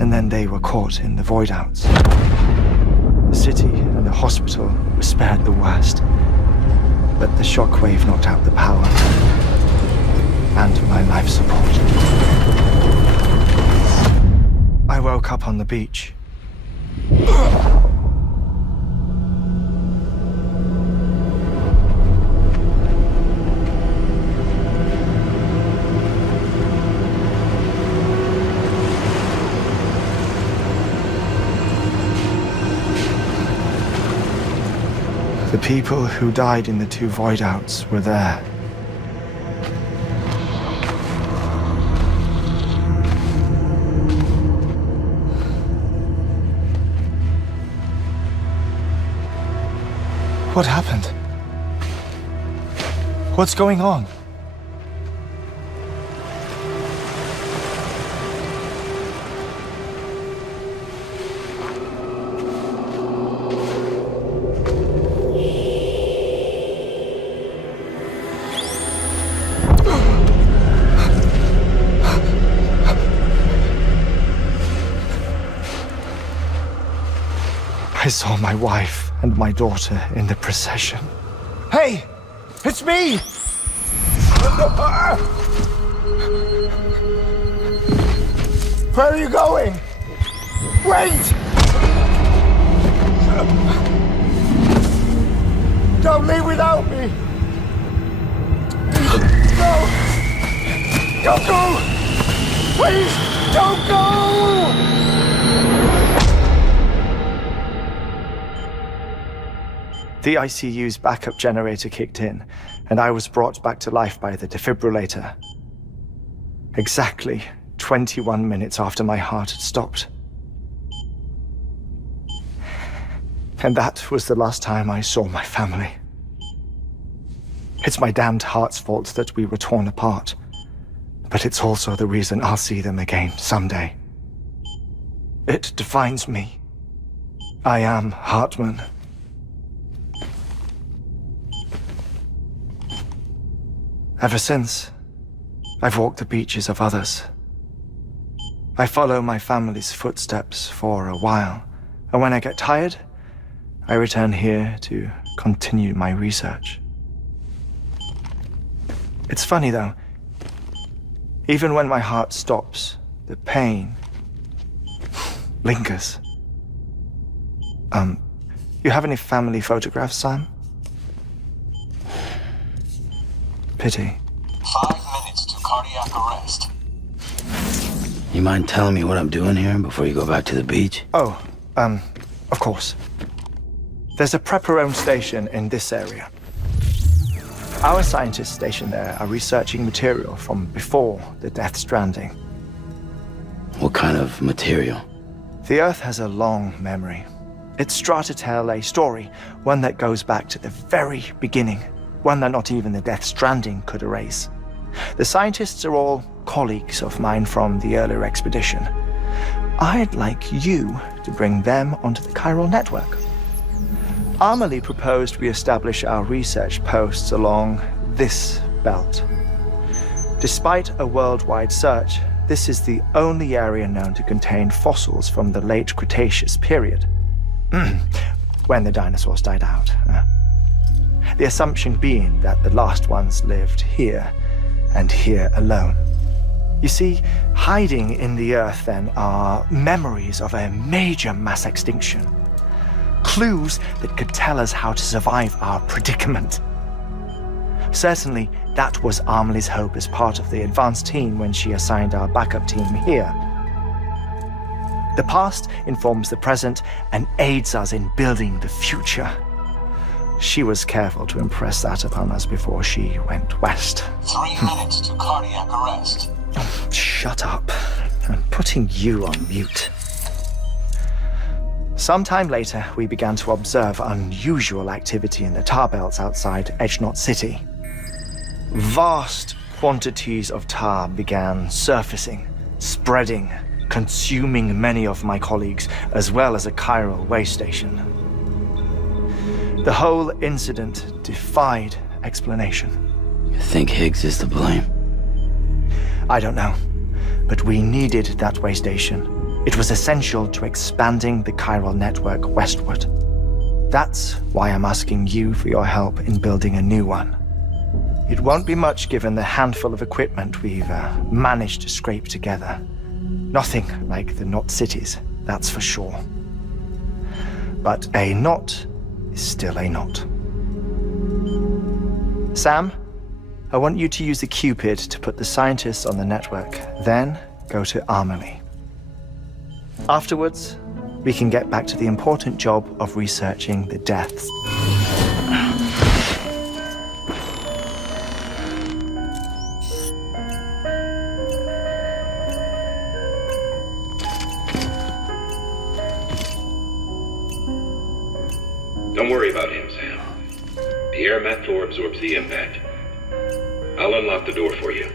And then they were caught in the void-outs. The city and the hospital were spared the worst, but the shockwave knocked out the power and my life support. I woke up on the beach. The people who died in the two void-outs were there. What happened? What's going on? I saw my wife and my daughter in the procession. Hey! It's me! Where are you going? Wait! Don't leave without me! No! Don't go! Please, don't go! The ICU's backup generator kicked in, and I was brought back to life by the defibrillator. Exactly 21 minutes after my heart had stopped. And that was the last time I saw my family. It's my damned heart's fault that we were torn apart, but it's also the reason I'll see them again someday. It defines me. I am Heartman. Ever since, I've walked the beaches of others, I follow my family's footsteps for a while, and when I get tired, I return here to continue my research. It's funny though, even when my heart stops, the pain lingers. You have any family photographs, Sam? Pity. 5 minutes to cardiac arrest. You mind telling me what I'm doing here before you go back to the beach? Oh, of course. There's a prepper-owned station in this area. Our scientists stationed there are researching material from before the Death Stranding. What kind of material? The Earth has a long memory. It's trying to tell a story, one that goes back to the very beginning, one that not even the Death Stranding could erase. The scientists are all colleagues of mine from the earlier expedition. I'd like you to bring them onto the chiral network. Amelie proposed we establish our research posts along this belt. Despite a worldwide search, this is the only area known to contain fossils from the late Cretaceous period, when the dinosaurs died out. The assumption being that the last ones lived here, and here alone. You see, hiding in the Earth then are memories of a major mass extinction. Clues that could tell us how to survive our predicament. Certainly, that was Amelie's hope as part of the advanced team when she assigned our backup team here. The past informs the present and aids us in building the future. She was careful to impress that upon us before she went west. 3 minutes to cardiac arrest. Oh, shut up. I'm putting you on mute. Sometime later, we began to observe unusual activity in the tar belts outside Edgenot City. Vast quantities of tar began surfacing, spreading, consuming many of my colleagues, as well as a chiral way station. The whole incident defied explanation. You think Higgs is to blame? I don't know, but we needed that way station. It was essential to expanding the chiral network westward. That's why I'm asking you for your help in building a new one. It won't be much given the handful of equipment we've managed to scrape together. Nothing like the knot cities, that's for sure. But a knot is still a knot. Sam, I want you to use the Cupid to put the scientists on the network, then go to Amelie. Afterwards, we can get back to the important job of researching the deaths. Don't worry about him, Sam. The air mat floor absorbs the impact. I'll unlock the door for you.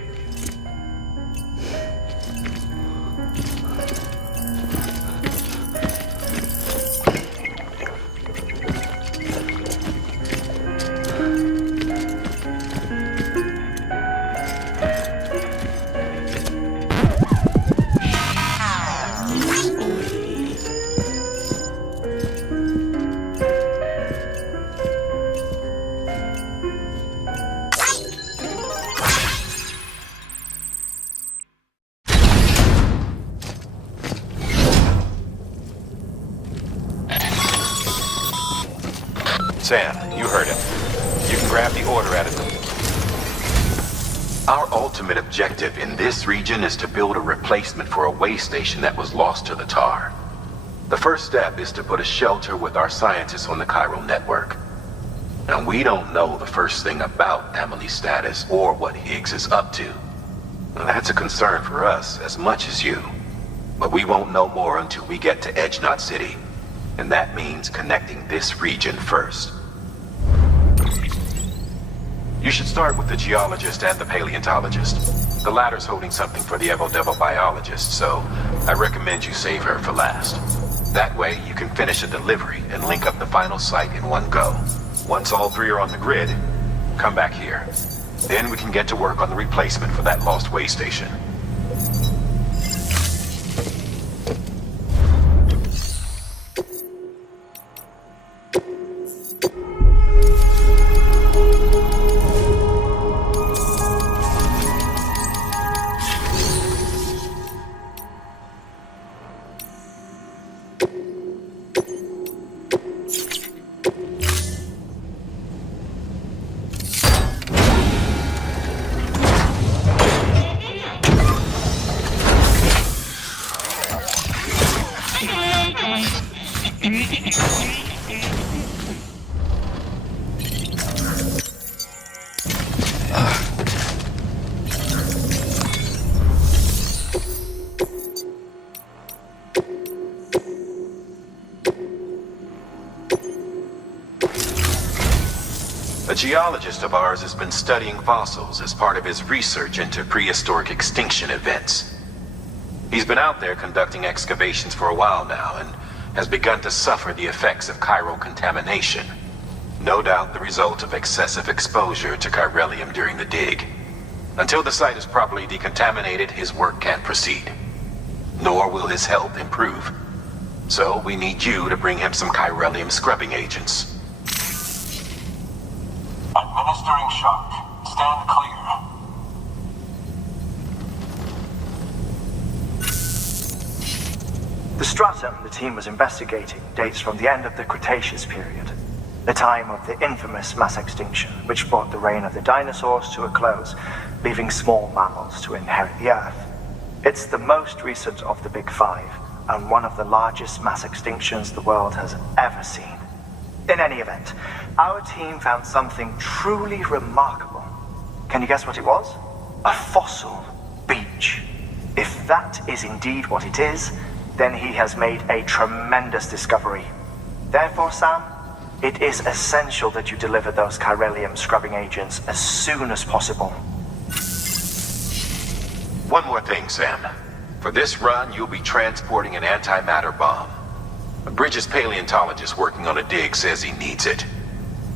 Sam, you heard him. You can grab the order out of them. Our ultimate objective in this region is to build a replacement for a way station that was lost to the tar. The first step is to put a shelter with our scientists on the chiral network. Now, we don't know the first thing about Amelie's status or what Higgs is up to. Now, that's a concern for us as much as you. But we won't know more until we get to Edgenot City. And that means connecting this region first. You should start with the geologist and the paleontologist. The latter's holding something for the Evo-Devo biologist, so I recommend you save her for last. That way, you can finish a delivery and link up the final site in one go. Once all three are on the grid, come back here. Then we can get to work on the replacement for that lost way station. A geologist of ours has been studying fossils as part of his research into prehistoric extinction events. He's been out there conducting excavations for a while now and has begun to suffer the effects of chiral contamination. No doubt the result of excessive exposure to chiralium during the dig. Until the site is properly decontaminated, his work can't proceed. Nor will his health improve. So we need you to bring him some chiralium scrubbing agents. Administering shock. Stand clear. The stratum the team was investigating dates from the end of the Cretaceous period, the time of the infamous mass extinction, which brought the reign of the dinosaurs to a close, leaving small mammals to inherit the Earth. It's the most recent of the Big Five, and one of the largest mass extinctions the world has ever seen. In any event, our team found something truly remarkable. Can you guess what it was? A fossil beach. If that is indeed what it is, then he has made a tremendous discovery. Therefore, Sam, it is essential that you deliver those chiralium scrubbing agents as soon as possible. One more thing, Sam. For this run, you'll be transporting an antimatter bomb. A Bridges paleontologist working on a dig says he needs it.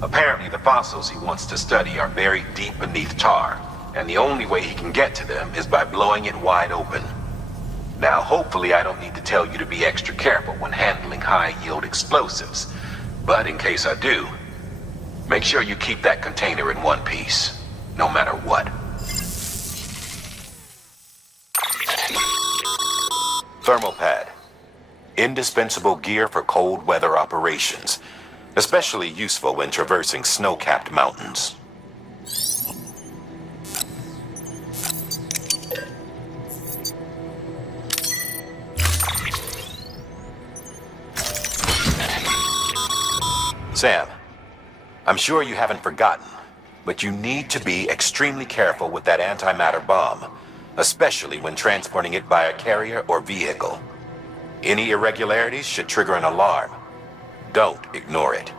Apparently, the fossils he wants to study are buried deep beneath tar, and the only way he can get to them is by blowing it wide open. Now, hopefully I don't need to tell you to be extra careful when handling high-yield explosives, but in case I do, make sure you keep that container in one piece, no matter what. Thermal pad. Indispensable gear for cold weather operations, especially useful when traversing snow-capped mountains. Sam, I'm sure you haven't forgotten, but you need to be extremely careful with that antimatter bomb, especially when transporting it by a carrier or vehicle. Any irregularities should trigger an alarm. Don't ignore it.